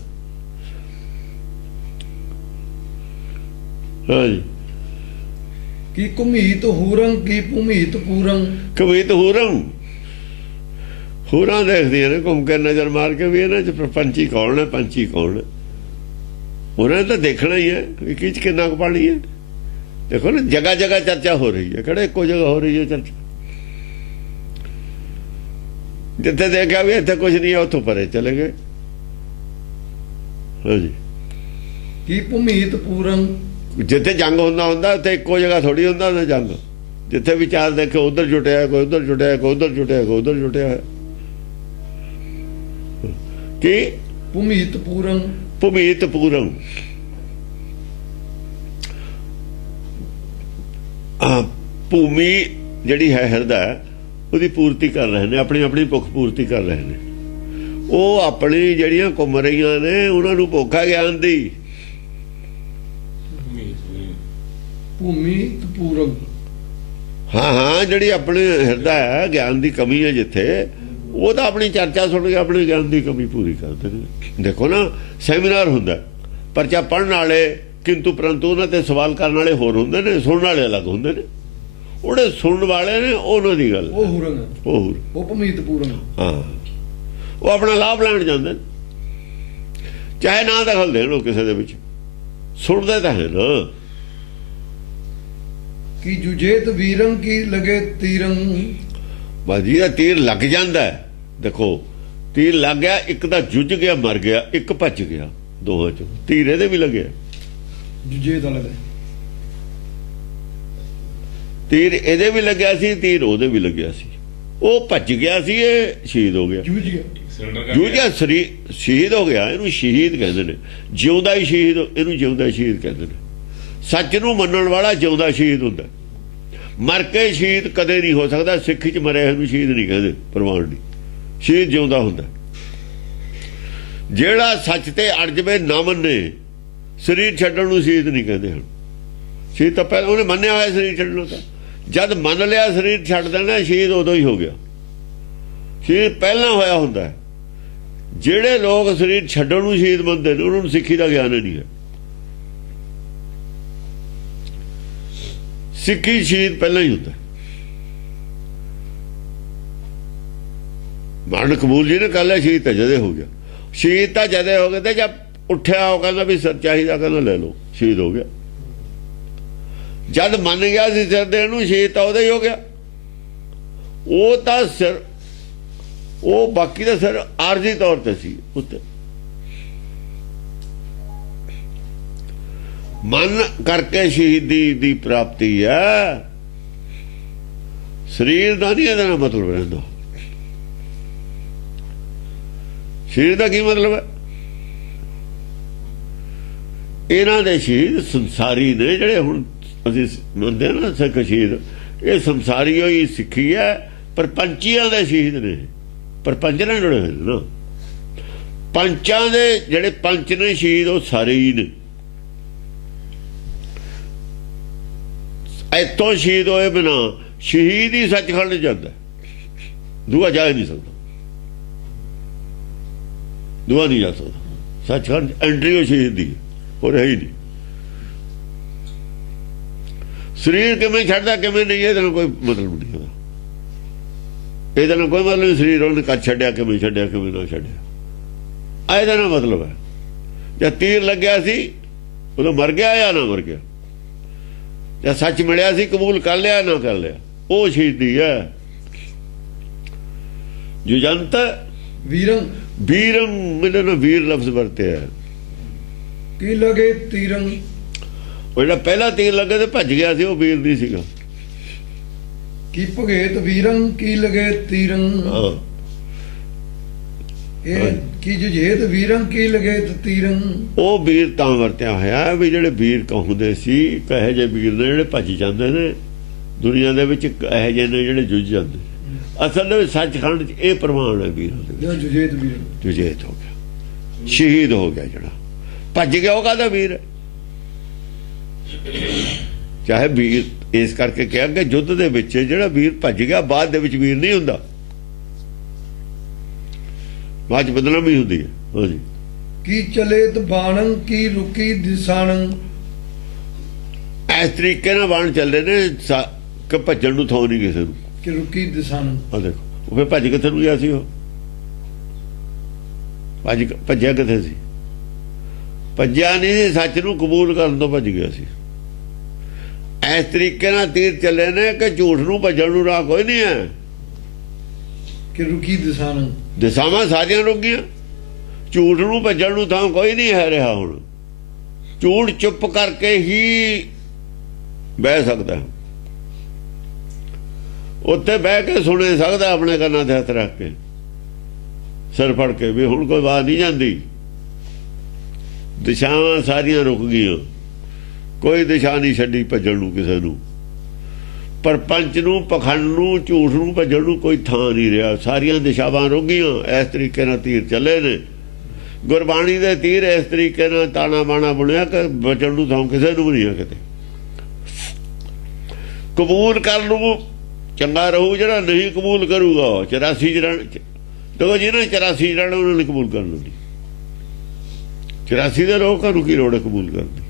ਹਾਂਜੀ। ਕੀ ਘੁਮੀਤ ਹੂਰੰ ਕੀ ਭੂਮੀਤ ਪੂਰੰ। ਘੁਮੀਤ ਹੂਰੰ, ਹੂਰਾਂ ਦੇਖਦੀਆਂ ਨੇ ਘੁੰਮ ਕੇ, ਨਜ਼ਰ ਮਾਰ ਕੇ ਵੀ ਇਹਨਾਂ 'ਚ ਪ੍ਰਪੰਚੀ ਕੌਣ ਹੈ, ਪੰਚੀ ਕੌਣ ਹੈ। ਉਹਨਾਂ ਨੇ ਤਾਂ ਦੇਖਣਾ ਹੀ ਹੈ ਵੀ ਕਿਹ 'ਚ ਕਿੰਨਾ ਕੁ ਪਾਣੀ ਹੈ। ਦੇਖੋ ਨਾ, ਜਗ੍ਹਾ ਜਗ੍ਹਾ ਚਰਚਾ ਹੋ ਰਹੀ ਹੈ, ਕਿਹੜਾ ਇੱਕੋ ਜਗ੍ਹਾ ਹੋ ਰਹੀ ਹੈ ਚਰਚਾ। ਜਿੱਥੇ ਦੇਖਿਆ ਵੀ ਇੱਥੇ ਕੁਝ ਨਹੀਂ ਹੈ, ਉੱਥੋਂ ਪਰੇ ਚਲੇ ਗਏ। ਹਾਂਜੀ। ਕੀ ਭੂਮੀਤ ਪੂਰੰ। ਜਿੱਥੇ ਜੰਗ ਹੁੰਦਾ ਉੱਥੇ ਇੱਕੋ ਜਗ੍ਹਾ ਥੋੜੀ ਹੁੰਦਾ ਨਾ ਜੰਗ। ਜਿੱਥੇ ਵੀ ਚਾਰ ਦੇਖੇ, ਉਧਰ ਜੁਟਿਆ, ਕੋਈ ਉਧਰ ਜੁਟਿਆ, ਕੋਈ ਉਧਰ ਜੁਟਿਆ, ਕੋਈ ਉਧਰ ਜੁਟਿਆ। ਕੀ ਭੂਮੀਤ ਪੂਰੰ। ਭੂਮੀਤ ਪੂਰੰ, ਭੂਮੀ ਜਿਹੜੀ ਹੈ ਹਿਰਦਾ, ਉਹਦੀ ਪੂਰਤੀ ਕਰ ਰਹੇ ਨੇ, ਆਪਣੀ ਆਪਣੀ ਭੁੱਖ ਪੂਰਤੀ ਕਰ ਰਹੇ ਨੇ। ਉਹ ਆਪਣੀ ਜਿਹੜੀਆਂ ਘੁੰਮ ਰਹੀਆਂ ਨੇ, ਉਹਨਾਂ ਨੂੰ ਭੁੱਖ ਹੈ ਗਿਆਨ ਦੀ। ਭੂਮੀਤ ਪੂਰੰ। ਹਾਂ, ਜਿਹੜੀ ਆਪਣੇ ਹਿਰਦਾ ਹੈ, ਗਿਆਨ ਦੀ ਕਮੀ ਹੈ ਜਿੱਥੇ, ਉਹ ਤਾਂ ਆਪਣੀ ਚਰਚਾ ਸੁਣ ਕੇ ਆਪਣੇ ਗਿਆਨ ਦੀ ਕਮੀ ਪੂਰੀ ਕਰਦੇ ਨੇ। ਦੇਖੋ ਨਾ, ਸੈਮੀਨਾਰ ਹੁੰਦਾ, ਪਰਚਾ ਪੜ੍ਹਨ ਵਾਲੇ ਕਿੰਤੂ ਪਰੰਤੂ ਉਹਨਾਂ ਤੇ ਸਵਾਲ ਕਰਨ ਵਾਲੇ ਹੋਰ ਹੁੰਦੇ ਨੇ, ਸੁਣਨ ਵਾਲੇ ਅਲੱਗ ਹੁੰਦੇ ਨੇ। ਉਹਦੇ ਸੁਣਨ ਵਾਲੇ ਨੇ ਉਹਨਾਂ ਦੀ ਗੱਲ, ਉਹ ਹੂਰੰ, ਉਹ ਭੂਮੀਤ ਪੂਰੰ। ਹਾਂ, ਉਹ ਆਪਣਾ ਲਾਭ ਲੈਣ ਜਾਂਦੇ, ਚਾਹੇ ਨਾ ਦਖਲ ਦੇਣ ਉਹ ਕਿਸੇ ਦੇ ਵਿੱਚ, ਸੁਣਦੇ ਤਾਂ ਹੈ ਨਾ। ਕੀ ਜੁਜੇਤ ਵੀਰੰ ਕੀ ਲਗੇ ਤੀਰੰ। ਬਾਜੀ ਦਾ ਤੀਰ ਲੱਗ ਜਾਂਦਾ। ਦੇਖੋ ਤੀਰ ਲੱਗ ਗਿਆ, ਇੱਕ ਦਾ ਜੁੱਝ ਗਿਆ, ਮਰ ਗਿਆ, ਇੱਕ ਭੱਜ ਗਿਆ, ਦੋਹਾਂ ਚੋਂ ਤੀਰ ਇਹਦੇ ਵੀ ਲੱਗਿਆ। ਜੁਜੇ ਦਾ ਲੱਗਾ। ਤੀਰ ਇਹਦੇ ਵੀ ਲੱਗਿਆ ਸੀ, ਤੀਰ ਉਹਦੇ ਵੀ ਲੱਗਿਆ ਸੀ। ਉਹ ਭੱਜ ਗਿਆ ਸੀ, ਇਹ ਸ਼ਹੀਦ ਹੋ ਗਿਆ। ਜੂਝ ਗਿਆ। ਜੂਝਿਆ ਸ਼ਹੀਦ ਹੋ ਗਿਆ। ਇਹਨੂੰ ਸ਼ਹੀਦ ਕਹਿੰਦੇ ਨੇ। ਜਿਉਂਦਾ ਹੀ ਸ਼ਹੀਦ, ਇਹਨੂੰ ਜਿਉਂਦਾ ਸ਼ਹੀਦ ਕਹਿੰਦੇ ਨੇ। ਸੱਚ ਨੂੰ ਮੰਨਣ ਵਾਲਾ ਜਿਉਂਦਾ ਸ਼ਹੀਦ ਹੁੰਦਾ। ਮਰ ਕੇ ਸ਼ਹੀਦ ਕਦੇ ਨਹੀਂ ਹੋ ਸਕਦਾ। ਸਿੱਖੀ ਚ ਮਰਿਆ ਇਹਨੂੰ ਸ਼ਹੀਦ ਨਹੀਂ ਕਹਿੰਦੇ, ਪ੍ਰਵਾਨ ਨਹੀਂ। ਸ਼ਹੀਦ ਜਿਉਂਦਾ ਹੁੰਦਾ। ਜਿਹੜਾ ਸੱਚ ਤੇ ਅੜ ਜਵੇ, ਨਾ ਮੰਨੇ, ਸਰੀਰ ਛੱਡਣ ਨੂੰ ਸ਼ਹੀਦ ਨਹੀਂ ਕਹਿੰਦੇ ਹਨ। ਸ਼ਹੀਦ ਤਾਂ ਪਹਿਲਾਂ ਉਹਨੇ ਮੰਨਿਆ ਹੋਇਆ ਸਰੀਰ ਛੱਡਣਾ। ਤਾਂ ਜਦ ਮੰਨ ਲਿਆ ਸਰੀਰ ਛੱਡ ਦੇਣਾ, ਸ਼ਹੀਦ ਉਦੋਂ ਹੀ ਹੋ ਗਿਆ। ਸ਼ਹੀਦ ਪਹਿਲਾਂ ਹੋਇਆ ਹੁੰਦਾ ਹੈ। ਜਿਹੜੇ ਲੋਕ ਸਰੀਰ ਛੱਡਣ ਨੂੰ ਸ਼ਹੀਦ ਮੰਨਦੇ ਨੇ, ਉਹਨਾਂ ਨੂੰ ਸਿੱਖੀ ਦਾ ਗਿਆਨ ਨਹੀਂ ਹੈ। ਸਿੱਖੀ ਸ਼ਹੀਦ ਪਹਿਲਾਂ ਹੀ ਹੁੰਦਾ। ਮਰਨ ਕਬੂਲ ਜੀ ਨੇ ਕਰ ਲਿਆ, ਸ਼ਹੀਦ ਤਾਂ ਜਦੇ ਹੋ ਗਿਆ। ਸ਼ਹੀਦ ਤਾਂ ਜਦੇ ਹੋ ਗਏ ਤੇ ਜਦ ਉੱਠਿਆ ਉਹ ਕਹਿੰਦਾ ਵੀ ਸਿਰ ਚਾਹੀਦਾ, ਕਹਿੰਦਾ ਲੈ ਲਓ, ਸ਼ਹੀਦ ਹੋ ਗਿਆ। ਜਦ ਮੰਨ ਗਿਆ ਸੀ ਸਿਰ ਦੇਣ ਨੂੰ, ਸ਼ਹੀਦ ਤਾਂ ਉਹਦਾ ਹੀ ਹੋ ਗਿਆ। ਉਹ ਤਾਂ ਸਿਰ, ਉਹ ਬਾਕੀ ਦਾ ਸਿਰ ਆਰਜ਼ੀ ਤੌਰ ਤੇ ਸੀ ਉੱਤੇ। ਮਨ ਕਰਕੇ ਸ਼ਹੀਦੀ ਦੀ ਪ੍ਰਾਪਤੀ ਹੈ। ਸਰੀਰ ਦਾ ਨਹੀਂ ਇਹਦਾ ਮਤਲਬ ਰਹਿੰਦਾ। ਸਰੀਰ ਦਾ ਕੀ ਮਤਲਬ ਹੈ? ਇਹਨਾਂ ਦੇ ਸ਼ਹੀਦ ਸੰਸਾਰੀ ਨੇ, ਜਿਹੜੇ ਹੁਣ ਅਸੀਂ ਮੰਨਦੇ ਹਾਂ ਨਾ ਸਿੱਖ ਸ਼ਹੀਦ, ਇਹ ਸੰਸਾਰੀ ਹੋਈ ਸਿੱਖੀ ਹੈ। ਪਰ ਪੰਚੀਆਂ ਦੇ ਸ਼ਹੀਦ ਨੇ, ਪਰ ਪੰਜ ਨਾਲ ਜੁੜੇ ਹੋਏ ਨੇ ਨਾ। ਪੰਚਾਂ ਦੇ ਜਿਹੜੇ ਪੰਚ ਨੇ ਸ਼ਹੀਦ, ਉਹ ਸਾਰੇ ਹੀ ਨੇ। ਇੱਥੋਂ ਸ਼ਹੀਦ ਹੋਏ ਬਿਨਾ ਸ਼ਹੀਦ ਹੀ ਸੱਚਖੰਡ ਜਾਂਦਾ, ਦੂਆ ਜਾ ਹੀ ਨਹੀਂ ਸਕਦਾ। ਦੂਆ ਨਹੀਂ ਜਾ ਸਕਦਾ। ਸੱਚਖੰਡ ਐਂਟਰੀ ਉਹ ਸ਼ਹੀਦ ਦੀ, ਹੋਰ ਹੈ ਹੀ ਨਹੀਂ। ਸਰੀਰ ਕਿਵੇਂ ਛੱਡਦਾ, ਕਿਵੇਂ ਨਹੀਂ, ਇਹਦੇ ਨਾਲ ਕੋਈ ਮਤਲਬ ਨਹੀਂ ਹੁੰਦਾ। ਇਹਦੇ ਨਾਲ ਕੋਈ ਮਤਲਬ ਨਹੀਂ। ਸਰੀਰ ਉਹਨੇ ਕੱਦ ਛੱਡਿਆ, ਕਿਵੇਂ ਛੱਡਿਆ, ਕਿਵੇਂ ਨਾ ਛੱਡਿਆ, ਇਹਦਾ ਨਾ ਮਤਲਬ ਹੈ। ਜਦ ਤੀਰ ਲੱਗਿਆ ਸੀ ਉਦੋਂ ਮਰ ਗਿਆ ਜਾਂ ਨਾ ਮਰ ਗਿਆ, ਜਦ ਸੱਚ ਮਿਲਿਆ ਸੀ ਕਬੂਲ ਕਰ ਲਿਆ ਨਾ ਕਰ ਲਿਆ, ਉਹ ਸ਼ਹੀਦੀ ਹੈ। ਜੁਜੰਤ ਵੀਰੰ, ਵੀਰੰ ਮੈਨੂੰ ਵੀਰ ਲਫ਼ਜ਼ ਵਰਤਿਆ। ਕੀ ਲਗੇ ਤੀਰੰ, ਉਹ ਜਿਹੜਾ ਪਹਿਲਾ ਤੀਰ ਲੱਗੇ ਤੇ ਭੱਜ ਗਿਆ ਸੀ, ਉਹ ਵੀਰ ਨਹੀਂ ਸੀਗਾ। ਕੀ ਭਗੇਤ ਵੀਰੰ, ਕੀ ਲਗੇ ਤੀਰੰ। ਇਹ ਕੀ ਜੁਝੇਤ ਵੀਰੰ, ਕੀ ਲਗੇ ਤੀਰੰ। ਉਹ ਵੀਰ ਤਾਂ ਵਰਤਿਆ ਹੋਇਆ ਵੀ ਜਿਹੜੇ ਵੀਰ ਕਹੁੰਦੇ ਸੀ, ਕਹੇ ਜੇ ਵੀਰ ਨੇ ਜਿਹੜੇ ਭੱਜ ਜਾਂਦੇ ਨੇ ਦੁਨੀਆ ਦੇ ਵਿੱਚ, ਇਹੋ ਜਿਹੇ ਨੇ ਜਿਹੜੇ ਜੁਝ ਜਾਂਦੇ। ਅਸਲ ਦੇ ਵਿੱਚ ਸੱਚਖੰਡ 'ਚ ਇਹ ਪ੍ਰਮਾਣ ਹੈ ਵੀਰ ਦੇ। ਜੁਝੇਤ ਵੀਰ, ਜੁਝੇਤ ਹੋ ਗਿਆ, ਸ਼ਹੀਦ ਹੋ ਗਿਆ। ਜਿਹੜਾ ਭੱਜ ਗਿਆ ਉਹ ਕਾਹਦਾ ਵੀਰ ਹੈ? ਚਾਹੇ ਵੀਰ, ਇਸ ਕਰਕੇ ਕਿਹਾ ਕਿ ਯੁੱਧ ਦੇ ਵਿੱਚ ਜਿਹੜਾ ਵੀਰ ਭੱਜ ਗਿਆ, ਬਾਅਦ ਦੇ ਵਿੱਚ ਵੀਰ ਨਹੀਂ ਹੁੰਦਾ, ਬਾਅਦ ਚ ਬਦਨਾਮੀ ਹੁੰਦੀ ਹੈ। ਹਾਂਜੀ। ਕੀ ਚਲੇਤ ਬਾਣੰ, ਕੀ ਰੁਕੀ ਦਿਸਾਣੰ। ਇਸ ਤਰੀਕੇ ਨਾਲ ਬਾਣ ਚੱਲਦੇ ਨੇ ਕਿ ਭੱਜਣ ਨੂੰ ਥਾਂ ਨਹੀਂ ਕਿਸੇ ਨੂੰ। ਕਿ ਰੁਕੀ ਦਿਸਾਣੰ, ਆ ਦੇਖੋ ਉਹ ਫਿਰ ਭੱਜ ਕਿੱਥੇ ਨੂੰ ਗਿਆ ਸੀ? ਉਹ ਭੱਜਿਆ ਕਿੱਥੇ ਸੀ? ਭੱਜਿਆ ਨਹੀਂ, ਸੱਚ ਨੂੰ ਕਬੂਲ ਕਰਨ ਤੋਂ ਭੱਜ ਗਿਆ ਸੀ। ਇਸ ਤਰੀਕੇ ਨਾਲ ਤੀਰ ਚੱਲੇ ਨੇ ਕਿ ਝੂਠ ਨੂੰ ਭੱਜਣ ਨੂੰ ਰਾਹ ਕੋਈ ਨਹੀਂ ਹੈ। ਕਿ ਰੁਕੀ ਦਿਸਾਣੰ, ਦਿਸ਼ਾਵਾਂ ਸਾਰੀਆਂ ਰੁਕ ਗਈਆਂ, ਝੂਠ ਨੂੰ ਭੱਜਣ ਨੂੰ ਥਾਂ ਕੋਈ ਨਹੀਂ ਹੈ ਰਿਹਾ। ਹੁਣ ਝੂਠ ਚੁੱਪ ਕਰਕੇ ਹੀ ਬਹਿ ਸਕਦਾ, ਉੱਥੇ ਬਹਿ ਕੇ ਸੁਣੇ ਸਕਦਾ, ਆਪਣੇ ਕੰਨਾਂ ਤੇ ਹੱਥ ਰੱਖ ਕੇ, ਸਿਰ ਫੜ ਕੇ, ਵੀ ਹੁਣ ਕੋਈ ਬਾਤ ਨਹੀਂ ਜਾਂਦੀ। ਦਿਸ਼ਾਵਾਂ ਸਾਰੀਆਂ ਰੁਕ ਗਈਆਂ, ਕੋਈ ਦਿਸ਼ਾ ਨਹੀਂ ਛੱਡੀ ਭੱਜਣ ਨੂੰ ਕਿਸੇ ਨੂੰ। ਪਰ ਪੰਚ ਨੂੰ, ਪਖੰਡ ਨੂੰ, ਝੂਠ ਨੂੰ ਭੱਜਣ ਨੂੰ ਕੋਈ ਥਾਂ ਨਹੀਂ ਰਿਹਾ। ਸਾਰੀਆਂ ਦਿਸ਼ਾਵਾਂ ਰੁਕ ਗਈਆਂ। ਇਸ ਤਰੀਕੇ ਨਾਲ ਤੀਰ ਚੱਲੇ ਨੇ। ਗੁਰਬਾਣੀ ਦੇ ਤੀਰ ਇਸ ਤਰੀਕੇ ਨਾਲ ਤਾਣਾ ਬਾਣਾ ਬੁਣਿਆ ਕਿ ਬਚਣ ਨੂੰ ਥਾਂ ਕਿਸੇ ਨੂੰ ਨਹੀਂ ਹੈ ਕਿਤੇ। ਕਬੂਲ ਕਰ ਲੂ ਚੰਗਾ ਰਹੂ, ਜਿਹੜਾ ਨਹੀਂ ਕਬੂਲ ਕਰੂਗਾ 84 ਜਣ ਦੇਖੋ ਜਿਹਨੇ 84 ਜਣ ਉਹਨਾਂ ਨੇ ਕਬੂਲ ਕਰ ਲੂਗੀ। 84 ਦੇ ਲੋਕਾਂ ਨੂੰ ਕੀ ਲੋੜ ਹੈ ਕਬੂਲ ਕਰਨ ਦੀ?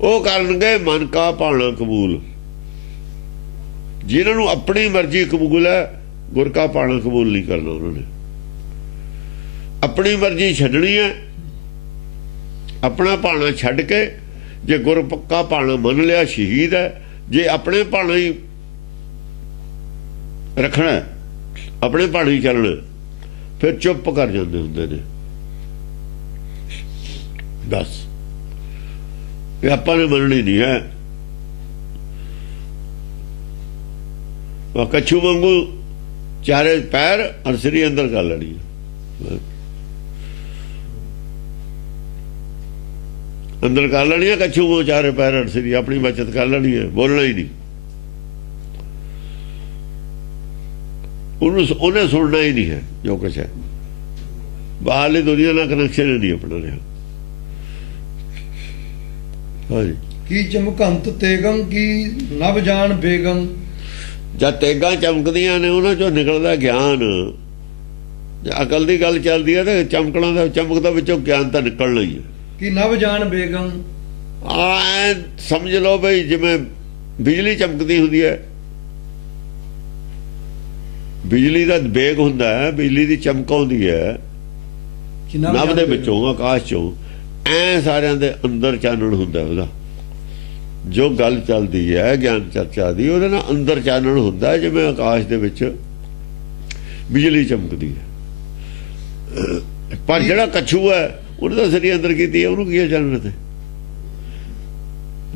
ਉਹ ਕਰਨਗੇ ਮਨ ਕਾ ਭਾਣਾ ਕਬੂਲ। ਜਿਨ੍ਹਾਂ ਨੂੰ ਆਪਣੀ ਮਰਜ਼ੀ ਕਬੂਲ ਹੈ, ਗੁਰ ਕਾ ਭਾਣਾ ਕਬੂਲ ਨਹੀਂ ਕਰਨਾ। ਉਹਨਾਂ ਨੇ ਆਪਣੀ ਮਰਜ਼ੀ ਛੱਡਣੀ ਹੈ। ਆਪਣਾ ਭਾਣਾ ਛੱਡ ਕੇ ਜੇ ਗੁਰ ਪੱਕਾ ਭਾਣਾ ਮੰਨ ਲਿਆ, ਸ਼ਹੀਦ ਹੈ। ਜੇ ਆਪਣੇ ਭਾਣਾ ਹੀ ਰੱਖਣਾ, ਆਪਣੇ ਭਾਣੇ ਹੀ ਚੱਲਣਾ, ਫਿਰ ਚੁੱਪ ਕਰ ਜਾਂਦੇ ਹੁੰਦੇ ਨੇ। ਬਸ ਇਹ ਆਪਾਂ ਨੇ ਮੰਨਣੀ ਨਹੀਂ ਹੈ। ਕੱਛੂ ਵਾਂਗੂ ਚਾਰੇ ਪੈਰ ਔਰ ਸ੍ਰੀ ਅੰਦਰ ਕਰ ਲੈਣੀ ਅੰਦਰ ਕਰ ਲੈਣੀ ਹੈ ਕੱਛੂ ਵਾਂਗੂ ਚਾਰੇ ਪੈਰ ਔਰ ਸ੍ਰੀ ਆਪਣੀ ਬਚਤ ਕਰ ਲੈਣੀ ਹੈ ਬੋਲਣਾ ਹੀ ਨਹੀਂ ਉਹਨੇ ਸੁਣਨਾ ਹੀ ਨਹੀਂ ਹੈ ਜੋ ਕੁਛ ਹੈ ਬਾਹਰਲੀ ਦੁਨੀਆ ਨਾਲ ਕਨੈਕਸ਼ਨ ਨਹੀਂ ਆਪਣਾ ਰਿਹਾ ਹਾਂਜੀ ਕੀ ਚਮਕੰਤ ਤੇਗੰ ਕੀ ਨਵ ਜਾਣ ਬੇਗੰ ਜਦ ਤੇਗਾਂ ਚਮਕਦੀਆਂ ਨੇ ਉਹਨਾਂ ਚੋਂ ਨਿਕਲਦਾ ਗਿਆਨ ਅਕਲ ਦੀ ਗੱਲ ਚੱਲਦੀ ਹੈ ਤੇ ਚਮਕਣਾ ਦਾ ਚਮਕਦਾ ਵਿੱਚੋਂ ਗਿਆਨ ਤਾਂ ਨਿਕਲਣਾ ਹੀ ਹੈ ਕੀ ਨਵ ਜਾਣ ਬੇਗੰ ਆ ਸਮਝ ਲਓ ਬਈ ਜਿਵੇਂ ਬਿਜਲੀ ਚਮਕਦੀ ਹੁੰਦੀ ਹੈ ਬਿਜਲੀ ਦਾ ਵੇਗ ਹੁੰਦਾ ਹੈ ਬਿਜਲੀ ਦੀ ਚਮਕ ਆਉਂਦੀ ਹੈ ਨਭ ਦੇ ਵਿੱਚੋਂ ਆਕਾਸ਼ ਚੋਂ ਐ ਸਾਰਿਆਂ ਦੇ ਅੰਦਰ ਚਾਨਣ ਹੁੰਦਾ ਉਹਦਾ ਜੋ ਗੱਲ ਚੱਲਦੀ ਹੈ ਗਿਆਨ ਚਰਚਾ ਦੀ ਉਹਦੇ ਨਾਲ ਅੰਦਰ ਚਾਨਣ ਹੁੰਦਾ ਜਿਵੇਂ ਆਕਾਸ਼ ਦੇ ਵਿੱਚ ਬਿਜਲੀ ਚਮਕਦੀ ਹੈ ਪਰ ਜਿਹੜਾ ਕੱਛੂ ਹੈ ਉਹਨੇ ਤਾਂ ਸਰੀ ਅੰਦਰ ਕੀਤੀ ਹੈ ਉਹਨੂੰ ਕੀ ਚਾਨਣ ਤੇ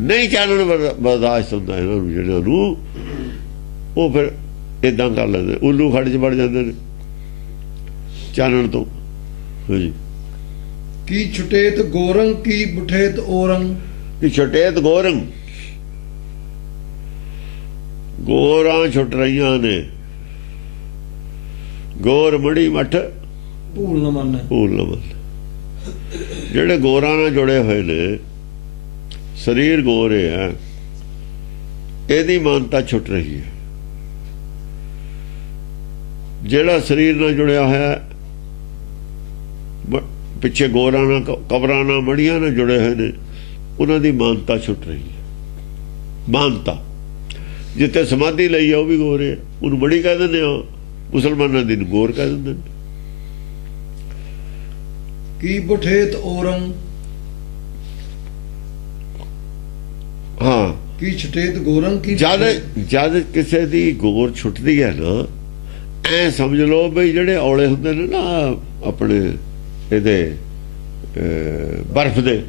ਨਹੀਂ ਚਾਨਣ ਬਰਦਾਸ਼ਤ ਹੁੰਦਾ ਇਹਨਾਂ ਨੂੰ ਜਿਹੜਾ ਨੂੰ ਉਹ ਫਿਰ ਏਦਾਂ ਕਰ ਲੈਂਦੇ ਉੱਲੂ ਖੜ ਚ ਵੜ ਜਾਂਦੇ ਨੇ ਚਾਨਣ ਤੋਂ ਹਾਂਜੀ ਕੀ ਛੁਟੇਤ ਗੋਰੰਗ ਕੀ ਬੁਠੇਤ ਔਰੰਗ ਕਿ ਛੁਟੇਤ ਗੋਰੰਗ ਗੋਰਾਂ ਛੁੱਟ ਰਹੀਆਂ ਨੇ ਗੋਰ ਮੜੀ ਮੱਠ ਭੂਲ ਨਾ ਮੰਨ ਜਿਹੜੇ ਗੋਰਾਂ ਨਾਲ ਜੁੜੇ ਹੋਏ ਨੇ ਸਰੀਰ ਗੋਰੇ ਹੈ ਇਹਦੀ ਮਾਨਤਾ ਛੁੱਟ ਰਹੀ ਹੈ ਜਿਹੜਾ ਸਰੀਰ ਨਾਲ ਜੁੜਿਆ ਹੋਇਆ ਪਿੱਛੇ ਗੋਰਾਂ ਨਾਲ ਕਬਰਾਂ ਨਾਲ ਮੜੀਆਂ ਨਾਲ ਜੁੜੇ ਹੋਏ ਨੇ ਉਹਨਾਂ ਦੀ ਮਾਨਤਾ ਛੁੱਟ ਰਹੀ ਹੈ ਮਾਨਤਾ ਜਿੱਥੇ ਸਮਾਧੀ ਲਈ ਆ ਉਹ ਵੀ ਗੋਰੇ ਆ ਉਹਨੂੰ ਮੜੀ ਕਹਿ ਦਿੰਦੇ ਆ ਮੁਸਲਮਾਨਾਂ ਦੀ ਗੋਰ ਕਹਿ ਦਿੰਦੇ ਨੇ ਕੀ ਬੁਠੇਤ ਔਰੰਗ ਹਾਂ ਕੀ ਛੁਟੇਤ ਗੋਰੰਗ ਕੀ ਜਦ ਕਿਸੇ ਦੀ ਗੋਰ ਛੁੱਟਦੀ ਹੈ ਨਾ ਐ ਸਮਝ ਲਓ ਬਈ ਜਿਹੜੇ ਔਲੇ ਹੁੰਦੇ ਨੇ ਨਾ ਆਪਣੇ ਇਹਦੇ ਬਰਫ਼ ਦੇ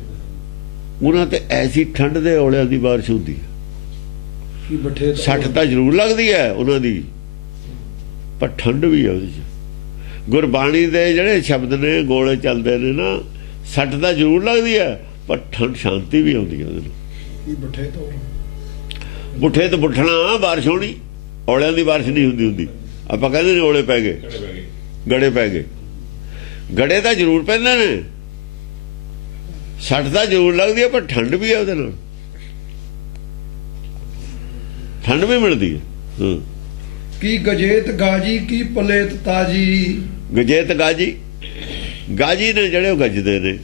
ਉਹਨਾਂ ਤੇ ਐਸੀ ਠੰਡ ਦੇ ਔਲਿਆਂ ਦੀ ਬਾਰਿਸ਼ ਹੁੰਦੀ ਹੈ ਕੀ ਬੁਠੇਤ ਸੱਟ ਤਾਂ ਜ਼ਰੂਰ ਲੱਗਦੀ ਹੈ ਉਹਨਾਂ ਦੀ ਪਰ ਠੰਡ ਵੀ ਹੈ ਉਹਦੇ 'ਚ ਗੁਰਬਾਣੀ ਦੇ ਜਿਹੜੇ ਸ਼ਬਦ ਨੇ ਗੋਲੇ ਚੱਲਦੇ ਨੇ ਨਾ ਸੱਟ ਤਾਂ ਜ਼ਰੂਰ ਲੱਗਦੀ ਹੈ ਪਰ ਠੰਡ ਸ਼ਾਂਤੀ ਵੀ ਆਉਂਦੀ ਹੈ ਉਹਦੇ ਨਾਲ ਕੀ ਬੁਠੇਤ ਔਰੰਗ ਬੁੱਠੇ ਤੇ ਬੁੱਠਣਾ ਬਾਰਿਸ਼ ਹੋਣੀ ਔਲਿਆਂ ਦੀ ਬਾਰਿਸ਼ ਨਹੀਂ ਹੁੰਦੀ ਆਪਾਂ ਕਹਿੰਦੇ ਨੇ ਔਲੇ ਪੈ ਗਏ ਗੜੇ ਪੈ ਗਏ ਗੜੇ ਤਾਂ ਜ਼ਰੂਰ ਪੈਂਦੇ ਨੇ ਸੱਟ ਤਾਂ ਜ਼ਰੂਰ ਲੱਗਦੀ ਹੈ ਪਰ ਠੰਡ ਵੀ ਹੈ ਉਹਦੇ ਨਾਲ ਠੰਡ ਵੀ ਮਿਲਦੀ ਹੈ ਕੀ ਗਜੇਤ ਗਾਜੀ ਕੀ ਪਲੇਤ ਤਾਜੀ ਗਜੇਤ ਗਾਜੀ ਨੇ ਜਿਹੜੇ ਉਹ ਗੱਜਦੇ ਨੇ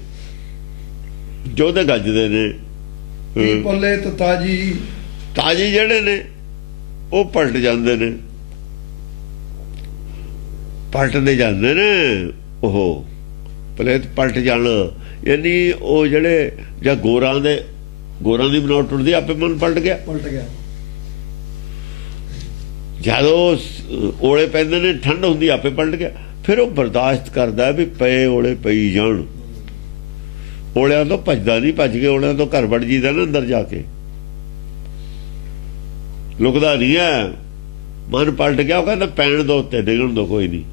ਜੋਧੇ ਗੱਜਦੇ ਨੇ ਕੀ ਪਲੇਤ ਤਾਜੀ ਜਿਹੜੇ ਨੇ ਉਹ ਪਲਟ ਜਾਂਦੇ ਨੇ ਪਲਟਦੇ ਜਾਂਦੇ ਨੇ ਉਹ ਪਲੇਤ ਪਲਟ ਜਾਣ ਯਾਨੀ ਉਹ ਜਿਹੜੇ ਜਾਂ ਗੋਰਾਂ ਦੀ ਬਣਾਵਟ ਟੁੱਟਦੀ ਆਪੇ ਮਨ ਪਲਟ ਗਿਆ ਜਦੋਂ ਓਲੇ ਪੈਂਦੇ ਨੇ ਠੰਡ ਹੁੰਦੀ ਆਪੇ ਪਲਟ ਗਿਆ ਫਿਰ ਉਹ ਬਰਦਾਸ਼ਤ ਕਰਦਾ ਵੀ ਪਏ ਓਲੇ ਪਈ ਜਾਣ ਓਲਿਆਂ ਤੋਂ ਭੱਜਦਾ ਨਹੀਂ ਭੱਜ ਕੇ ਓਲਿਆਂ ਤੋਂ ਘਰ ਵੜ ਜੀਦਾ ਨਾ ਅੰਦਰ ਜਾ ਕੇ ਲੁਕਦਾ ਨਹੀਂ ਹੈ ਮਨ ਪਲਟ ਗਿਆ ਉਹ ਕਹਿੰਦਾ ਪੈਣ ਦੋ ਉੱਤੇ ਡਿੱਗਣ ਦੋ ਕੋਈ ਨਹੀਂ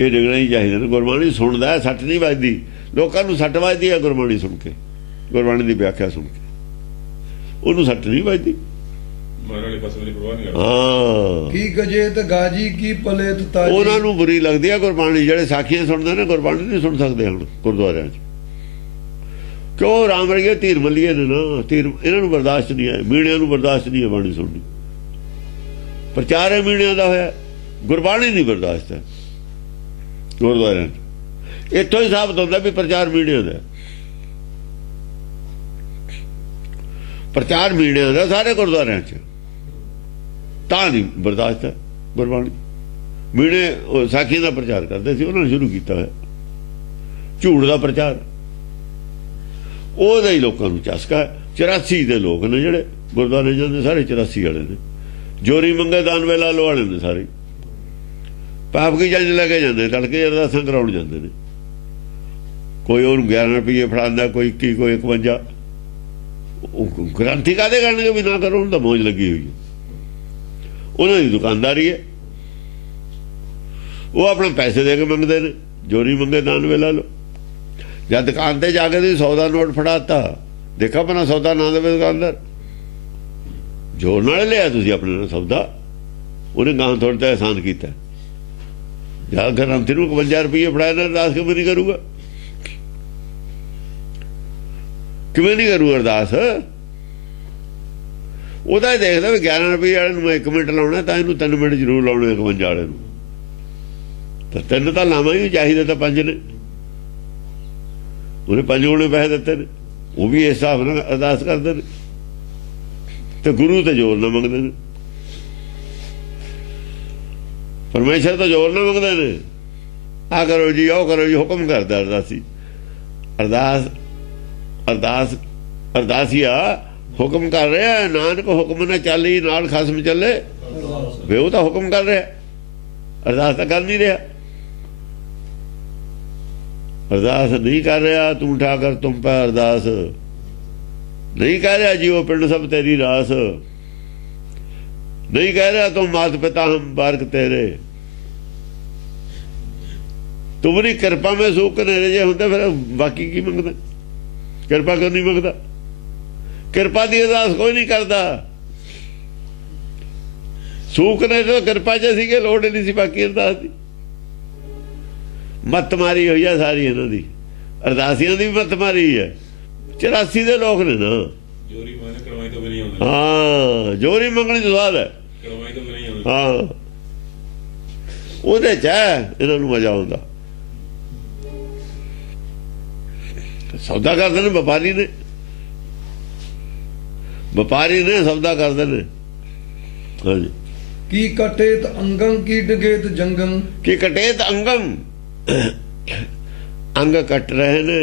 ਇਹ ਡਿੱਗਣਾ ਹੀ ਚਾਹੀਦਾ ਨਾ ਗੁਰਬਾਣੀ ਸੁਣਦਾ ਹੈ ਸੱਟ ਨਹੀਂ ਵੱਜਦੀ ਲੋਕਾਂ ਨੂੰ ਸੱਟ ਵੱਜਦੀ ਹੈ ਗੁਰਬਾਣੀ ਸੁਣ ਕੇ ਗੁਰਬਾਣੀ ਦੀ ਵਿਆਖਿਆ ਸੁਣ ਕੇ ਉਹਨੂੰ ਸੱਟ ਨਹੀਂ ਵੱਜਦੀ ਹਾਂ ਕੀ ਗਜੇਤ ਗਾਜੀ ਕੀ ਪਲੇਤ ਤਾਜੀ ਉਹਨਾਂ ਨੂੰ ਬੁਰੀ ਲੱਗਦੀ ਹੈ ਗੁਰਬਾਣੀ ਜਿਹੜੇ ਸਾਖੀਆਂ ਸੁਣਦੇ ਨੇ ਗੁਰਬਾਣੀ ਨਹੀਂ ਸੁਣ ਸਕਦੇ ਹੁਣ ਗੁਰਦੁਆਰਿਆਂ 'ਚ ਕਿਉਂ ਰਾਮ ਵਰਗੇ ਧੀਰ ਮੱਲੀਏ ਨੇ ਨਾ ਧੀਰ ਇਹਨਾਂ ਨੂੰ ਬਰਦਾਸ਼ਤ ਨਹੀਂ ਹੈ ਮੀਣਿਆਂ ਨੂੰ ਬਰਦਾਸ਼ਤ ਨਹੀਂ ਹੈ ਬਾਣੀ ਸੁਣਨੀ ਪ੍ਰਚਾਰ ਹੈ ਮੀਣਿਆਂ ਦਾ ਹੋਇਆ ਗੁਰਬਾਣੀ ਨਹੀਂ ਬਰਦਾਸ਼ਤ ਹੈ ਗੁਰਦੁਆਰਿਆਂ 'ਚ ਇੱਥੋਂ ਹੀ ਸਾਬਤ ਹੁੰਦਾ ਵੀ ਪ੍ਰਚਾਰ ਮੀਣਿਆਂ ਦਾ ਪ੍ਰਚਾਰ ਮੀਣਿਆਂ ਦਾ ਸਾਰੇ ਗੁਰਦੁਆਰਿਆਂ 'ਚ ਤਾਂ ਨਹੀਂ ਬਰਦਾਸ਼ਤ ਹੈ ਗੁਰਬਾਣੀ ਮੀਣੇ ਸਾਖੀ ਦਾ ਪ੍ਰਚਾਰ ਕਰਦੇ ਸੀ ਉਹਨਾਂ ਨੇ ਸ਼ੁਰੂ ਕੀਤਾ ਹੈ ਝੂਠ ਦਾ ਪ੍ਰਚਾਰ ਉਹਦਾ ਹੀ ਲੋਕਾਂ ਨੂੰ ਚਸਕਾ 84 ਦੇ ਲੋਕ ਨੇ ਜਿਹੜੇ ਗੁਰਦੁਆਰੇ ਜਾਂਦੇ ਸਾਰੇ 84 ਵਾਲੇ ਨੇ ਜੋਰੀ ਮੰਗੇ ਦਾਨ ਵੇਲਾ ਲਵਾਣੇ ਨੇ ਸਾਰੇ ਪਾਪ ਕੀ ਜੰਜ ਲੈ ਕੇ ਜਾਂਦੇ ਤੜਕੇ ਅਰਦਾਸਾਂ ਕਰਾਉਣ ਜਾਂਦੇ ਨੇ ਕੋਈ ਉਹਨੂੰ 11 ਰੁਪਏ ਫੜਾਉਂਦਾ ਕੋਈ 21 ਕੋਈ 51 ਗ੍ਰੰਥੀ ਕਾਹਦੇ ਕਰਨਗੇ ਵੀ ਨਾ ਕਰੋ ਉਹਨੂੰ ਤਾਂ ਮੌਜ ਲੱਗੀ ਹੋਈ ਉਹਨਾਂ ਦੀ ਦੁਕਾਨਦਾਰੀ ਹੈ। ਉਹ ਆਪਣੇ ਪੈਸੇ ਦੇ ਕੇ ਮੰਗਦੇ ਨੇ, ਜੋਰੀ ਮੰਗੇ 99 ਲਾ ਲਓ। ਜਦ ਦੁਕਾਨ ਤੇ ਜਾ ਕੇ ਤੁਸੀਂ 100 ਦਾ ਨੋਟ ਫੜਾਤਾ, ਦੇਖਾ ਆਪਣਾ ਸੌਦਾ ਨਾ ਦੇਵੇ ਦੁਕਾਨਦਾਰ, ਜੋਰ ਨਾਲ ਲਿਆ ਤੁਸੀਂ ਆਪਣੇ ਨਾਲ ਸੌਦਾ, ਉਹਨੇ ਗਾਂ ਥੋੜ੍ਹਾ ਤਾਂ ਆਸਾਨ ਕੀਤਾ। ਜਾਂ ਗ੍ਰੰਥੀ ਨੂੰ 51 ਰੁਪਏ ਫੜਾਇਆ ਨਾ, ਅਰਦਾਸ ਕਿਵੇਂ ਨਹੀਂ ਕਰੂਗਾ? ਕਿਵੇਂ ਨਹੀਂ ਕਰੂ ਅਰਦਾਸ? ਉਹਦਾ ਹੀ ਦੇਖਦਾ ਵੀ 11 ਰੁਪਏ ਵਾਲੇ ਨੂੰ ਮੈਂ 1 ਮਿੰਟ ਲਾਉਣਾ, ਤਾਂ ਇਹਨੂੰ 3 ਮਿੰਟ ਜ਼ਰੂਰ ਲਾਉਣੇ 51 ਵਾਲੇ ਨੂੰ। ਤਾਂ 3 ਤਾਂ ਲਾਵਾਂ ਹੀ ਚਾਹੀਦੇ, ਤਾਂ 5 ਨੇ। ਉਹਨੇ 5 ਗੁਣੇ ਪੈਸੇ ਦਿੱਤੇ ਨੇ, ਉਹ ਵੀ ਇਸ ਹਿਸਾਬ ਨਾਲ ਅਰਦਾਸ ਕਰਦੇ ਨੇ। ਤੇ ਗੁਰੂ ਤੇ ਜ਼ੋਰ ਨਾ ਮੰਗਦੇ ਨੇ, ਪਰਮੇਸ਼ਰ ਤਾਂ ਜ਼ੋਰ ਨਾ ਮੰਗਦੇ ਨੇ। ਆ ਕਰੋ ਜੀ, ਉਹ ਕਰੋ ਜੀ, ਹੁਕਮ ਕਰਦਾ ਅਰਦਾਸੀ। ਅਰਦਾਸੀਆ ਹੁਕਮ ਕਰ ਰਿਹਾ, ਨਾਨਕ ਹੁਕਮ ਨਾ ਚੱਲੀ ਨਾਲ ਖਸਮ ਚੱਲੇ। ਵੇ ਉਹ ਤਾਂ ਹੁਕਮ ਕਰ ਰਿਹਾ, ਅਰਦਾਸ ਤਾਂ ਕਰ ਨਹੀਂ ਰਿਹਾ। ਅਰਦਾਸ ਨਹੀਂ ਕਰ ਰਿਹਾ, ਤੂੰ ਠਾਕਰ ਤੁਮ ਪੈ ਅਰਦਾਸ ਨਹੀਂ ਕਹਿ ਰਿਹਾ, ਜੀਓ ਪਿੰਡ ਸਭ ਤੇਰੀ ਰਾਸ ਨਹੀਂ ਕਹਿ ਰਿਹਾ, ਤੁਮ ਮਾਤ ਪਿਤਾ ਹਮ ਬਾਰਕ ਤੇਰੇ। ਤੁਮਰੀ ਕਿਰਪਾ ਮੈਂ ਸੂਖ ਨੇਰੇ ਜੇ ਹੁੰਦਾ, ਫਿਰ ਬਾਕੀ ਕੀ ਮੰਗਦਾ? ਕਿਰਪਾ ਕਿਉਂ ਨਹੀਂ ਮੰਗਦਾ? ਕਿਰਪਾ ਦੀ ਅਰਦਾਸ ਕੋਈ ਨਹੀਂ ਕਰਦਾ। ਸੂਖ ਨੇ ਤਾਂ ਕਿਰਪਾ ਚ ਸੀਗੇ, ਲੋੜ ਨਹੀਂ ਸੀ ਬਾਕੀ ਅਰਦਾਸ ਦੀ। ਮੱਤ ਮਾਰੀ ਹੋਈ ਆ ਸਾਰੀ ਇਹਨਾਂ ਦੀ, ਅਰਦਾਸੀਆਂ ਦੀ ਵੀ ਮੱਤ ਮਾਰੀ ਹੈ। 84 ਦੇ ਲੋਕ ਨੇ ਨਾ, ਹਾਂ ਜੋਰੀ ਮੰਗਣੀ ਤੋਂ ਬਾਅਦ ਹੈ, ਹਾਂ ਉਹਦੇ ਚ ਇਹਨਾਂ ਨੂੰ ਮਜ਼ਾ ਆਉਂਦਾ। ਸੌਦਾ ਕਰਦੇ ਨੇ ਵਪਾਰੀ ਨੇ, ਸੌਦਾ ਕਰਦੇ ਨੇ। ਹਾਂਜੀ, ਕੀ ਕਟੇਤ ਅੰਗੰ ਕੀ ਡਗੇਤ ਜੰਗੰ। ਕੀ ਕਟੇਤ ਅੰਗੰ, ਅੰਗ ਕੱਟ ਰਹੇ ਨੇ,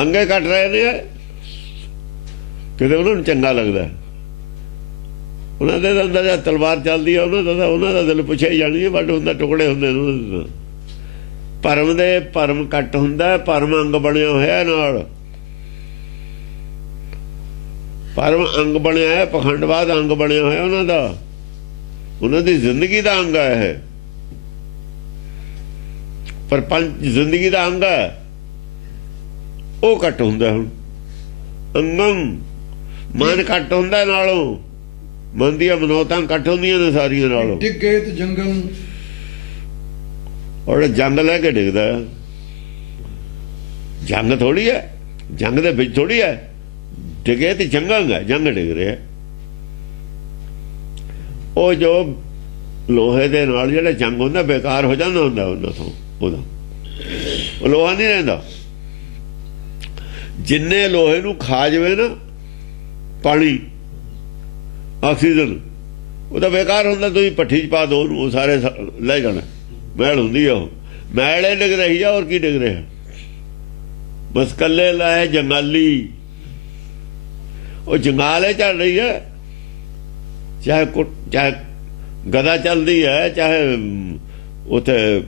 ਅੰਗੇ ਕੱਟ ਰਹੇ ਨੇ। ਕਿਤੇ ਉਹਨਾਂ ਨੂੰ ਚੰਗਾ ਲੱਗਦਾ, ਉਹਨਾਂ ਦੇ ਅੰਦਰ ਜਦ ਤਲਵਾਰ ਚੱਲਦੀ ਹੈ, ਉਹਨਾਂ ਦਾ ਦਿਲ ਪੁੱਛਿਆ ਜਾਣੀ ਹੈ, ਵੱਡ ਹੁੰਦਾ, ਟੁਕੜੇ ਹੁੰਦੇ ਨੇ। ਭਰਮ ਦੇ ਭਰਮ ਕੱਟ ਹੁੰਦਾ, ਭਰਮ ਅੰਗ ਬਣਿਆ ਹੋਇਆ ਨਾਲ, ਭਰਮ ਅੰਗ ਬਣਿਆ ਹੈ, ਪਖੰਡਵਾਦ ਅੰਗ ਬਣਿਆ ਹੋਇਆ ਉਹਨਾਂ ਦਾ, ਉਹਨਾਂ ਦੀ ਜ਼ਿੰਦਗੀ ਦਾ ਅੰਗ ਹੈ। ਪਰ ਪੰਜ ਜ਼ਿੰਦਗੀ ਦਾ ਅੰਗ ਹੈ, ਉਹ ਕੱਟ ਹੁੰਦਾ। ਹੁਣ ਅੰਗਮ ਮਨ ਕੱਟ ਹੁੰਦਾ, ਨਾਲੋਂ ਮਨ ਦੀਆਂ ਮਨੌਤਾਂ ਕੱਟ ਹੁੰਦੀਆਂ ਨੇ ਸਾਰੀਆਂ ਨਾਲੋਂ। ਡਿਗੇਤ ਜੰਗਮ, ਔਰ ਜੰਗ ਲੈ ਕੇ ਡਿੱਗਦਾ। ਜੰਗ ਥੋੜੀ ਹੈ, ਜੰਗ ਦੇ ਵਿੱਚ ਥੋੜੀ ਹੈ, ਡਿਗੇ ਤੇ ਜੰਗਾਂਗਾ, ਜੰਗ ਡਿੱਗ ਰਿਹਾ। ਉਹ ਜੋ ਲੋਹੇ ਦੇ ਨਾਲ ਜਿਹੜਾ ਜੰਗ ਹੁੰਦਾ ਬੇਕਾਰ ਹੋ ਜਾਂਦਾ ਹੁੰਦਾ, ਉਹਨਾਂ ਤੋਂ ਉਹਦਾ ਉਹ ਲੋਹਾ ਨਹੀਂ ਰਹਿੰਦਾ। ਜਿੰਨੇ ਲੋਹੇ ਨੂੰ ਖਾ ਜਾਵੇ ਨਾ ਪਾਣੀ, ਆਕਸੀਜਨ, ਉਹਦਾ ਬੇਕਾਰ ਹੁੰਦਾ। ਤੁਸੀਂ ਭੱਠੀ 'ਚ ਪਾ ਦੋ ਉਹਨੂੰ, ਉਹ ਸਾਰੇ ਲੈ ਜਾਣਾ। ਮੈਲ ਹੁੰਦੀ ਆ, ਉਹ ਮੈਲੇ ਡਿੱਗ ਰਹੀ ਆ, ਹੋਰ ਕੀ ਡਿੱਗ ਰਿਹਾ? ਬਸ ਕੱਲੇ ਲਾਏ ਜੰਗਾਲੀ, ਉਹ ਜੰਗਾਲੇ ਚੱਲ ਰਹੀ ਹੈ, ਚਾਹੇ ਗਦਾ ਚੱਲਦੀ ਹੈ, ਚਾਹੇ ਉੱਥੇ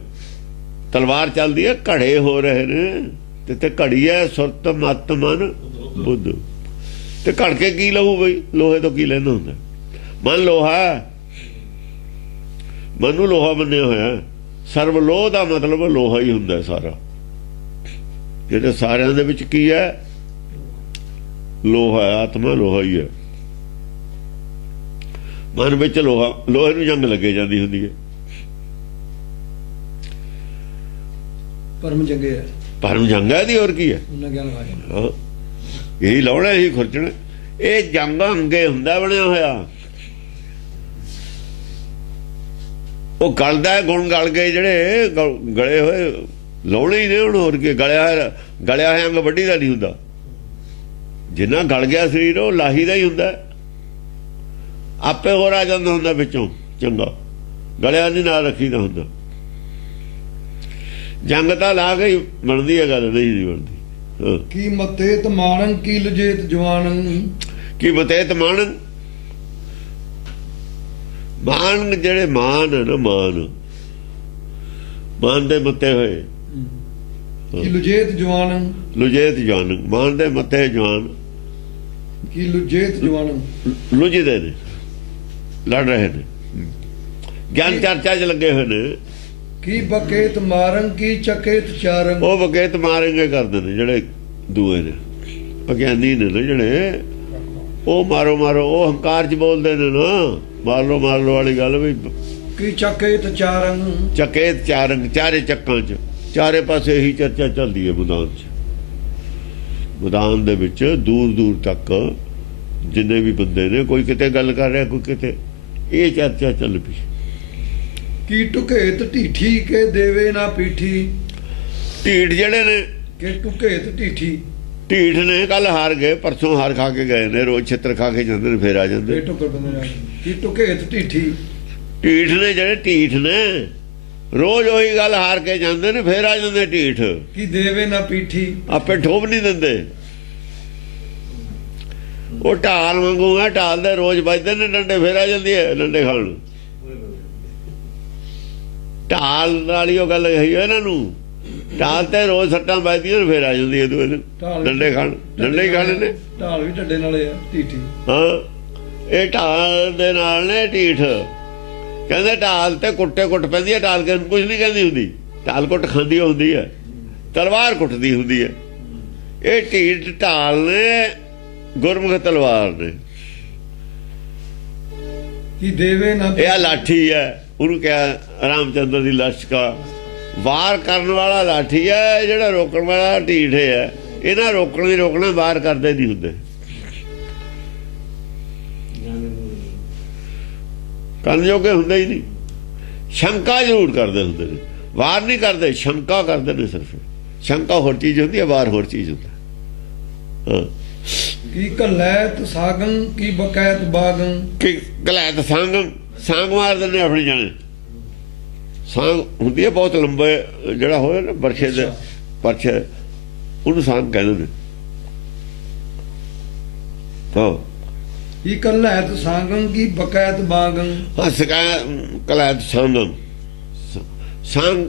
ਤਲਵਾਰ ਚੱਲਦੀ ਹੈ, ਘੜੇ ਹੋ ਰਹੇ ਨੇ। ਤੇ ਘੜੀ ਹੈ ਸੁਰਤ ਮਤ ਮਨ ਬੁੱਧ, ਤੇ ਘੜ ਕੇ ਕੀ ਲਊ ਬਈ? ਲੋਹੇ ਤੋਂ ਕੀ ਲੈਂਦਾ ਹੁੰਦਾ? ਮਨ ਲੋਹਾ, ਮਨ ਨੂੰ ਲੋਹਾ ਮੰਨਿਆ ਹੋਇਆ। ਸਰਵ ਲੋਹ ਦਾ ਮਤਲਬ ਲੋਹਾ ਹੀ ਹੁੰਦਾ ਸਾਰਾ। ਜਿਹੜੇ ਸਾਰਿਆਂ ਦੇ ਵਿੱਚ ਕੀ ਹੈ? ਲੋਹਾ, ਆਤਮਾ ਲੋਹਾ ਹੀ ਹੈ। ਮਨ ਵਿੱਚ ਲੋਹਾ, ਲੋਹੇ ਨੂੰ ਜੰਗ ਲੱਗੇ ਜਾਂਦੀ ਹੁੰਦੀ ਹੈ। ਪਰਮ ਜੰਗੇ ਹੈ, ਪਰਮ ਜੰਗ ਹੈ ਦੀ, ਹੋਰ ਕੀ ਹੈ? ਹਾਂ, ਇਹੀ ਲਾਉਣਾ, ਇਹੀ ਖੁਰਚਣਾ। ਇਹ ਜੰਗ ਅੰਗੇ ਹੁੰਦਾ ਬਣਿਆ ਹੋਇਆ। ਉਹ ਗਲਦਾ, ਗੁਣ ਗਲ ਗਏ ਜਿਹੜੇ ਗਲੇ ਹੋਏ, ਲਾਉਣੇ ਹੀ ਨੇ ਹੁਣ, ਹੋਰ ਕੀ? ਗਲਿਆ ਹੋਇਆ ਅੰਗ ਵੱਢੀ ਦਾ ਨਹੀਂ ਹੁੰਦਾ। ਜਿੰਨਾ ਗਲ ਗਿਆ ਸਰੀਰ ਉਹ ਲਾਹੀ ਦਾ ਹੀ ਹੁੰਦਾ, ਆਪੇ ਹੋਰ ਆ ਜਾਂਦਾ ਹੁੰਦਾ ਵਿੱਚੋਂ ਚੰਗਾ, ਗਲਿਆ ਨਹੀਂ ਨਾਲ ਰੱਖੀ ਦਾ ਹੁੰਦਾ। ਜੰਗ ਤਾਂ ਲਾ ਕੇ ਬਣਦੀ ਹੈ ਗੱਲ, ਨਹੀਂ ਬਣਦੀ। ਕੀ ਮਤੇਤ ਮਾਣੰ ਕੀ ਲਜੇਤ ਜਵਾਨੰ। ਕੀ ਮਤੇਤ ਮਾਣੰ, ਮਾਣ ਜਿਹੜੇ ਮਾਨ ਹੈ ਨਾ, ਮਾਨ ਦੇ ਮੱਤੇ ਹੋਏ। ਕੀ ਲੁਜੇਤ ਜਵਾਨੰ, ਲੁਜੇਤ ਜਵਾਨ, ਮਾਨ ਦੇ ਮੱਤੇ ਜਵਾਨ। ਕੀ ਲੁਜੇਤ ਜਵਾਨੰ, ਲੁਜਦੇ ਨੇ, ਲੜ ਰਹੇ ਨੇ, ਗਿਆਨ ਚਰਚਾ 'ਚ ਲੱਗੇ ਹੋਏ ਨੇ। ਕੀ ਬਕੇਤ ਮਾਰੰ ਕੀ ਚਕੇਤ ਚਾਰੰ। ਉਹ ਬਕੇਤ ਮਾਰਨਗੇ ਕਰਦੇ ਨੇ ਜਿਹੜੇ ਦੂਏ ਨੇ, ਅਗਿਆਨੀ ਨੇ ਨਾ ਜਿਹੜੇ, ਉਹ ਮਾਰੋ ਮਾਰੋ, ਉਹ ਹੰਕਾਰ 'ਚ ਬੋਲਦੇ ਨੇ ਨਾ, ਮਾਰ ਲੋ ਵਾਲੀ ਗੱਲ ਵੀ। ਕੀ ਚਕੇਤ ਚਾਰੰ। ਚਕੇਤ ਚਾਰੰ, ਚਾਰੇ ਚੱਕਾਂ 'ਚ, ਚਾਰੇ ਪਾਸੇ ਇਹੀ ਚਰਚਾ ਚੱਲਦੀ ਹੈ ਮੈਦਾਨ 'ਚ। ਮੈਦਾਨ ਦੇ ਵਿੱਚ ਦੂਰ ਦੂਰ ਤੱਕ ਜਿੰਨੇ ਵੀ ਬੰਦੇ ਨੇ, ਕੋਈ ਕਿਤੇ ਗੱਲ ਕਰ ਰਿਹਾ, ਕੋਈ ਕਿਤੇ, ਇਹ ਚਰਚਾ ਚੱਲ ਪਈ। ਕੀ ਟੁਕੇਤ ਢੀਠੀ ਕੇ ਦੇਵੇ ਨਾ ਪੀਠੀ। ਢੀਠ ਜਿਹੜੇ ਨੇ, ਕਿ ਟੁਕੇਤ ਢੀਠੀ, ਢੀਠ ਨੇ, ਕੱਲ ਹਾਰ ਗਏ, ਪਰਸੋਂ ਹਾਰ ਖਾ ਕੇ ਗਏ ਨੇ, ਰੋਜ਼ ਛਿੱਤਰ ਖਾ ਕੇ ਜਾਂਦੇ ਨੇ, ਫੇਰ ਆ ਜਾਂਦੇ। ਕੀ ਟੁਕੇਤ ਢੀਠੀ, ਢੀਠ ਨੇ ਜਿਹੜੇ, ਢੀਠ ਨੇ, ਰੋਜ਼ ਉਹੀ ਗੱਲ ਹਾਰ ਕੇ ਜਾਂਦੇ ਨੇ, ਫੇਰ ਆ ਜਾਂਦੇ ਢੀਠ। ਕੀ ਦੇਵੇ ਨਾ ਪੀਠੀ, ਆਪੇ ਠੋਬ ਨਹੀਂ ਦਿੰਦੇ। ਉਹ ਢਾਲ ਵਾਂਗੂ ਹੈ, ਢਾਲ ਦੇ ਰੋਜ਼ ਵੱਜਦੇ ਨੇ ਡੰਡੇ, ਫੇਰ ਆ ਜਾਂਦੀ ਹੈ ਡੰਡੇ ਖਾਣ। ਢਾਲ ਵਾਲੀ ਉਹ ਗੱਲ ਕਹੀ ਇਹਨਾਂ ਨੂੰ, ਢਾਲ ਤੇ ਰੋਜ਼ ਸੱਟਾਂ ਵੱਜਦੀਆਂ ਨੇ, ਫੇਰ ਆ ਜਾਂਦੀ ਹੈ ਦੂਏ ਦਿਨ ਡੰਡੇ ਖਾਣ। ਡੰਡੇ ਹੀ ਖਾਣੇ ਨੇ, ਢਾਲ ਵੀ ਢੱਡੇ ਨਾਲੇ ਆ ਢੀਠੀ। ਹਾਂ, ਇਹ ਢਾਲ ਦੇ ਨਾਲ ਨੇ ਢੀਠ। ਕਹਿੰਦੇ ਢਾਲ ਤੇ ਕੁੱਟੇ ਕੁੱਟ ਪੈਂਦੀ ਹੈ, ਢਾਲ ਕੇ ਕੁਝ ਨਹੀਂ ਕਹਿੰਦੀ ਹੁੰਦੀ, ਢਾਲ ਕੁੱਟ ਖਾਂਦੀ ਹੁੰਦੀ ਹੈ, ਤਲਵਾਰ ਕੁੱਟਦੀ ਹੁੰਦੀ ਹੈ। ਇਹ ਢੀਠ ਢਾਲ ਨੇ, ਗੁਰਮੁਖ ਤਲਵਾਰ ਨੇ। ਕੀ ਦੇਵੇ ਨਾ, ਇਹ ਲਾਠੀ ਹੈ, ਉਹਨੂੰ ਕਿਹਾ ਰਾਮਚੰਦਰ ਦੀ ਲਸ਼ਕਾ, ਵਾਰ ਕਰਨ ਵਾਲਾ ਲਾਠੀ ਹੈ, ਜਿਹੜਾ ਰੋਕਣ ਵਾਲਾ ਢੀਠ ਹੈ। ਇਹਨਾਂ ਰੋਕਣ ਦੀ ਰੋਕਣਾ, ਵਾਰ ਕਰਦੇ ਨਹੀਂ ਹੁੰਦੇ। ਕਰਨ ਜੋਗੇ ਹੁੰਦੇ ਹੀ ਨਹੀਂ, ਸ਼ੰਕਾ ਜ਼ਰੂਰ ਕਰਦੇ ਹੁੰਦੇ ਨੇ, ਵਾਰ ਨਹੀਂ ਕਰਦੇ, ਸ਼ੰਕਾ ਕਰਦੇ ਨੇ ਸਿਰਫ। ਸ਼ੰਕਾ ਹੋਰ ਚੀਜ਼ ਹੁੰਦੀ ਹੈ, ਵਾਰ ਹੋਰ ਚੀਜ਼ ਹੁੰਦਾ। ਹਾਂ, ਕੀ ਕਲੈਤ ਸਾਗੰ ਕੀ ਬਕੈਤ ਬਾਗੰ। ਕਿ ਗਲੈਤ ਸੰਗ, ਸੰਗ ਮਾਰਦੇ ਨੇ ਆਪਣੀ ਜਾਣੇ। ਸੰਗ ਹੁੰਦੀ ਹੈ ਬਹੁਤ ਲੰਬੇ, ਜਿਹੜਾ ਹੋਇਆ ਨਾ ਬਰਛੇ ਦੇ, ਬਰਛੇ, ਉਹਨੂੰ ਸੰਗ ਕਹਿੰਦੇ ਨੇ। ਹਾਂ, ਕੀ ਕਲੈਤ ਸਾਗੰ ਕੀ ਬਕੈਤ ਬਾਗੰ। ਹਾਂ, ਕਲੈਤ ਸੰਗਮ, ਸੰਗ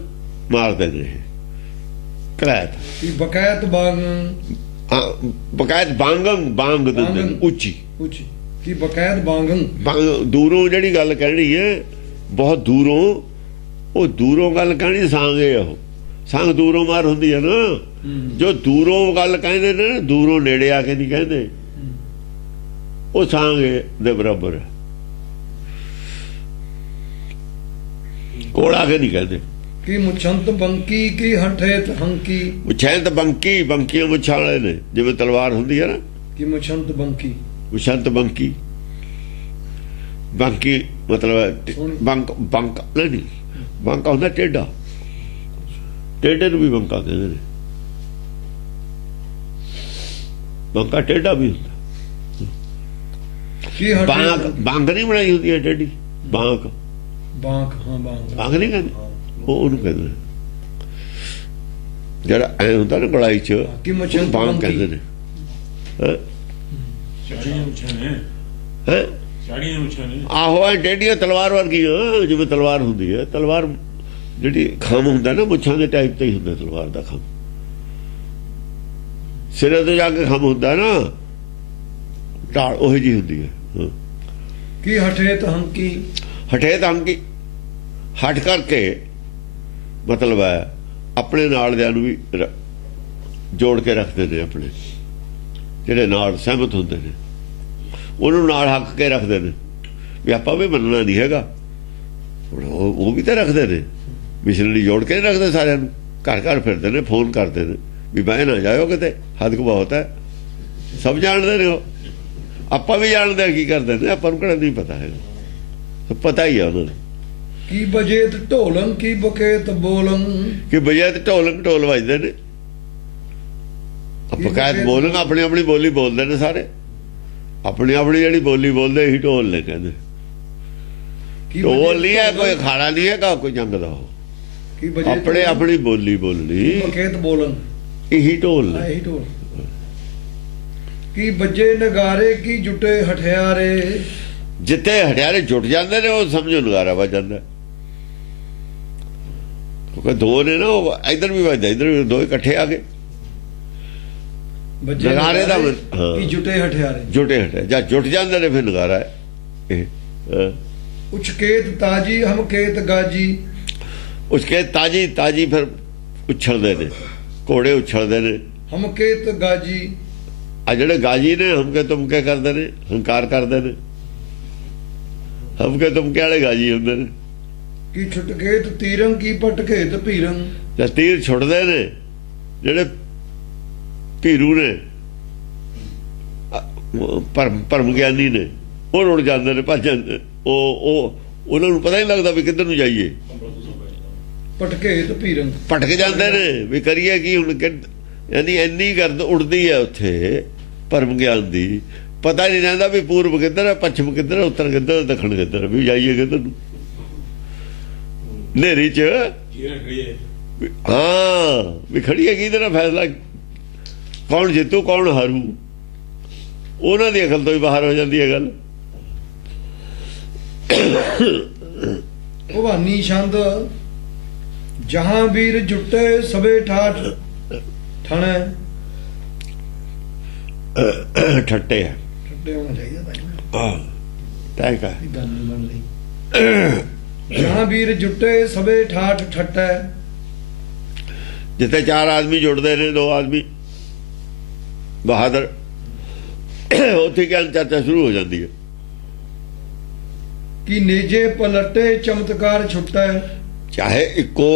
ਮਾਰਦੇ ਨੇ ਕਲੈਤ। ਕੀ ਬਕੈਤ ਬਾਗੰ। ਬਕਾਇਤ ਬਾਂਗੰ, ਬਾਂਗ ਦਿੰਦੇ ਨੇ ਉੱਚੀ ਉੱਚੀ। ਕੀ ਬਕੈਤ ਬਾਗੰ। ਦੂਰੋਂ ਜਿਹੜੀ ਗੱਲ ਕਹਿਣੀ ਹੈ, ਬਹੁਤ ਦੂਰੋਂ, ਉਹ ਦੂਰੋਂ ਗੱਲ ਕਹਿਣੀ ਸੰਗ ਹੈ। ਉਹ ਸੰਗ ਦੂਰੋਂ ਮਾਰ ਹੁੰਦੀ ਹੈ ਨਾ, ਜੋ ਦੂਰੋਂ ਗੱਲ ਕਹਿੰਦੇ ਨੇ, ਦੂਰੋਂ ਨੇੜੇ ਆ ਕੇ ਨਹੀਂ ਕਹਿੰਦੇ, ਉਹ ਸੰਗ ਦੇ ਬਰਾਬਰ ਹੈ। ਕੋਲ ਆ ਕੇ ਨਹੀਂ ਕਹਿੰਦੇ। ਕੀ ਮੁਛੰਤ ਬੰਕੀ ਕੀ ਹਠੇਤ ਹੰਕੀ। ਮੁਛੰਤ ਬੰਕੀ, ਬੰਕੀਆਂ ਮੁੱਛਾਂ ਵਾਲੇ ਨੇ, ਜਿਵੇਂ ਤਲਵਾਰ ਹੁੰਦੀ ਹੈ ਨਾ। ਕੀ ਮੁਛੰਤ ਬੰਕੀ, ਮੁਛੰਤ ਬੰਕੀ, ਬੰਕੀ ਮਤਲਬ ਬੰਕ, ਬੰਕ ਨਹੀਂ, ਬੰਕਾ ਹੁੰਦਾ ਟੇਢਾ, ਟੇਢੇ ਨੂੰ ਵੀ ਬੰਕਾ ਕਹਿੰਦੇ ਨੇ। ਬੰਕਾ ਟੇਢਾ ਵੀ ਹੁੰਦਾ। ਕੀ ਬਾਂਕ, ਬਾਂਕ ਨਹੀਂ ਬਣਾਈ ਹੁੰਦੀ ਹੈ ਟੇਢੀ, ਬਾਂਕ, ਬਾਂਕ। ਹਾਂ, ਬਾਂਕ, ਬਾਂਕ ਨਹੀਂ ਕਹਿੰਦੇ, ਉਹ ਉਹਨੂੰ ਕਹਿੰਦੇ ਜਿਹੜਾ ਐ ਹੁੰਦਾ ਨਾ ਗਲਾਈ ਚ, ਕੀ ਮੁਛੰਤ ਬਾਂਕ ਕਹਿੰਦੇ ਨੇ। ਆਹੋ, ਐ ਟੇਢੀਆਂ ਤਲਵਾਰ ਵਰਗੀ, ਜਿਵੇਂ ਤਲਵਾਰ ਹੁੰਦੀ ਹੈ। ਤਲਵਾਰ ਜਿਹੜੀ ਖੰਭ ਹੁੰਦਾ ਨਾ, ਮੁੱਛਾਂ ਦੇ ਟਾਈਪ ਤੇ ਹੀ ਹੁੰਦਾ ਤਲਵਾਰ ਦਾ ਖੰਭ, ਸਿਰੇ ਤੋਂ ਜਾ ਕੇ ਖੰਭ ਹੁੰਦਾ ਨਾ, ਢਾਲ ਉਹੀ ਜੀ ਹੁੰਦੀ ਹੈ। ਕੀ ਹਠੇਤ ਹੰਕੀ। ਹਠੇਤ ਹੰਕੀ, ਹਟ ਕਰਕੇ ਮਤਲਬ ਹੈ ਆਪਣੇ ਨਾਲ ਦਿਆਂ ਨੂੰ ਵੀ ਜੋੜ ਕੇ ਰੱਖਦੇ ਨੇ। ਆਪਣੇ ਜਿਹੜੇ ਨਾਲ ਸਹਿਮਤ ਹੁੰਦੇ ਨੇ, ਉਹਨੂੰ ਨਾਲ ਹੱਕ ਕੇ ਰੱਖਦੇ ਨੇ ਵੀ ਆਪਾਂ ਵੀ ਮੰਨਣਾ ਨਹੀਂ ਹੈਗਾ। ਉਹ ਵੀ ਤਾਂ ਰੱਖਦੇ ਨੇ, ਮਿਸ਼ਨਰੀ ਜੋੜ ਕੇ ਰੱਖਦੇ ਸਾਰਿਆਂ ਨੂੰ। ਘਰ ਘਰ ਫਿਰਦੇ ਨੇ, ਫੋਨ ਕਰਦੇ ਨੇ ਵੀ ਬਹਿ ਨਾ ਜਾਇਓ ਕਿਤੇ, ਹੱਦ ਕੁ ਬਹੁਤ ਹੈ। ਸਭ ਜਾਣਦੇ ਨੇ, ਉਹ ਆਪਾਂ ਵੀ ਜਾਣਦੇ ਕੀ ਕਰਦੇ ਨੇ, ਆਪਾਂ ਨੂੰ ਕਿਹੜਾ ਨਹੀਂ ਪਤਾ ਹੈਗਾ, ਪਤਾ ਹੀ ਆ ਉਹਨਾਂ ਨੂੰ। ਕੀ ਬਜੇਤ ਢੋਲੰ ਕੀ ਬਕੇਤ ਬੋਲੰ। ਕਿ ਬਜੇਤ ਢੋਲਕ, ਢੋਲ ਵੱਜਦੇ ਨੇ, ਬਕਾਇਤ ਬੋਲਣ, ਆਪਣੀ ਆਪਣੀ ਬੋਲੀ ਬੋਲਦੇ ਨੇ ਸਾਰੇ, ਆਪਣੀ ਆਪਣੀ ਜਿਹੜੀ ਬੋਲੀ ਬੋਲਦੇ ਹੀ ਢੋਲ ਨੇ ਕਹਿੰਦੇ। ਢੋਲ ਨਹੀਂ ਹੈ ਕੋਈ, ਅਖਾੜਾ ਨਹੀਂ ਹੈਗਾ ਕੋਈ ਜੰਗ ਦਾ, ਉਹ ਆਪਣੇ ਆਪਣੀ ਬੋਲੀ ਬੋਲਣੀ, ਬਕੇਤ ਬੋਲਣ, ਇਹੀ ਢੋਲ ਨੇ। ਇਹੀ ਢੋਲ। ਕੀ ਬੱਜੇ ਨਗਾਰੇ ਕੀ ਜੁਟੇ ਹਠਿਆਰੇ। ਜਿੱਥੇ ਹਠਿਆਰੇ ਜੁਟ ਜਾਂਦੇ ਨੇ, ਉਹ ਸਮਝੋ ਨਗਾਰਾ ਵੱਜ ਜਾਂਦਾ। ਕਿਉਂਕਿ ਦੋ ਨੇ ਨਾ, ਉਹ ਇੱਧਰ ਵੀ ਵੱਜਦਾ, ਇੱਧਰ ਵੀ, ਦੋ ਇਕੱਠੇ ਆ ਗਏ। ਨਗਾਰੇ ਦਾ ਕੀ ਜੁਟੇ ਹਠਿਆਰੇ, ਜੁਟੇ ਹਟਿਆ, ਜਾਂ ਜੁਟ ਜਾਂਦੇ ਨੇ ਫਿਰ ਨਗਾਰਾ ਹੈ ਇਹ। ਉਚਕੇਤ ਤਾਜੀ ਹਮ ਕੇਤ ਗਾਜੀ। ਉਚਕੇ ਤਾਜੀ ਤਾਜੀ ਫਿਰ ਉਛਲਦੇ ਨੇ ਘੋੜੇ, ਉਛਲਦੇ ਨੇ। ਹਮ ਕੇਤ ਗਾਜੀ, ਆ ਜਿਹੜੇ ਗਾਜੀ ਨੇ ਹਮਕੇ ਤੁਮਕੇ ਕਰਦੇ ਨੇ, ਹੰਕਾਰ ਕਰਦੇ ਨੇ। ਹਮਕੇ ਤੁਮਕੇ ਵਾਲੇ ਗਾਜੀ ਹੁੰਦੇ ਨੇ। ਕੀ ਛੁਟਕੇਤ ਤੀਰੰ ਕੀ ਪਟਕੇਤ ਭੀਰੰ। ਜਾਂ ਤੀਰ ਛੁੱਟਦੇ ਨੇ ਜਿਹੜੇ ਭੀਰੂ ਨੇ, ਭਰਮ ਗਿਆਨੀ ਨੇ, ਉਹ ਰੁੜ ਜਾਂਦੇ ਨੇ, ਭੱਜ ਜਾਂਦੇ। ਉਹ ਉਹਨਾਂ ਨੂੰ ਪਤਾ ਨਹੀਂ ਲੱਗਦਾ ਵੀ ਕਿੱਧਰ ਨੂੰ ਜਾਈਏ। ਪਟਕੇਤ ਭੀਰੰ, ਭਟਕ ਜਾਂਦੇ ਨੇ ਵੀ ਕਰੀਏ ਕੀ ਹੁਣ। ਯਾਨੀ ਇੰਨੀ ਗਰਦ ਉੜਦੀ ਹੈ ਉੱਥੇ ਭਰਮ ਗਿਆਨ ਦੀ, ਪਤਾ ਨਹੀਂ ਰਹਿੰਦਾ ਵੀ ਪੂਰਬ ਕਿੱਧਰ ਹੈ, ਪੱਛਮ ਕਿੱਧਰ ਹੈ, ਉੱਤਰ ਕਿੱਧਰ, ਦੱਖਣ ਕਿੱਧਰ, ਵੀ ਜਾਈਏ ਕਿੱਧਰ ਨੂੰ। ਹਨੇਰੀ ਚ ਹਾਂ ਵੀ ਖੜੀਏ ਕਿਹਦੇ ਨਾਲ, ਫੈਸਲਾ ਕੌਣ ਜਿੱਤੂ ਕੌਣ ਹਾਰੂ, ਉਹਨਾਂ ਦੀ ਅਕਲ ਤੋਂ ਹੀ ਬਾਹਰ ਹੋ ਜਾਂਦੀ ਹੈ ਗੱਲ। ਭਵਾਨੀ ਛੰਦ ਜਹਾਂ ਵੀਰ ਜੁਟੇ ਸਭੇ ਠਾਠ ਠਣੈ। ਠੱਟੇ ਹੈ, ਠੱਟੇ ਹੋਣਾ ਚਾਹੀਦਾ ਹਾਂ ਤੈਂ ਕਾ ਗੱਲ ਨਹੀਂ ਬਣ ਰਹੀ। ਜਹਾਂ ਵੀਰ ਜੁਟੇ ਸਭੇ ਠਾਠ ਠੱਟੈ। ਜਿੱਥੇ ਚਾਰ ਆਦਮੀ ਜੁੜਦੇ ਨੇ, ਦੋ ਆਦਮੀ ਬਹਾਦਰ, ਉੱਥੇ ਗੱਲ ਚਰਚਾ ਸ਼ੁਰੂ ਹੋ ਜਾਂਦੀ ਹੈ। ਕਿ ਨੇਜੇ ਪਲਟੇ ਚਮਤਕਾਰ ਛੁੱਟੈ। ਚਾਹੇ ਇੱਕੋ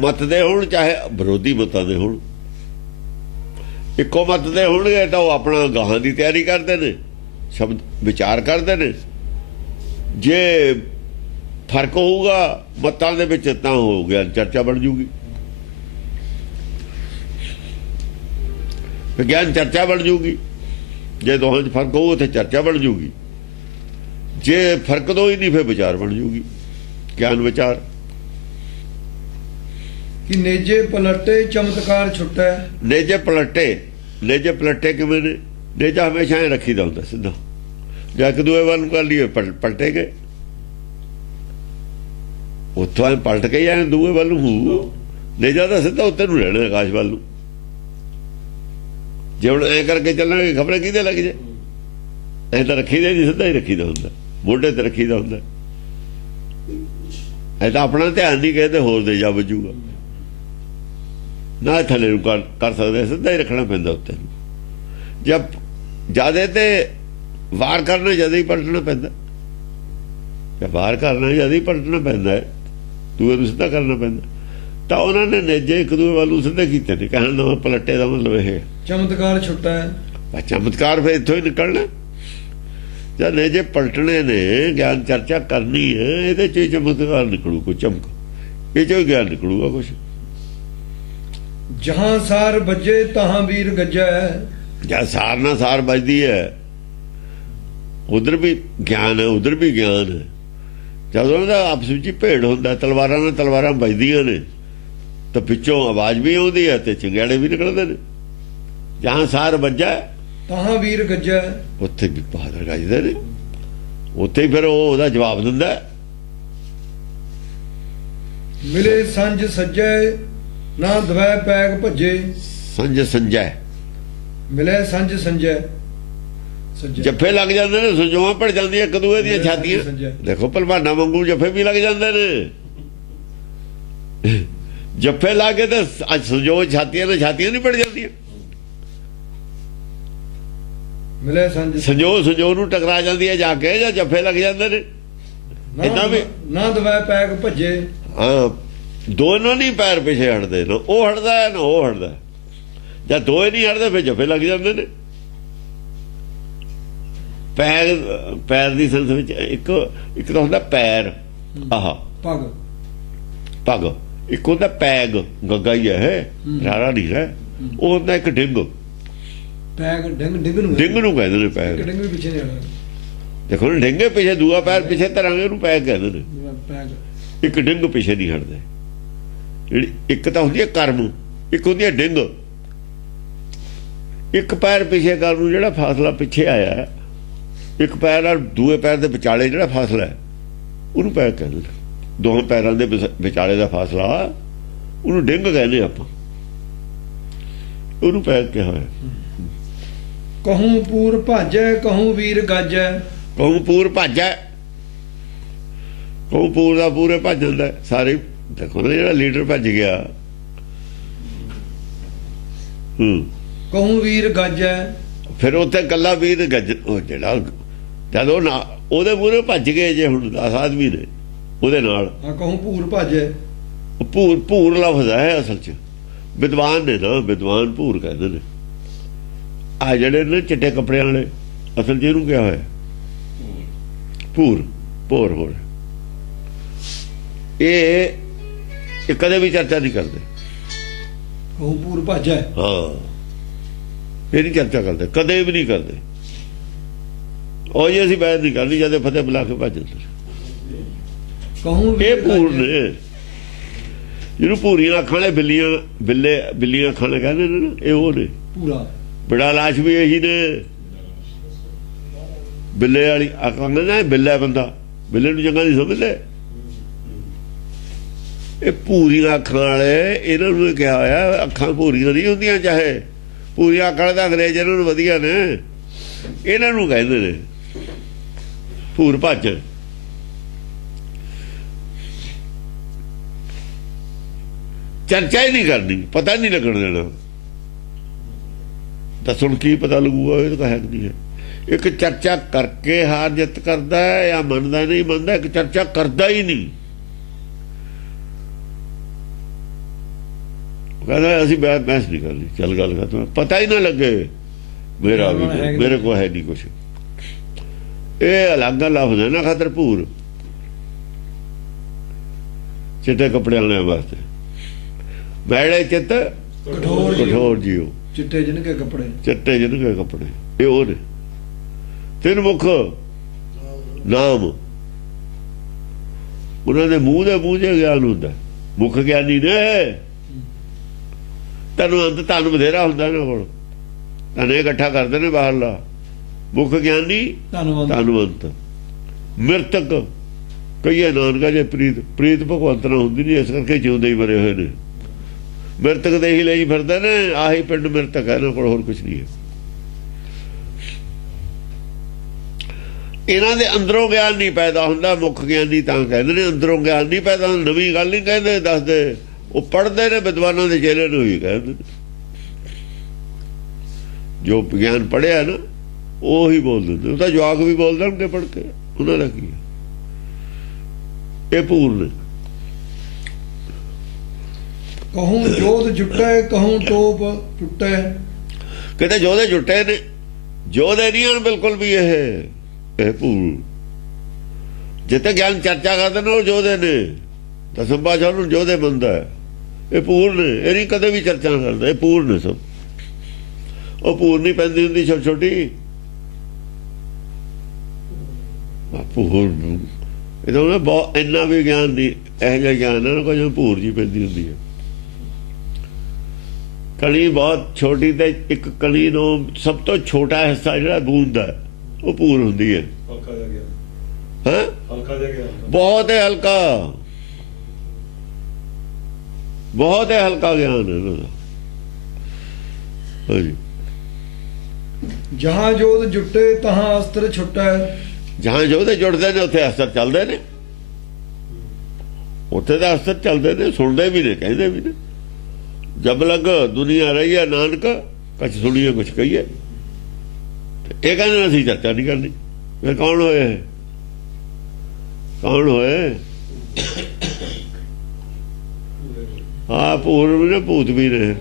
ਮਤ ਦੇ ਹੋਣ, ਚਾਹੇ ਵਿਰੋਧੀ ਮਤਾਂ ਦੇ ਹੋਣ। ਇੱਕੋ ਮਤ ਦੇ ਹੋਣਗੇ ਤਾਂ ਉਹ ਆਪਣਾ ਗਾਹਾਂ ਦੀ ਤਿਆਰੀ ਕਰਦੇ ਨੇ, ਸ਼ਬਦ ਵਿਚਾਰ ਕਰਦੇ ਨੇ। ਜੇ ਫਰਕ ਹੋਊਗਾ ਮਤਾਂ ਦੇ ਵਿੱਚ ਤਾਂ ਹੋ ਗਿਆ ਚਰਚਾ ਬਣ ਜੂਗੀ, ਵਿਗਿਆਨ ਚਰਚਾ ਬਣ ਜੂਗੀ। ਜੇ ਦੋਹਾਂ 'ਚ ਫਰਕ ਹੋਊ ਉੱਥੇ ਚਰਚਾ ਬਣ ਜੂਗੀ। ਜੇ ਫਰਕ ਦੋ ਹੀ ਨਹੀਂ ਫਿਰ ਵਿਚਾਰ ਬਣ ਜੂਗੀ, ਗਿਆਨ ਵਿਚਾਰ। ਕਿ ਨੇਜੇ ਪਲਟੇ ਚਮਤਕਾਰ ਛੁੱਟੈ। ਨੇਜੇ ਪਲਟੇ, ਨੇਜੇ ਪਲਟੇ ਕਿਵੇਂ ਨੇ? ਨੇਜਾ ਹਮੇਸ਼ਾ ਹੀ ਰੱਖੀਦਾ ਹੁੰਦਾ ਸਿੱਧਾ, ਜਾਂ ਇੱਕ ਦੂਏ ਵੱਲ ਨੂੰ ਕਰ ਲਈਏ ਪਲਟੇ ਗਏ, ਉੱਥੋਂ ਐ ਪਲਟ ਕੇ ਜਾਂ ਦੂਏ ਵੱਲ ਨੂੰ ਹੂ। ਨੇਜਾ ਤਾਂ ਸਿੱਧਾ ਉੱਤੇ ਨੂੰ ਰਹਿਣਾ ਆਕਾਸ਼ ਵੱਲ ਨੂੰ। ਜੇ ਹੁਣ ਐ ਕਰਕੇ ਚੱਲਾਂਗੇ ਖਬਰੇ ਕਿਹਦੇ ਲੱਗ ਜੇ। ਐ ਤਾਂ ਰੱਖੀਦਾ ਨਹੀਂ, ਸਿੱਧਾ ਹੀ ਰੱਖੀਦਾ ਹੁੰਦਾ, ਮੋਢੇ ਤੇ ਰੱਖੀਦਾ ਹੁੰਦਾ। ਐ ਤਾਂ ਆਪਣਾ ਧਿਆਨ ਨਹੀਂ ਕਹਿੰਦੇ, ਹੋਰ ਦੇ ਜਾ ਵੱਜੂਗਾ ਨਾ, ਥੱਲੇ ਨੂੰ ਕਰ ਸਕਦੇ, ਸਿੱਧਾ ਹੀ ਰੱਖਣਾ ਪੈਂਦਾ ਉੱਤੇ ਨੂੰ। ਜਦ ਜਿਆਦੇ ਤੇ ਵਾਰ ਕਰਨਾ ਜਦ ਹੀ ਪਲਟਣਾ ਪੈਂਦਾ, ਜਾਂ ਵਾਰ ਕਰਨਾ ਜਦ ਹੀ ਪਲਟਣਾ ਪੈਂਦਾ, ਦੂਏ ਨੂੰ ਸਿੱਧਾ ਕਰਨਾ ਪੈਂਦਾ। ਤਾਂ ਉਹਨਾਂ ਨੇ ਨੇਜੇ ਇੱਕ ਦੂਏ ਵੱਲ ਨੂੰ ਸਿੱਧੇ ਕੀਤੇ ਨੇ। ਕਹਿਣ ਦਾ ਪਲਟੇ ਦਾ ਮਤਲਬ ਇਹ ਚਮਤਕਾਰ ਛੁੱਟਾ ਹੈ। ਚਮਤਕਾਰ ਫਿਰ ਇੱਥੋਂ ਹੀ ਨਿਕਲਣਾ। ਜਦ ਨੇਜੇ ਪਲਟਣੇ ਨੇ, ਗਿਆਨ ਚਰਚਾ ਕਰਨੀ ਹੈ, ਇਹਦੇ ਚ ਚਮਤਕਾਰ ਨਿਕਲੂ, ਕੋਈ ਚਮਕ, ਇਹ ਚੋਂ ਗਿਆਨ ਨਿਕਲੂਗਾ ਕੁਛ। ਜਹਾਂ ਸਾਰ ਵੱਜੇ ਤਹਾਂ ਵੀਰ ਗੱਜੈ। ਜਦ ਸਾਰ ਨਾਲ ਸਾਰ ਵੱਜਦੀ ਹੈ, ਉਧਰ ਵੀ ਗਿਆਨ ਹੈ, ਉਧਰ ਵੀ ਗਿਆਨ ਹੈ। ਜਦ ਉਹਨਾਂ ਦਾ ਆਪਸ ਵਿੱਚ ਭੇੜ ਹੁੰਦਾ, ਤਲਵਾਰਾਂ ਨਾਲ ਤਲਵਾਰਾਂ ਵੱਜਦੀਆਂ ਨੇ, ਤਾਂ ਪਿੱਛੋਂ ਆਵਾਜ਼ ਵੀ ਆਉਂਦੀ ਹੈ ਤੇ ਚੰਗਿਆੜੇ ਵੀ ਨਿਕਲਦੇ ਨੇ। ਜਹਾਂ ਸਾਰ ਵੱਜਾ ਤਹਾਂ ਵੀਰ ਗੱਜੈ, ਉੱਥੇ ਵੀ ਬਹਾਦਰ ਗੱਜਦੇ ਨੇ। ਉੱਥੇ ਫਿਰ ਉਹ ਉਹਦਾ ਜਵਾਬ ਦਿੰਦਾ। ਮਿਲੇ ਸੰਜ ਸੱਜੈ ਨਾ ਦਵੈ ਪੈਗ ਭੱਜੇ। ਸੰਜ ਸੰਜੈ, ਮਿਲੇ ਸੰਜ ਸੰਜੈ, ਜੱਫੇ ਲੱਗ ਜਾਂਦੇ ਨੇ, ਸੰਜੋਆਂ ਪੜ ਜਾਂਦੀਆਂ ਇੱਕ ਦੂਏ ਦੀਆਂ ਛਾਤੀਆਂ। ਦੇਖੋ ਭਲਵਾਨਾਂ ਵਾਂਗੂ ਜੱਫੇ ਵੀ ਲੱਗ ਜਾਂਦੇ ਨੇ। ਜੱਫੇ ਲਾ ਕੇ ਤੇ ਅੱਜ ਸੰਜੋ ਛਾਤੀਆਂ ਨੇ, ਛਾਤੀਆਂ ਨਹੀਂ ਪੜ ਜਾਂਦੀਆਂ। ਮਿਲੇ ਸੰਜ ਸੰਜੋ ਨੂੰ ਟਕਰਾ ਜਾਂਦੀ ਹੈ ਜਾ ਕੇ, ਜਾਂ ਜੱਫੇ ਲੱਗ ਜਾਂਦੇ ਨੇ। ਏਦਾਂ ਵੀ ਨਾ ਦਵੈ ਪੈਗ ਭੱਜੇ। ਹਾਂ, ਦੋਨੋਂ ਨਹੀਂ ਪੈਰ ਪਿੱਛੇ ਹਟਦੇ, ਨਾ ਉਹ ਹਟਦਾ ਹੈ ਨਾ ਉਹ ਹਟਦਾ। ਜਦ ਦੋਏ ਨਹੀਂ ਹਟਦੇ ਫਿਰ ਜੱਫੇ ਲੱਗ ਜਾਂਦੇ ਨੇ। ਪੈਰ ਦੀ ਸੰਸ ਵਿੱਚ ਇੱਕ ਤਾਂ ਹੁੰਦਾ ਪੈਰ, ਆਹ ਪੱਗ, ਇੱਕ ਹੁੰਦਾ ਪੈਗ, ਗੱਗਾ ਹੀ ਹੈ, ਰਾਰਾ ਨਹੀਂ ਹੈ। ਉਹ ਹੁੰਦਾ ਇੱਕ ਡਿੰਗ, ਪੈਗ ਡਿੰਗ ਨੂੰ ਕਹਿੰਦੇ ਨੇ। ਪੈਗ ਡਿੰਗ ਵੀ ਪਿੱਛੇ ਨਹੀਂ ਹਟਦਾ। ਦੇਖੋ ਨਾ, ਡਿੰਗੇ ਪਿੱਛੇ ਦੂਆ ਪੈਰ ਪਿੱਛੇ ਧਰਾਂਗੇ ਉਹਨੂੰ ਪੈਗ ਕਹਿੰਦੇ ਨੇ। ਇੱਕ ਡਿੰਗ ਪਿੱਛੇ ਨਹੀਂ ਹਟਦੇ। ਜਿਹੜੀ ਇੱਕ ਤਾਂ ਹੁੰਦੀ ਹੈ ਕਰਮ, ਇੱਕ ਹੁੰਦੀ ਹੈ ਡਿੰਗ। ਇੱਕ ਪੈਰ ਪਿੱਛੇ ਕਰਨ ਨੂੰ ਜਿਹੜਾ ਫਾਸਲਾ ਪਿੱਛੇ ਆਇਆ, ਇੱਕ ਪੈਰ ਨਾਲ ਦੂਏ ਪੈਰ ਦੇ ਵਿਚਾਲੇ ਜਿਹੜਾ ਫਾਸਲਾ ਹੈ, ਉਹਨੂੰ ਪੈਰ ਕਹਿੰਦੇ ਨੇ। ਦੋਹਾਂ ਪੈਰਾਂ ਦੇ ਵਿਚਾਲੇ ਦਾ ਫਾਸਲਾ, ਉਹਨੂੰ ਡਿੰਗ ਕਹਿੰਦੇ ਆਪਾਂ, ਉਹਨੂੰ ਪੈਰ ਕਿਹਾ ਹੋਇਆ। ਕਹੂੰ ਪੂਰ ਭਾਜੈ ਕਹੂੰ ਵੀਰ ਗਾਜੈ। ਕਹੂੰ ਪੂਰ ਭੱਜੈ, ਕਹੂੰ ਪੂਰ ਦਾ ਪੂਰੇ ਭੱਜ ਜਾਂਦਾ ਸਾਰੇ। ਦੇਖੋ ਨਾ ਜਿਹੜਾ ਲੀਡਰ ਭੱਜ ਗਿਆ। ਕਹੂੰ ਵੀਰ ਗੱਜੈ, ਫਿਰ ਉੱਥੇ ਕੱਲਾ ਵੀਰ ਗੱਜ, ਉਹ ਜਿਹੜਾ ਜਦ ਉਹ ਨਾ ਉਹਦੇ ਮੂਹਰੇ ਭੱਜ ਗਏ ਜੇ ਹੁਣ 10 ਆਦਮੀ ਨੇ ਉਹਦੇ ਨਾਲ। ਹਾਂ ਕਹੂੰ ਭੂਰ ਭਾਜੈ। ਭੂਰ ਭੂਰ ਲਫ਼ਜ਼ ਹੈ ਅਸਲ 'ਚ, ਵਿਦਵਾਨ ਨੇ ਨਾ, ਵਿਦਵਾਨ ਭੂਰ ਕਹਿੰਦੇ ਨੇ। ਆ ਜਿਹੜੇ ਨੇ ਚਿੱਟੇ ਕੱਪੜਿਆਂ ਵਾਲੇ ਅਸਲ 'ਚ ਇਹਨੂੰ ਕਿਹਾ ਹੋਇਆ ਭੂਰ, ਭੋਰ ਹੋ ਰਿਹਾ। ਇਹ ਕਦੇ ਵੀ ਚਰਚਾ ਨਹੀਂ ਕਰਦੇ। ਕਹੂੰ ਭੂਰ ਭਾਜੈ, ਹਾਂ ਇਹ ਨਹੀਂ ਚਰਚਾ ਕਰਦੇ, ਕਦੇ ਵੀ ਨਹੀਂ ਕਰਦੇ। ਉਹ ਜੀ ਅਸੀਂ ਬੈਠ ਨਹੀਂ ਕਰਨੀ ਜਦ ਫਤਿਹ ਬੁਲਾ ਕੇ ਭੱਜ ਜਾਂਦੇ। ਕਹੂੰ ਇਹ ਭੂਰ ਨੇ, ਜਿਹਨੂੰ ਭੂਰੀਆਂ ਅੱਖਾਂ ਵਾਲੇ ਬਿੱਲੀਆਂ ਅੱਖਾਂ ਵਾਲੇ ਕਹਿੰਦੇ ਨੇ ਨਾ, ਇਹ ਉਹ ਨੇ। ਪੂਰਾ ਬੜਾ ਲਾਸ਼ ਵੀ ਇਹੀ ਨੇ, ਬਿੱਲੇ ਵਾਲੀ ਅੱਖਾਂ ਕਹਿੰਦੇ ਬਿੱਲਾ ਬੰਦਾ, ਬਿੱਲੇ ਨੂੰ ਚੰਗਾ ਨਹੀਂ ਸਮਝਦੇ। ਇਹ ਭੂਰੀਆਂ ਅੱਖਾਂ ਵਾਲੇ, ਇਹਨਾਂ ਨੂੰ ਕਿਹਾ ਹੋਇਆ ਅੱਖਾਂ ਭੂਰੀਆਂ ਨਹੀਂ ਹੁੰਦੀਆਂ, ਚਾਹੇ ਭੂਰੀਆਂ ਅੱਖਾਂ ਦਾ ਅੰਗਰੇਜ਼ ਇਹਨਾਂ ਨੂੰ ਵਧੀਆ ਨੇ, ਇਹਨਾਂ ਨੂੰ ਕਹਿੰਦੇ ਨੇ ਭੂਰ ਭੱਜ। ਚਰਚਾ ਹੀ ਨਹੀਂ ਕਰਨੀ, ਪਤਾ ਨਹੀਂ ਲੱਗਣ ਦੇਣਾ। ਦੱਸਣ ਕੀ ਪਤਾ ਲੱਗੂਗਾ, ਇਹ ਤਾਂ ਹੈ ਨਹੀਂ ਹੈ। ਇੱਕ ਚਰਚਾ ਕਰਕੇ ਹਾਰ ਜਿੱਤ ਕਰਦਾ ਜਾਂ ਮੰਨਦਾ ਨਹੀਂ ਮੰਨਦਾ, ਇੱਕ ਚਰਚਾ ਕਰਦਾ ਹੀ ਨਹੀਂ। ਕਹਿੰਦਾ ਅਸੀਂ ਬਹਿਸ ਨਹੀਂ ਕਰਨੀ, ਚੱਲ ਗੱਲ ਖਤਮ, ਪਤਾ ਹੀ ਨਾ ਲੱਗੇ ਮੇਰਾ ਵੀ, ਮੇਰੇ ਕੋਲ ਹੈ ਨਹੀਂ ਕੁਛ। ਇਹ ਅਲੱਗ ਲਫ਼ਜ਼ ਹੈ ਨਾ ਖਾਤਰ ਭੂਰ, ਚਿੱਟੇ ਕੱਪੜੇ ਵਾਲਿਆਂ ਵਾਸਤੇ। ਮੈਲੇ ਚਿੱਤ ਕਠੋਰ ਜੀਓ, ਚਿੱਟੇ ਜਿਨਕੇ ਕੱਪੜੇ, ਚਿੱਟੇ ਜਿਨਕੇ ਕੱਪੜੇ, ਇਹ ਉਹ ਨੇ। ਤਿੰਨ ਮੁਖ ਨਾਮ, ਉਹਨਾਂ ਦੇ ਮੂੰਹ ਦੇ ਮੂੰਹ ਜੇ ਗਿਆਨ ਹੁੰਦਾ। ਮੁੱਖ ਗਿਆਨੀ ਨੇ ਧਨ ਬਥੇਰਾ ਹੁੰਦਾ ਇਹਨਾਂ ਕੋਲ, ਧਨ ਇਕੱਠਾ ਕਰਦੇ ਨੇ ਬਾਹਰਲਾ। ਮੁੱਖ ਗਿਆਨੀ ਧਨਵੰਤ। ਮਿਰਤਕ ਕਈਏ ਨਾਨਕਾ ਜੇ ਪ੍ਰੀਤ ਭਗਵੰਤ ਨਾਲ ਹੁੰਦੀ ਨਹੀਂ, ਇਸ ਕਰਕੇ ਜਿਉਂਦੇ ਹੀ ਮਰੇ ਹੋਏ ਨੇ। ਮਿਰਤਕ ਦੇ ਹੀ ਲਈ ਫਿਰਦੇ ਨੇ, ਆਹੀ ਪਿੰਡ ਮਿਰਤਕ ਹੈ ਇਹਨਾਂ ਕੋਲ, ਹੋਰ ਕੁਛ ਨਹੀਂ ਹੈ। ਇਹਨਾਂ ਦੇ ਅੰਦਰੋਂ ਗਿਆਨ ਨਹੀਂ ਪੈਦਾ ਹੁੰਦਾ। ਮੁੱਖ ਗਿਆਨੀ ਤਾਂ ਕਹਿੰਦੇ ਨੇ ਅੰਦਰੋਂ ਗਿਆਨ ਨਹੀਂ ਪੈਦਾ, ਨਵੀਂ ਗੱਲ ਨਹੀਂ ਕਹਿੰਦੇ, ਦੱਸਦੇ। ਉਹ ਪੜ੍ਹਦੇ ਨੇ, ਵਿਦਵਾਨਾਂ ਦੇ ਚੇਲੇ ਨੂੰ ਹੀ ਕਹਿੰਦੇ ਨੇ। ਜੋ ਗਿਆਨ ਪੜ੍ਹਿਆ ਨਾ ਉਹੀ ਬੋਲ ਦਿੰਦੇ। ਉਹ ਤਾਂ ਜਵਾਕ ਵੀ ਬੋਲ ਦੇਣਗੇ ਪੜ੍ਹ ਕੇ, ਉਹਨਾਂ ਦਾ ਕੀ। ਇਹ ਭੂਰ ਨੇ। ਕਹੂੰ ਜੋਧ ਜੁਟੈ, ਕਹੂੰ ਟੋਪ ਟੁੱਟੈ। ਕਿਤੇ ਜੋਧੇ ਜੁੱਟੇ ਨੇ, ਜੋਧੇ ਨਹੀਂ ਹਨ ਬਿਲਕੁਲ ਵੀ। ਇਹ ਭੂਰ ਜਿੱਥੇ ਗਿਆਨ ਚਰਚਾ ਕਰਦੇ ਨੇ ਉਹ ਜੋਧੇ ਨੇ। ਦਸਮ ਪਾਤਸ਼ਾਹ ਨੂੰ ਜੋਧੇ ਮੰਨਦਾ ਹੈ। ਇਹ ਭੂਰ ਨੇ, ਇਹ ਨਹੀਂ ਕਦੇ ਵੀ ਚਰਚਾ ਕਰਦਾ। ਇਹ ਭੂਰ ਨੇ ਸਭ। ਉਹ ਭੂਰ ਨਹੀਂ ਪੈਂਦੀ ਹੁੰਦੀ ਛੋਟੀ ਛੋਟੀ ਭੂਰ ਨੂੰ। ਇਹਦਾ ਉਹਨੇ ਬਹੁਤ ਇੰਨਾ ਵੀ ਗਿਆਨ ਨਹੀਂ, ਇਹੋ ਜਿਹਾ ਗਿਆਨ ਹੈ ਕੋਈ ਭੂਰ ਜੀ ਪੈਂਦੀ ਹੁੰਦੀ ਹੈ। ਕਲੀ ਬਹੁਤ ਛੋਟੀ, ਤੇ ਇੱਕ ਕਲੀ ਨੂੰ ਸਭ ਤੋਂ ਛੋਟਾ ਹਿੱਸਾ ਜਿਹੜਾ ਬੂੰਦ ਹੈ ਉਹ ਭੂਰ ਹੁੰਦੀ ਹੈ। ਹਾਂ ਬਹੁਤ ਹੈ ਹਲਕਾ, ਬਹੁਤ ਹੈ ਹਲਕਾ ਗਿਆਨ ਹੈ ਇਹਨਾਂ ਦਾ। ਹਾਂਜੀ। ਜਹਾਂ ਜੋਧ ਜੁਟੇ ਤਹਾਂ ਅਸਤਰ ਛੁੱਟੈ। ਜਹਾਂ ਜੋਧੇ ਜੁੜਦੇ ਨੇ ਉੱਥੇ ਅਸਤਰ ਚੱਲਦੇ ਨੇ, ਉੱਥੇ ਦਾ ਅਸਤਰ ਚੱਲਦੇ ਨੇ, ਸੁਣਦੇ ਵੀ ਨੇ, ਕਹਿੰਦੇ ਵੀ ਨੇ। ਜਬ ਲਗ ਦੁਨੀਆ ਰਹੀ ਹੈ ਨਾਨਕ, ਕੁਛ ਸੁਣੀਏ ਕੁਛ ਕਹੀਏ। ਇਹ ਕਹਿੰਦੇ ਅਸੀਂ ਚਰਚਾ ਨਹੀਂ ਕਰਨੀ। ਫਿਰ ਕੌਣ ਹੋਏ? ਕੌਣ ਹੋਏ? ਹਾਂ ਭੂਰ ਵੀ ਨੇ, ਭੂਤ ਵੀ ਨੇ।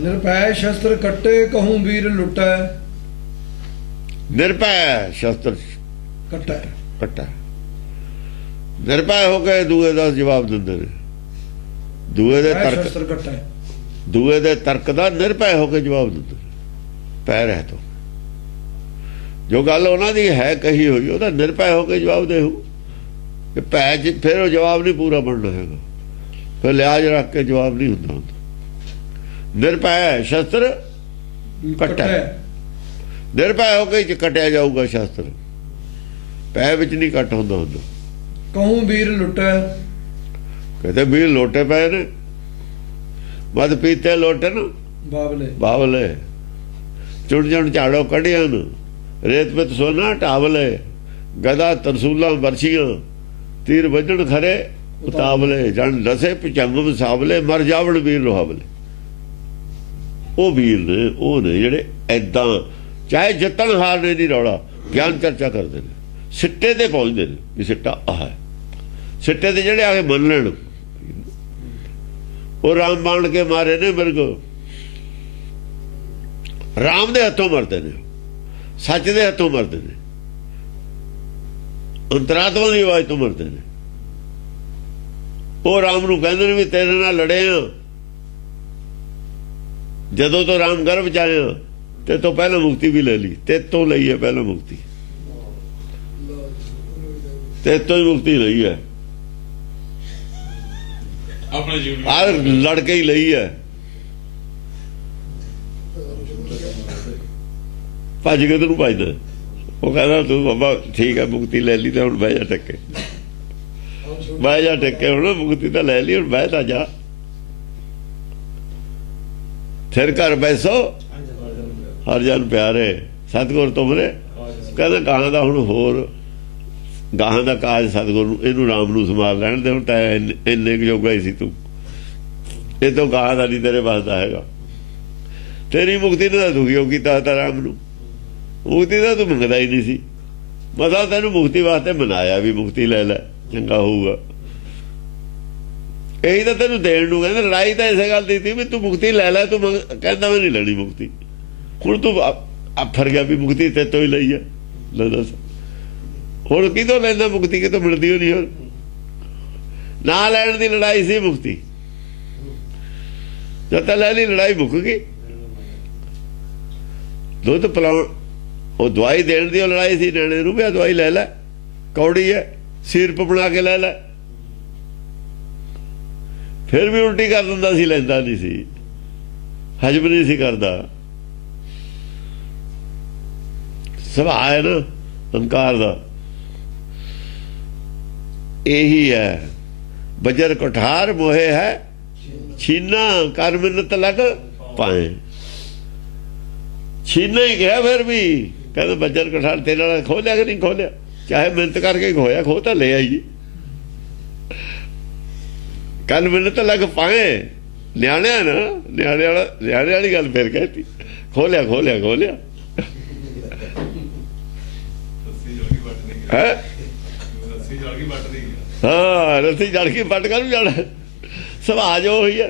ਨਿਰਭੈ ਸ਼ਸਤਰ ਕੱਟੇ, ਕਹੂੰ ਵੀਰ ਲੁੱਟੈ। ਨਿਰਭੈ ਸ਼ਸਤਰ ਕੱਟੈ, ਕੱਟਾ। ਨਿਰਭੈ ਹੋ ਕੇ ਦੂਏ ਦਾ ਜਵਾਬ ਦਿੰਦੇ ਨੇ। ਦੂਏ ਦੇ ਤਰਕ ਦਾ ਨਿਰਭੈ ਹੋ ਕੇ ਜਵਾਬ ਦਿੰਦੇ ਨੇ। ਪੈ ਰਹਿ ਤੋ ਜੋ ਗੱਲ ਉਹਨਾਂ ਦੀ ਹੈ ਕਹੀ ਹੋਈ, ਉਹਦਾ ਨਿਰਭੈ ਹੋ ਕੇ ਜਵਾਬ ਦੇਹੂ। ਭੈ ਚ ਫਿਰ ਉਹ ਜਵਾਬ ਨਹੀਂ ਪੂਰਾ ਬਣਨਾ ਹੈਗਾ, ਫਿਰ ਲਿਹਾਜ਼ ਰੱਖ ਕੇ ਜਵਾਬ ਨਹੀਂ ਹੁੰਦਾ। ਨਿਰਭੈ ਸ਼ਸਤਰ ਕੱਟੈ, ਨਿਰਭੈ ਹੋ ਕੇ ਕੱਟਿਆ ਜਾਊਗਾ ਸ਼ਸਤਰ। ਪੈ ਵਿੱਚ ਨਹੀਂ ਕੱਟ ਹੁੰਦਾ। ਕਹੂੰ ਵੀਰ ਲੁੱਟੈ। ਕਹਿੰਦੇ ਵੀਰ ਲੋਟੇ ਪਏ ਨੇ, ਮਦ ਪੀਤੇ ਲੋਟੇ ਨਾ ਬਾਬਲੇ। ਚੁਣ ਚੁਣ ਝਾੜੋ ਕੱਢਿਆ ਨੂੰ, ਰੇਤ ਪਿਤ ਸੋਨਾ ਢਾਵਲੇ ਗਦਾ ਤਰਸੂਲਾਂ ਵਰਸ਼ੀਆਂ ਤੀਰ ਵੱਜਣ ਖਰੇ ਉਤਾਵਲੇ ਜਣ ਦਸੇ ਭਜੰਗ ਸਾਵਲੇ ਮਰ ਜਾਵਣ ਵੀਰ ਲੋਹਾਵਲੇ। ਉਹ ਵੀਰ ਨੇ, ਉਹ ਨੇ ਜਿਹੜੇ ਐਦਾਂ ਚਾਹੇ ਜਿੱਤਣ ਹਾਰ ਨੇ ਨਹੀਂ ਰੌਲਾ, ਗਿਆਨ ਚਰਚਾ ਕਰਦੇ ਨੇ, ਸਿੱਟੇ ਤੇ ਪਹੁੰਚਦੇ ਨੇ ਵੀ ਸਿੱਟਾ ਆਹ ਹੈ। ਸਿੱਟੇ ਤੇ ਜਿਹੜੇ ਆ ਕੇ ਮੰਨ ਲੈਣ, ਉਹ ਰਾਮ ਬਾਣ ਕੇ ਮਾਰੇ ਨੇ ਮਿਰਗ, ਰਾਮ ਦੇ ਹੱਥੋਂ ਮਰਦੇ ਨੇ, ਸੱਚ ਦੇ ਹੱਥੋਂ ਮਰਦੇ ਨੇ, ਅੰਤਰਾਤਮਾ ਦੀ ਆਵਾਜ਼ ਤੋਂ ਮਰਦੇ ਨੇ। ਉਹ ਰਾਮ ਨੂੰ ਕਹਿੰਦੇ ਨੇ ਵੀ ਤੇਰੇ ਨਾਲ ਲੜੇ ਆ, ਜਦੋਂ ਤੋਂ ਰਾਮ ਗਰਭ ਚ ਆਇਆ ਤੇ ਤੋਂ ਪਹਿਲਾਂ ਮੁਕਤੀ ਵੀ ਲੈ ਲਈ, ਤੇ ਤੋਂ ਲਈ ਹੈ ਪਹਿਲਾਂ ਮੁਕਤੀ, ਤੇ ਤੋਂ ਹੀ ਮੁਕਤੀ ਲਈ ਹੈ, ਆਪਣੇ ਜੀਵਨ ਆ ਲੜ ਕੇ ਹੀ ਲਈ ਹੈ, ਭੱਜ ਕੇ ਤੈਨੂੰ ਭੱਜਦਾ। ਉਹ ਕਹਿੰਦਾ ਤੂੰ ਬਾਬਾ ਠੀਕ ਹੈ ਮੁਕਤੀ ਲੈ ਲਈ ਤੇ ਹੁਣ ਬਹਿ ਜਾ ਟੱਕੇ, ਬਹਿ ਜਾ ਟੱਕੇ, ਹੁਣ ਮੁਕਤੀ ਤਾਂ ਲੈ ਲਈ, ਹੁਣ ਬਹਿ ਤਾਂ ਜਾ, ਫਿਰ ਘਰ ਬੈਸੋ ਹਰ ਜਨ ਪਿਆਰੇ ਸਤਿਗੁਰ ਤੁਮਰੇ। ਕਹਿੰਦਾ ਗਾਹਾਂ ਦਾ ਹੁਣ ਹੋਰ ਗਾਹਾਂ ਦਾ ਕਾਜ ਸਤਿਗੁਰ ਨੂੰ, ਇਹਨੂੰ ਰਾਮ ਨੂੰ ਸੰਭਾਲ ਲੈਣ ਦੇ, ਹੁਣ ਤਾਂ ਇੰਨੇ ਕੁ ਜੋਗਾ ਹੀ ਸੀ ਤੂੰ, ਇਹ ਤੋਂ ਗਾਹਾਂ ਦਾ ਨਹੀਂ ਤੇਰੇ ਵਾਸਤਾ ਹੈਗਾ। ਤੇਰੀ ਮੁਕਤੀ ਨੇ ਤਾਂ ਦੁਖੀ ਹੋ ਕੀਤਾ ਤਾਂ ਰਾਮ ਨੂੰ, ਮੁਕਤੀ ਦਾ ਤੂੰ ਮੰਗਦਾ ਹੀ ਨਹੀਂ ਸੀ, ਮਸਾ ਤੈਨੂੰ ਮੁਕਤੀ ਵਾਸਤੇ ਮਨਾਇਆ ਵੀ ਮੁਕਤੀ ਲੈ ਲੈ ਚੰਗਾ ਹੋਊਗਾ। ਇਹੀ ਤਾਂ ਤੈਨੂੰ ਦੇਣ ਨੂੰ ਕਹਿੰਦੇ, ਲੜਾਈ ਤਾਂ ਇਸੇ ਗੱਲ ਦੀ ਸੀ ਵੀ ਤੂੰ ਮੁਕਤੀ ਲੈ ਲੈ, ਤੂੰ ਕਹਿੰਦਾ ਮੈਂ ਨਹੀਂ ਲੈਣੀ ਮੁਕਤੀ, ਹੁਣ ਤੂੰ ਆਫਰ ਗਿਆ ਵੀ ਮੁਕਤੀ ਤੇ ਤੋਂ ਹੀ ਲਈ ਹੈ। ਲੈ ਦੱਸ ਹੁਣ ਕਿਤੋਂ ਲੈਂਦਾ ਮੁਕਤੀ, ਕਿਤੋਂ ਮਿਲਦੀ ਹੋ ਨਹੀਂ, ਹੋਰ ਨਾ ਲੈਣ ਦੀ ਲੜਾਈ ਸੀ ਮੁਕਤੀ, ਜਦ ਤੱਕ ਲੈ ਲਈ ਲੜਾਈ ਮੁੱਕ ਗਈ। ਦੁੱਧ ਪਿਲਾਉਣ, ਉਹ ਦਵਾਈ ਦੇਣ ਦੀ ਉਹ ਲੜਾਈ ਸੀ ਨਿਆਣੇ ਨੂੰ, ਵੀ ਆ ਦਵਾਈ ਲੈ ਲੈ, ਕੌੜੀ ਹੈ, ਸਿਰਪ ਬਣਾ ਕੇ ਲੈ ਲੈ, ਫਿਰ ਵੀ ਉਲਟੀ ਕਰ ਦਿੰਦਾ ਸੀ, ਲੈਂਦਾ ਨਹੀਂ ਸੀ, ਹਜਮ ਨਹੀਂ ਸੀ ਕਰਦਾ। ਸੁਭਾਅ ਹੈ ਨਾ ਹੰਕਾਰ ਦਾ, ਇਹੀ ਹੈ ਬਜਰ ਕੁਠਾਰ ਮੋਹੇ ਹੈ ਛੀਨਾ ਕਰ ਮਿੰਨਤ ਲਗ ਪਾਏ। ਛੀਨਾ ਹੀ ਗਿਆ, ਫਿਰ ਵੀ ਕਹਿੰਦਾ ਬਜਰ ਕੁਠਾਰ ਤੇਰੇ ਨਾਲ ਖੋਲਿਆ ਕਿ ਨਹੀਂ ਖੋਲਿਆ, ਚਾਹੇ ਮਿਹਨਤ ਕਰਕੇ ਖੋਇਆ, ਖੋ ਤਾਂ ਲੈ ਆਈ, ਕੱਲ ਮਿੰਨਤ ਲੱਗ ਪਾਏ। ਨਿਆਣਿਆ ਨਾ, ਨਿਆਣੇ ਵਾਲੀ ਗੱਲ ਫਿਰ ਕਹਿਤੀ, ਖੋਲਿਆ ਖੋਲਿਆ ਖੋਲਿਆ ਹੈ, ਹਾਂ ਰੱਸੀ ਜੜ ਕੇ ਵੱਟ ਕਰ ਜਾਣਾ, ਸੁਭਾਅ ਜੋ ਹੋਈ ਹੈ।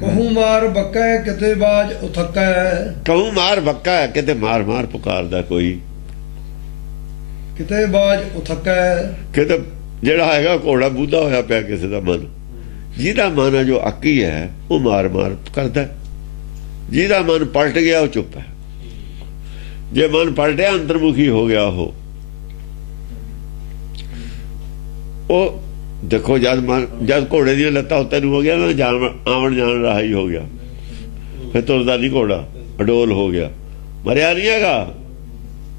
ਕਹੂੰ ਮਾਰ ਬੱਕੈ ਕਿਤੇ ਬਾਜ ਉਥਕੈ, ਕਹੂੰ ਮਾਰ ਬੱਕਾ ਕਿਤੇ ਮਾਰ ਮਾਰ ਪੁਕਾਰਦਾ ਕੋਈ, ਕਿਤੇ ਬਾਜ ਉਥਕੈ, ਕਿਤੇ ਜਿਹੜਾ ਹੈਗਾ ਘੋੜਾ ਬੂਧਾ ਹੋਇਆ ਪਿਆ ਕਿਸੇ ਦਾ ਮਨ, ਜਿਹਦਾ ਮਨ ਹੈ ਜੋ ਆਕੀ ਹੈ ਉਹ ਮਾਰ ਮਾਰ ਕਰਦਾ, ਜਿਹਦਾ ਮਨ ਪਲਟ ਗਿਆ ਉਹ ਚੁੱਪ ਹੈ। ਜੇ ਮਨ ਪਲਟਿਆ ਅੰਤਰਮੁਖੀ ਹੋ ਗਿਆ, ਉਹ ਦੇਖੋ ਜਦ ਘੋੜੇ ਦੀਆਂ ਲੱਤਾਂ ਉੱਤੇ ਨੂੰ ਹੋ ਗਿਆ ਨਾ, ਆਵਣ ਜਾਣ ਰਹਾ ਹੀ ਹੋ ਗਿਆ, ਫਿਰ ਤੁਰਦਾ ਨਹੀਂ ਘੋੜਾ, ਅਡੋਲ ਹੋ ਗਿਆ, ਮਰਿਆ ਨਹੀਂ ਹੈਗਾ,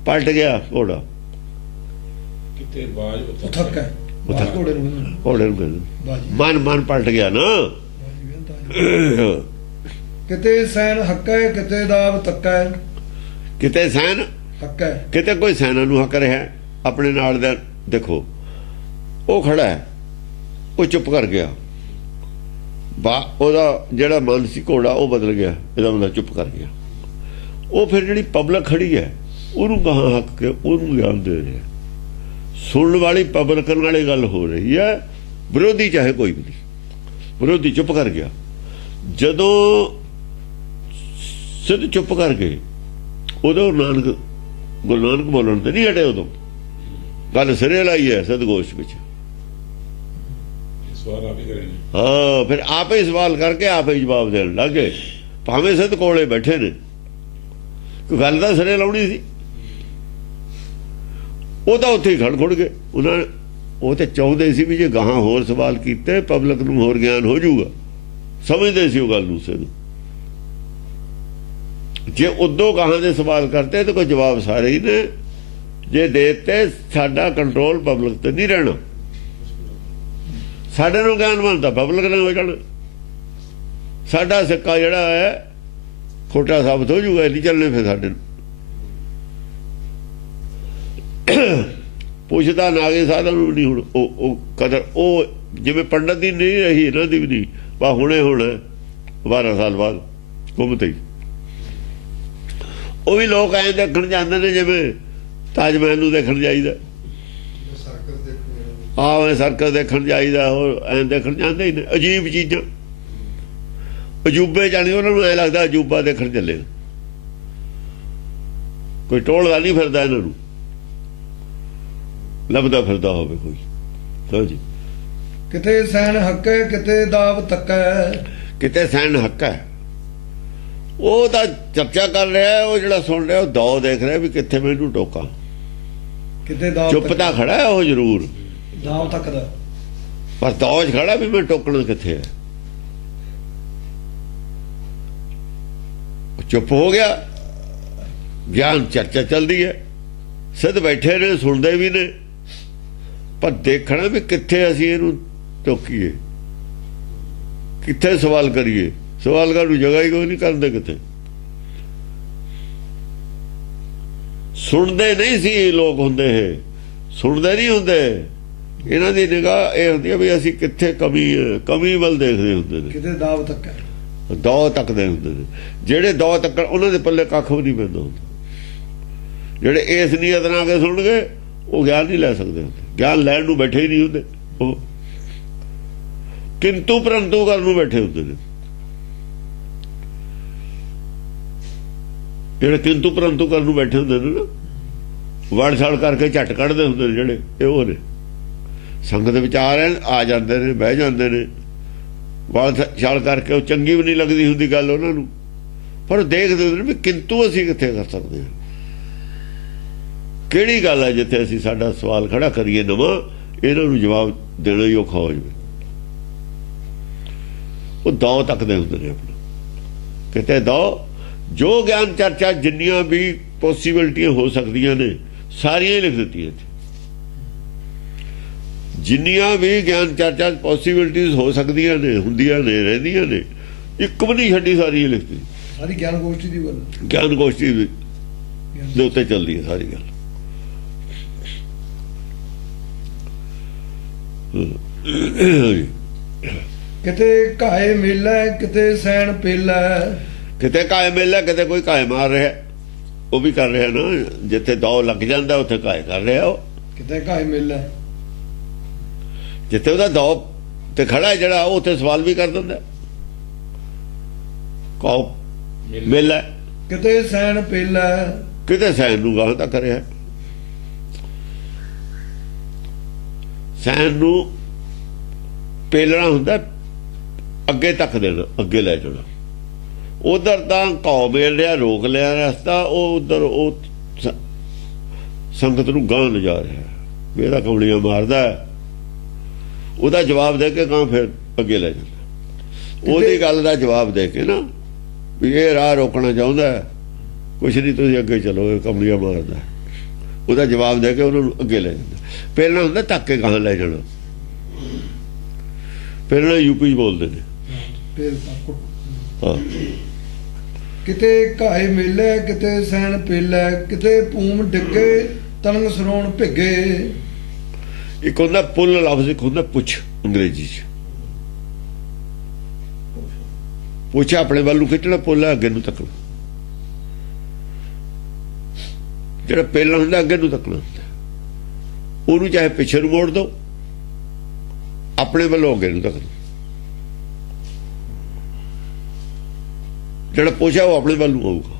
ਪਲਟ ਗਿਆ ਘੋੜਾ। ਕਿਤੇ ਬਾਜ ਉਥਕੈ ਘੋੜੇ ਨੂੰ ਕਹਿੰਦੇ ਮਨ ਪਲਟ ਗਿਆ ਨਾ। ਕਿਤੇ ਸੈਨ ਹੱਕੈ ਕਿਤੇ ਦਾਬ ਤੱਕੈ, ਕਿਤੇ ਸੈਨ ਹੱਕੈ, ਕਿਤੇ ਕੋਈ ਸੈਨਾ ਨੂੰ ਹੱਕ ਰਿਹਾ ਆਪਣੇ ਨਾਲ ਦਾ। ਦੇਖੋ ਉਹ ਖੜਾ ਹੈ, ਉਹ ਚੁੱਪ ਕਰ ਗਿਆ, ਉਹਦਾ ਜਿਹੜਾ ਮਨ ਸੀ ਘੋੜਾ ਉਹ ਬਦਲ ਗਿਆ, ਇਹਦਾ ਮਤਲਬ ਚੁੱਪ ਕਰ ਗਿਆ। ਉਹ ਫਿਰ ਜਿਹੜੀ ਪਬਲਿਕ ਖੜੀ ਹੈ ਉਹਨੂੰ ਕਹਾਂ ਹੱਕ ਕੇ ਉਹਨੂੰ ਗਿਆਨ ਦੇ ਰਿਹਾ, ਸੁਣਨ ਵਾਲੀ ਪਬਲਿਕ ਵਾਲੀ ਗੱਲ ਹੋ ਰਹੀ ਹੈ, ਵਿਰੋਧੀ ਚਾਹੇ ਕੋਈ ਵੀ ਨਹੀਂ, ਵਿਰੋਧੀ ਚੁੱਪ ਕਰ ਗਿਆ। ਜਦੋਂ ਸਿੱਧ ਚੁੱਪ ਕਰ ਗਏ, ਉਦੋਂ ਗੁਰੂ ਨਾਨਕ ਬੋਲਣ ਤੇ ਨਹੀਂ ਹਟੇ, ਉਦੋਂ ਗੱਲ ਸਿਰੇ ਲਾਈ ਹੈ ਸਤਿਗੋਸ਼ ਵਿੱਚ। ਹਾਂ ਫਿਰ ਆਪੇ ਸਵਾਲ ਕਰਕੇ ਆਪੇ ਜਵਾਬ ਦੇਣ ਲੱਗੇ, ਭਾਵੇਂ ਸਿੱਧ ਕੋਲੇ ਬੈਠੇ ਨੇ, ਕੋਈ ਗੱਲ ਤਾਂ ਸਿਰੇ ਲਾਉਣੀ ਸੀ। ਉਹ ਤਾਂ ਉੱਥੇ ਹੀ ਖੜ ਗਏ, ਉਹਨਾਂ ਨੇ ਉਹ ਤੇ ਚਾਹੁੰਦੇ ਸੀ ਵੀ ਜੇ ਗਾਹਾਂ ਹੋਰ ਸਵਾਲ ਕੀਤੇ ਪਬਲਿਕ ਨੂੰ ਹੋਰ ਗਿਆਨ ਹੋ ਜਾਊਗਾ, ਸਮਝਦੇ ਸੀ ਉਹ ਗੱਲ ਨੂੰ ਸਿੱਧ। ਜੇ ਉਦੋਂ ਗਾਹਾਂ ਦੇ ਸਵਾਲ ਕਰਤੇ ਤਾਂ ਕੋਈ ਜਵਾਬ ਸਾਰੇ ਹੀ ਨੇ, ਜੇ ਦੇਤੇ ਸਾਡਾ ਕੰਟਰੋਲ ਪਬਲਿਕ ਤੇ ਨਹੀਂ ਰਹਿਣਾ, ਸਾਡੇ ਨੂੰ ਗਿਆਨ ਬਣਦਾ ਪਬਲਿਕ ਨੇ ਹੋ ਜਾਣਾ, ਸਾਡਾ ਸਿੱਕਾ ਜਿਹੜਾ ਹੈ ਖੋਟਾ ਸਾਬਤ ਹੋ ਜਾਊਗਾ, ਨਹੀਂ ਚੱਲਣੇ ਫਿਰ ਸਾਡੇ ਨੂੰ। ਪੁੱਛਦਾ ਨਾਗੇ ਸਾਧਨ ਨੂੰ ਨਹੀਂ। ਹੁਣ ਉਹ ਕਦਰ ਉਹ ਜਿਵੇਂ ਪੰਡਤ ਦੀ ਨਹੀਂ ਰਹੀ, ਇਹਨਾਂ ਦੀ ਵੀ ਨਹੀਂ। ਬਾ ਹੁਣੇ ਹੁਣ 12 ਸਾਲ ਬਾਅਦ ਘੁੰਮਤੇ ਹੀ ਉਹ ਵੀ ਲੋਕ ਐਂ ਦੇਖਣ ਜਾਂਦੇ ਨੇ ਜਿਵੇਂ ਤਾਜ ਮਹਿਲ ਨੂੰ ਦੇਖਣ ਜਾਈਦਾ, ਆਹ ਸਰਕਸ ਦੇਖਣ ਜਾਈਦਾ, ਹੋਰ ਐਂ ਦੇਖਣ ਜਾਂਦੇ ਹੀ ਨੇ। ਅਜੀਬ ਚੀਜ਼ਾਂ, ਅਜੂਬੇ ਜਾਣੀ, ਉਹਨਾਂ ਨੂੰ ਐਂ ਲੱਗਦਾ ਅਜੂਬਾ ਦੇਖਣ ਚੱਲੇ। ਕੋਈ ਟੋਲਦਾ ਨਹੀਂ ਫਿਰਦਾ ਇਹਨਾਂ ਨੂੰ, ਲੱਭਦਾ ਫਿਰਦਾ ਹੋਵੇ ਕੋਈ। ਹਾਂਜੀ, ਕਿਤੇ ਸੈਨ ਹੱਕੇ ਕਿਤੇ ਦਾਵ ਤੱਕੈ। ਕਿਤੇ ਸੈਨ ਹੱਕ ਹੈ, ਉਹ ਤਾਂ ਚਰਚਾ ਕਰ ਰਿਹਾ, ਉਹ ਜਿਹੜਾ ਸੁਣ ਰਿਹਾ ਉਹ ਦੌ ਦੇਖ ਰਿਹਾ ਵੀ ਕਿੱਥੇ ਮੈਨੂੰ ਟੋਕਾਂ। ਕਿਤੇ ਦਾਵ ਚੁੱਪ ਤਾਂ ਖੜਾ ਹੈ ਉਹ ਜ਼ਰੂਰ, ਦਾਵ ਤੱਕਦਾ, ਪਰ ਦੌਜ ਖੜਾ ਵੀ ਮੈਂ ਟੋਕਣਾ ਕਿੱਥੇ ਹੈ। ਚੁੱਪ ਹੋ ਗਿਆ, ਗਿਆਨ ਚਰਚਾ ਚੱਲਦੀ ਹੈ, ਸਿੱਧ ਬੈਠੇ ਨੇ, ਸੁਣਦੇ ਵੀ ਨੇ, ਪਰ ਦੇਖਣਾ ਵੀ ਕਿੱਥੇ ਅਸੀਂ ਇਹਨੂੰ ਟੋਕੀਏ, ਕਿੱਥੇ ਸਵਾਲ ਕਰੀਏ। ਸਵਾਲ ਕਰਨ ਨੂੰ ਜਗ੍ਹਾ ਹੀ ਕੋਈ ਨਹੀਂ, ਕਰਦੇ ਕਿੱਥੇ। ਸੁਣਦੇ ਨਹੀਂ ਸੀ ਲੋਕ ਹੁੰਦੇ, ਇਹ ਸੁਣਦੇ ਨਹੀਂ ਹੁੰਦੇ। ਇਹਨਾਂ ਦੀ ਨਿਗਾਹ ਇਹ ਹੁੰਦੀ ਹੈ ਵੀ ਅਸੀਂ ਕਿੱਥੇ ਕਮੀ ਵੱਲ ਦੇਖਦੇ ਹੁੰਦੇ ਨੇ। ਕਿਤੇ ਦਾਵ ਤੱਕੈ, ਦੌ ਤੱਕਦੇ ਹੁੰਦੇ ਨੇ। ਜਿਹੜੇ ਦੌ ਤੱਕ ਉਹਨਾਂ ਦੇ ਪੱਲੇ ਕੱਖ ਵੀ ਨਹੀਂ ਪੈਂਦਾ ਹੁੰਦਾ। ਜਿਹੜੇ ਇਸ ਨੀਅਤ ਨਾਲ ਕੇ ਸੁਣਨਗੇ ਉਹ ਗਿਆਨ ਨਹੀਂ ਲੈ ਸਕਦੇ ਹੁੰਦੇ, ਗਿਆਨ ਲੈਣ ਨੂੰ ਬੈਠੇ ਹੀ ਨਹੀਂ ਹੁੰਦੇ। ਉਹ ਕਿੰਤੂ ਪਰੰਤੂ ਕਰਨ ਨੂੰ ਬੈਠੇ ਹੁੰਦੇ ਨੇ। ਜਿਹੜੇ ਕਿੰਤੂ ਪਰੰਤੂ ਕਰਨ ਨੂੰ ਬੈਠੇ ਹੁੰਦੇ ਨੇ ਨਾ, ਵੜ ਛੜ ਕਰਕੇ ਝੱਟ ਕੱਢਦੇ ਹੁੰਦੇ ਨੇ ਜਿਹੜੇ, ਇਹ ਉਹ ਨੇ। ਸੰਗਤ ਵਿੱਚ ਆ ਜਾਂਦੇ ਨੇ, ਬਹਿ ਜਾਂਦੇ ਨੇ, ਵੜ ਛੜ ਕਰਕੇ। ਉਹ ਚੰਗੀ ਵੀ ਨਹੀਂ ਲੱਗਦੀ ਹੁੰਦੀ ਗੱਲ ਉਹਨਾਂ ਨੂੰ, ਪਰ ਦੇਖਦੇ ਹੁੰਦੇ ਨੇ ਵੀ ਕਿੰਤੂ ਅਸੀਂ ਕਿੱਥੇ ਕਰ ਸਕਦੇ ਹਾਂ। ਕਿਹੜੀ ਗੱਲ ਹੈ ਜਿੱਥੇ ਅਸੀਂ ਸਾਡਾ ਸਵਾਲ ਖੜਾ ਕਰੀਏ ਨਵਾਂ, ਇਹਨਾਂ ਨੂੰ ਜਵਾਬ ਦੇਣਾ ਹੀ ਔਖਾ ਹੋ ਜਾਵੇ। ਉਹ ਦੌ ਤੱਕਦੇ ਹੁੰਦੇ ਨੇ ਆਪਣਾ, ਕਿਤੇ ਦੌ। ਜੋ ਗਿਆਨ ਚਰਚਾ ਜਿੰਨੀਆਂ ਵੀ ਪੋਸੀਬਿਲਿਟੀਆਂ ਹੋ ਸਕਦੀਆਂ ਨੇ ਸਾਰੀਆਂ ਹੀ ਲਿਖ ਦਿੱਤੀਆਂ। ਜਿੰਨੀਆਂ ਵੀ ਗਿਆਨ ਚਰਚਾ ਪੋਸੀਬਿਲਿਟੀਜ਼ ਹੋ ਸਕਦੀਆਂ ਨੇ, ਹੁੰਦੀਆਂ ਨੇ, ਰਹਿੰਦੀਆਂ ਨੇ, ਇੱਕ ਵੀ ਨਹੀਂ ਛੱਡੀ, ਸਾਰੀ ਹੀ ਲਿਖਤੀ। ਸਾਰੀ ਗਿਆਨ ਗੋਸ਼ਟੀ ਦੀ ਗੱਲ, ਗਿਆਨ ਗੋਸ਼ਟੀ ਦੇ ਉੱਤੇ ਚੱਲਦੀ ਹੈ ਸਾਰੀ ਗੱਲ। ਕਿਤੇ ਘਾਏ ਮੇਲਾ ਕਿਤੇ ਸੈਣ ਪੇਲਾ। ਕਿਤੇ ਕਾਇ ਮੇਲਾ, ਕਿਤੇ ਕੋਈ ਕਾਇ ਮਾਰ ਰਿਹਾ, ਉਹ ਵੀ ਕਰ ਰਿਹਾ ਨਾ। ਜਿੱਥੇ ਦੌ ਲੱਗ ਜਾਂਦਾ ਉੱਥੇ ਕਾਇ ਕਰ ਰਿਹਾ ਉਹ। ਕਿਤੇ ਘਾਏ ਮੇਲਾ, ਜਿੱਥੇ ਉਹਦਾ ਦੌ ਤੇ ਖੜਾ ਹੈ ਜਿਹੜਾ, ਉਹ ਉੱਥੇ ਸਵਾਲ ਵੀ ਕਰ ਦਿੰਦਾ। ਕਹੋ ਮੇਲਾ, ਕਿਤੇ ਸੈਣ ਪੇਲਾ। ਕਿਤੇ ਸੈਨ ਨੂੰ ਗਾਹ ਤਾਂ ਕਰਿਆ। ਸੈਨ ਨੂੰ ਪੇਲਣਾ ਹੁੰਦਾ, ਅੱਗੇ ਤੱਕ ਦੇਣਾ, ਅੱਗੇ ਲੈ ਜਾਣਾ। ਉਧਰ ਤਾਂ ਘਾਹ ਮੇਲ ਰਿਹਾ, ਰੋਕ ਲਿਆ ਰਸਤਾ, ਉਹ ਉਧਰ ਉਹ ਸੰਗਤ ਨੂੰ ਗਾਹ ਲਿਜਾ ਰਿਹਾ ਵੀ ਇਹਦਾ ਕਮਲੀਆਂ ਮਾਰਦਾ। ਉਹਦਾ ਜਵਾਬ ਦੇ ਕੇ ਗਾਂ ਫਿਰ ਅੱਗੇ ਲੈ ਜਾਂਦਾ। ਉਹਦੀ ਗੱਲ ਦਾ ਜਵਾਬ ਦੇ ਕੇ ਨਾ ਵੀ ਇਹ ਰਾਹ ਰੋਕਣਾ ਚਾਹੁੰਦਾ, ਕੁਛ ਨਹੀਂ, ਤੁਸੀਂ ਅੱਗੇ ਚਲੋ, ਇਹ ਕਮਲੀਆਂ ਮਾਰਦਾ। ਉਹਦਾ ਜਵਾਬ ਦੇ ਕੇ ਉਹਨਾਂ ਨੂੰ ਅੱਗੇ ਲੈ ਜਾਂਦਾ। ਪਹਿਲਾਂ ਹੁੰਦਾ ਧੱਕ ਕੇ ਗਾਂ ਲੈ ਜਾਣਾ। ਪਹਿਲਾਂ ਯੂਪੀ 'ਚ ਬੋਲਦੇ ਨੇ। ਹਾਂ, ਕਿਤੇ ਘਾਏ ਮੇਲੇ ਕਿਤੇ ਸੈਣ ਪੇਲਾ। ਕਿਤੇ ਭੂਮ ਡਿੱਗੇ ਤਲੰਗ ਸਰੋਣ ਭਿੱਗੇ। ਇੱਕ ਹੁੰਦਾ ਪੁੱਲ ਲਫ਼ਜ਼, ਇੱਕ ਹੁੰਦਾ ਪੁੱਛ ਅੰਗਰੇਜ਼ੀ 'ਚ। ਪੁੱਛ ਆਪਣੇ ਵੱਲ ਨੂੰ ਖਿੱਚਣਾ, ਪੁੱਲ ਅੱਗੇ ਨੂੰ ਤੱਕਣਾ। ਜਿਹੜਾ ਪਹਿਲਾਂ ਹੁੰਦਾ ਅੱਗੇ ਨੂੰ ਤੱਕਣਾ ਹੁੰਦਾ, ਉਹਨੂੰ ਚਾਹੇ ਪਿੱਛੇ ਨੂੰ ਮੋੜ ਦਿਓ, ਆਪਣੇ ਵੱਲੋਂ ਅੱਗੇ ਨੂੰ ਤੱਕਣਾ। ਜਿਹੜਾ ਪੁੱਛਿਆ ਉਹ ਆਪਣੇ ਵੱਲ ਨੂੰ ਆਊਗਾ,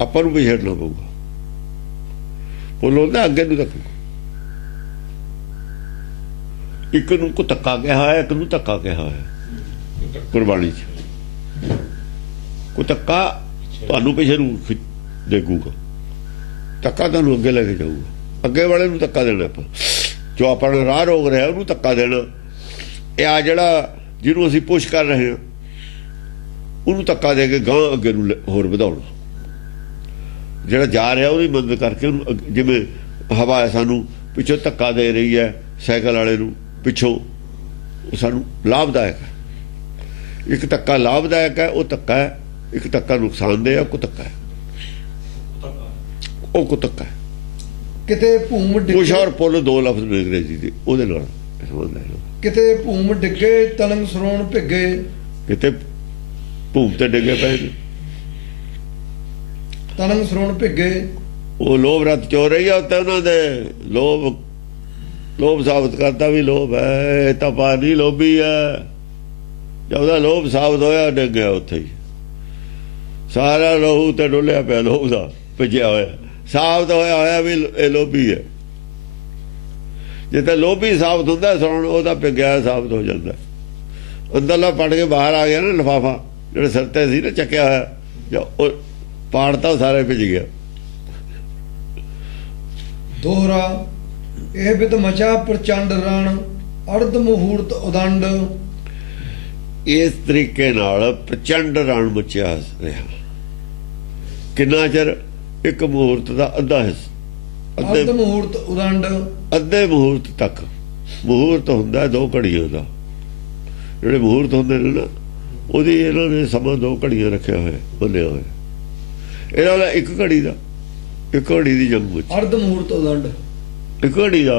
ਆਪਾਂ ਨੂੰ ਪਿਛੜਨਾ ਪਊਗਾ। ਪੁੱਲ ਹੁੰਦਾ ਅੱਗੇ ਨੂੰ ਤੱਕਣਾ। ਇੱਕ ਨੂੰ ਕੋ ਧੱਕਾ ਕਿਹਾ ਹੈ, ਇੱਕ ਨੂੰ ਧੱਕਾ ਕਿਹਾ ਹੈ ਗੁਰਬਾਣੀ 'ਚ। ਕੋ ਧੱਕਾ ਤੁਹਾਨੂੰ ਪਿਛੇ ਨੂੰ ਦੇਖੂਗਾ, ਧੱਕਾ ਤੁਹਾਨੂੰ ਅੱਗੇ ਲੈ ਕੇ ਜਾਊਗਾ। ਅੱਗੇ ਵਾਲੇ ਨੂੰ ਧੱਕਾ ਦੇਣਾ ਆਪਾਂ, ਜੋ ਆਪਣਾ ਰਾਹ ਰੋਕ ਰਿਹਾ ਉਹਨੂੰ ਧੱਕਾ ਦੇਣਾ। ਇਹ ਆ ਜਿਹੜਾ ਜਿਹਨੂੰ ਅਸੀਂ ਪੁਸ਼ ਕਰ ਰਹੇ ਹਾਂ ਉਹਨੂੰ ਧੱਕਾ ਦੇ ਕੇ ਗਾਂ ਅੱਗੇ ਨੂੰ ਹੋਰ ਵਧਾਉਣਾ। ਜਿਹੜਾ ਜਾ ਰਿਹਾ ਉਹਦੀ ਮਦਦ ਕਰਕੇ ਉਹਨੂੰ, ਜਿਵੇਂ ਹਵਾ ਸਾਨੂੰ ਪਿੱਛੋਂ ਧੱਕਾ ਦੇ ਰਹੀ ਹੈ ਸਾਈਕਲ ਵਾਲੇ ਨੂੰ ਪਿੱਛੋਂ, ਉਹ ਸਾਨੂੰ ਲਾਭਦਾਇਕ ਹੈ। ਇੱਕ ਧੱਕਾ ਲਾਭਦਾਇਕ ਹੈ, ਉਹ ਧੱਕਾ ਹੈ। ਇੱਕ ਧੱਕਾ ਨੁਕਸਾਨਦੇਹ ਹੈ, ਉਹ ਧੱਕਾ ਹੈ, ਉਹ ਕੋ ਧੱਕਾ ਹੈ। ਕਿਤੇ ਭੂਮ ਕੁਛ ਡਿੱਗੇ ਔਰ ਪੁੱਲ ਦੋ ਲਫ਼ਜ਼ ਨੇ ਅੰਗਰੇਜ਼ੀ ਦੇ, ਉਹਦੇ ਨਾਲ ਸੰਬੰਧ ਹੈ। ਕਿਤੇ ਭੂਮ ਡਿੱਗੇ ਤਲੰਗ ਸਰੋਣ ਭਿੱਗੇ ਕਿਤੇ ਭੂਮ ਤੇ ਡਿੱਗੇ ਪਏ ਨੇ, ਤਲੰਗ ਸਰੋਣ ਭਿੱਗੇ। ਉਹ ਲੋਭ ਰੱਤ ਚੋ ਰਹੀ ਆ ਉੱਤੇ ਉਹਨਾਂ ਦੇ। ਲੋਭ ਸਾਬਤ ਕਰਤਾ ਵੀ ਲੋਭ ਹੈ, ਇਹ ਤਾਂ ਪਾ ਨਹੀਂ ਲੋਭੀ ਹੈ। ਜਦ ਉਹਦਾ ਲੋਭ ਸਾਬਤ ਹੋਇਆ ਡਿੱਗ ਗਿਆ ਉੱਥੇ ਹੀ। ਸਾਰਾ ਲਹੂ ਤੇ ਡੁੱਲਿਆ ਪਿਆ ਲੋਭ ਦਾ, ਭਿੱਜਿਆ ਹੋਇਆ। ਸਾਬਤ ਹੋਇਆ ਵੀ ਇਹ ਲੋਭੀ ਹੈ। ਜੇ ਤਾਂ ਲੋਭੀ ਸਾਬਤ ਹੁੰਦਾ ਸੁਣ, ਉਹਦਾ ਭਿੱਗਿਆ ਸਾਬਤ ਹੋ ਜਾਂਦਾ। ਅੰਦਰਲਾ ਪੜ ਕੇ ਬਾਹਰ ਆ ਗਿਆ ਨਾ ਲਿਫਾਫਾ, ਜਿਹੜੇ ਸਿਰ ਤੇ ਸੀ ਨਾ ਚੱਕਿਆ ਹੋਇਆ, ਜਾਂ ਉਹ ਪਾੜਤਾ, ਸਾਰੇ ਭਿੱਜ ਗਿਆ। ਦੋਹਰਾ ਇਹ ਬਿਦ ਮਚਾ ਪ੍ਰਚੰਡ ਰਣ ਅਰਧ ਮਹੂਰਤ ਉਦੰਡ। ਇਸ ਤਰੀਕੇ ਨਾਲ ਪ੍ਰਚੰਡ ਰਣ ਮਚਿਆ ਰਿਹਾ। ਕਿੰਨਾ ਚਿਰ? ਇੱਕ ਮਹੂਰਤ ਦਾ ਅੱਧਾ ਹਿੱਸਾ, ਅਰਧ ਮਹੂਰਤ ਉਦੰਡ। ਅੱਧੇ ਮਹੂਰਤ ਤੱਕ। ਮਹੂਰਤ ਹੁੰਦਾ 2 ਘੜੀਆਂ ਦਾ। ਜਿਹੜੇ ਮਹੂਰਤ ਹੁੰਦੇ ਨੇ ਨਾ, ਉਹਦੀ ਇਹਨਾਂ ਨੇ ਸਮਾਂ 2 ਘੜੀਆਂ ਰੱਖਿਆ ਹੋਇਆ, ਬੰਨਿਆ ਹੋਇਆ। ਇਹਨਾਂ ਦਾ 1 ਘੜੀ ਦਾ, 1 ਘੜੀ ਦੀ ਜੰਗ ਵਿੱਚ ਅਰਧ ਮਹੂਰਤ ਉਦੰਡ। 1 ਘੜੀ ਦਾ,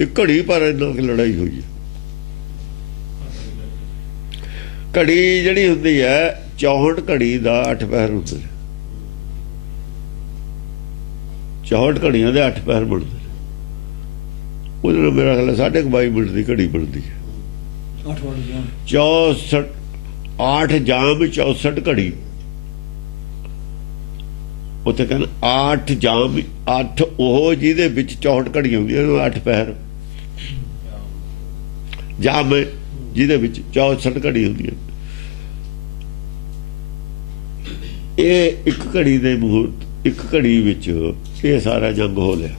ਇੱਕ ਘੜੀ ਪਰ ਇਹਨਾਂ ਦੀ ਲੜਾਈ ਹੋਈ ਹੈ। ਘੜੀ ਜਿਹੜੀ ਹੁੰਦੀ ਹੈ 64 ਘੜੀ ਦਾ 8 ਪਹਿਰ ਹੁੰਦੇ ਨੇ। 64 ਘੜੀਆਂ ਦੇ 8 ਪਹਿਰ ਬਣਦੇ ਨੇ। ਉਹਦੇ ਨਾਲ ਮੇਰਾ ਖਿਆਲ 22.5 ਮਿੰਟ ਦੀ ਘੜੀ ਬਣਦੀ ਹੈ। 64 8 ਜਾਮ 64 ਘੜੀ। ਉੱਥੇ ਕਹਿੰਦਾ 8 ਜਾਮ 8 ਉਹ ਜਿਹਦੇ ਵਿੱਚ 64 ਘੜੀਆਂ ਹੁੰਦੀਆਂ, 8 ਪਹਿਰ। ਜਾਮ ਜਿਹਦੇ ਵਿੱਚ 64 ਘੜੀ ਹੁੰਦੀ ਹੈ। ਇਹ 1 ਘੜੀ ਦੇ ਮਹੂਰਤ, 1 ਘੜੀ ਵਿੱਚ ਇਹ ਸਾਰਾ ਜੰਗ ਹੋ ਲਿਆ।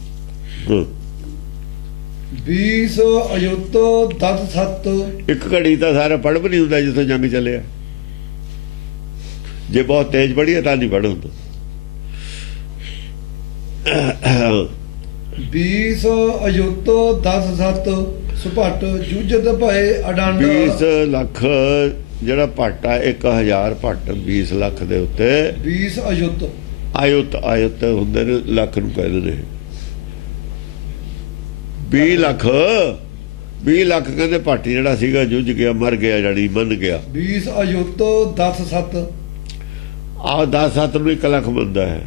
20 ਅਯੁੱਤ 10 ਸੱਤ। 1 ਘੜੀ ਤਾਂ ਸਾਰਾ ਪੜ੍ਹ ਵੀ ਨਹੀਂ ਹੁੰਦਾ ਜਿੱਥੋਂ ਜੰਗ ਚੱਲਿਆ। ਜੇ ਬਹੁਤ ਤੇਜ਼ ਪੜ੍ਹੀਏ ਤਾਂ ਨਹੀਂ ਪੜ੍ਹ ਹੁੰਦਾ। 20 ਅਯੁੱਤ 10 ਸੱਤ ਸੁਭਟ ਜੂਝਤ ਭਏ ਅਡੰਡ। 20 ਲੱਖ ਜਿਹੜਾ ਭੱਟ ਆ, 1000 ਭੱਟ 20 ਲੱਖ ਦੇ ਉੱਤੇ। 20 ਅਯੁੱਤ ਆਯੁੱਤ ਹੁੰਦੇ ਨੇ, ਲੱਖ ਨੂੰ ਕਹਿੰਦੇ ਨੇ। 20 ਲੱਖ ਕਹਿੰਦੇ ਭੱਟ ਜਿਹੜਾ ਸੀਗਾ ਜੁੱਝ ਗਿਆ, ਮਰ ਗਿਆ, ਜਾਣੀ ਮੰਨ ਗਿਆ। 20 ਅਯੁੱਤ 10 ਸੱਤ। ਆਹ 10 ਸੱਤ ਨੂੰ 1 ਲੱਖ ਮੰਨਦਾ ਹੈ।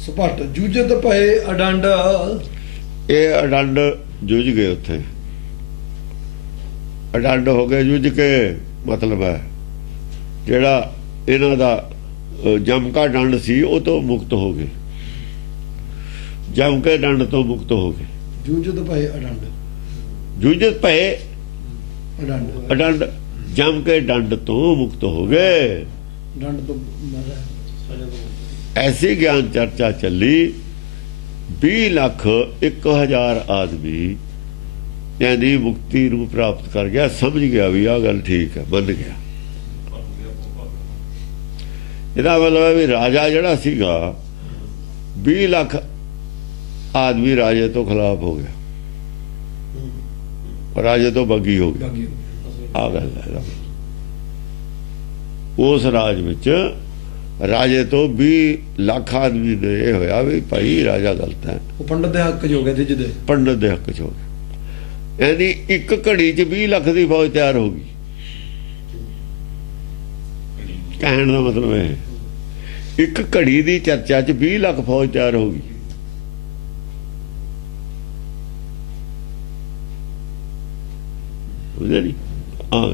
ਸੁਭਟ ਜੂਝਤ ਭਏ ਅਡੰਡ। ਇਹ ਅਡੰਡ ਜੁੱਝ ਗਏ ਉੱਥੇ, ਅਡੰਡ ਹੋ ਗਏ ਜੁੱਝ ਕੇ। ਮਤਲਬ ਹੈ ਜਿਹੜਾ ਇਹਨਾਂ ਦਾ ਜਮਕਾ ਡੰਡ ਸੀ ਉਹ ਤੋਂ ਮੁਕਤ ਹੋ ਗਏ। ਜਮਕੇ ਡੰਡ ਤੋਂ ਮੁਕਤ ਹੋ ਗਏ। ਜੂਝਤ ਭਏ ਅਡੰਡ। ਜੂਝਤ ਭਏ ਅਡੰਡ। ਅਡੰਡ, ਜਮਕੇ ਡੰਡ ਤੋਂ ਮੁਕਤ ਹੋ ਗਏ। ਡੰਡ ਤੋਂ ਐਸੀ ਗਿਆਨ ਚਰਚਾ ਚੱਲੀ। 20 ਲੱਖ 1000 ਆਦਮੀ ਯਾਨੀ ਮੁਕਤੀ ਨੂੰ ਪ੍ਰਾਪਤ ਕਰ ਗਿਆ, ਸਮਝ ਗਿਆ ਵੀ ਆਹ ਗੱਲ ਠੀਕ ਹੈ, ਮੰਨ ਗਿਆ। ਇਹਦਾ ਮਤਲਬ ਹੈ ਵੀ ਰਾਜਾ ਜਿਹੜਾ ਸੀਗਾ 20 ਲੱਖ ਆਦਮੀ ਰਾਜੇ ਤੋਂ ਖਿਲਾਫ ਹੋ ਗਿਆ, ਰਾਜੇ ਤੋਂ ਬੱਗੀ ਹੋ ਗਿਆ। ਆਹ ਗੱਲ ਹੈ। ਉਸ ਰਾਜ ਵਿੱਚ ਰਾਜੇ ਤੋਂ 20 ਲੱਖ ਆਦਮੀ ਨੇ ਇਹ ਹੋਇਆ ਵੀ ਭਾਈ ਰਾਜਾ ਗਲਤ ਹੈ। ਉਹ ਪੰਡਤ ਦੇ ਹੱਕ ਚ ਹੋ ਗਏ ਤੇ ਜਿਹਦੇ ਪੰਡਤ ਦੇ ਹੱਕ ਚ ਹੋ ਗਏ। ਯਾਨੀ 1 ਘੜੀ ਚ 20 ਲੱਖ ਦੀ ਫੌਜ ਤਿਆਰ ਹੋ ਗਈ। ਕਹਿਣ ਦਾ ਮਤਲਬ ਹੈ 1 ਘੜੀ ਦੀ ਚਰਚਾ ਚ 20 ਲੱਖ ਫੌਜ ਤਿਆਰ ਹੋ ਗਈ। ਸਮਝਿਆ ਨਹੀਂ? ਹਾਂ।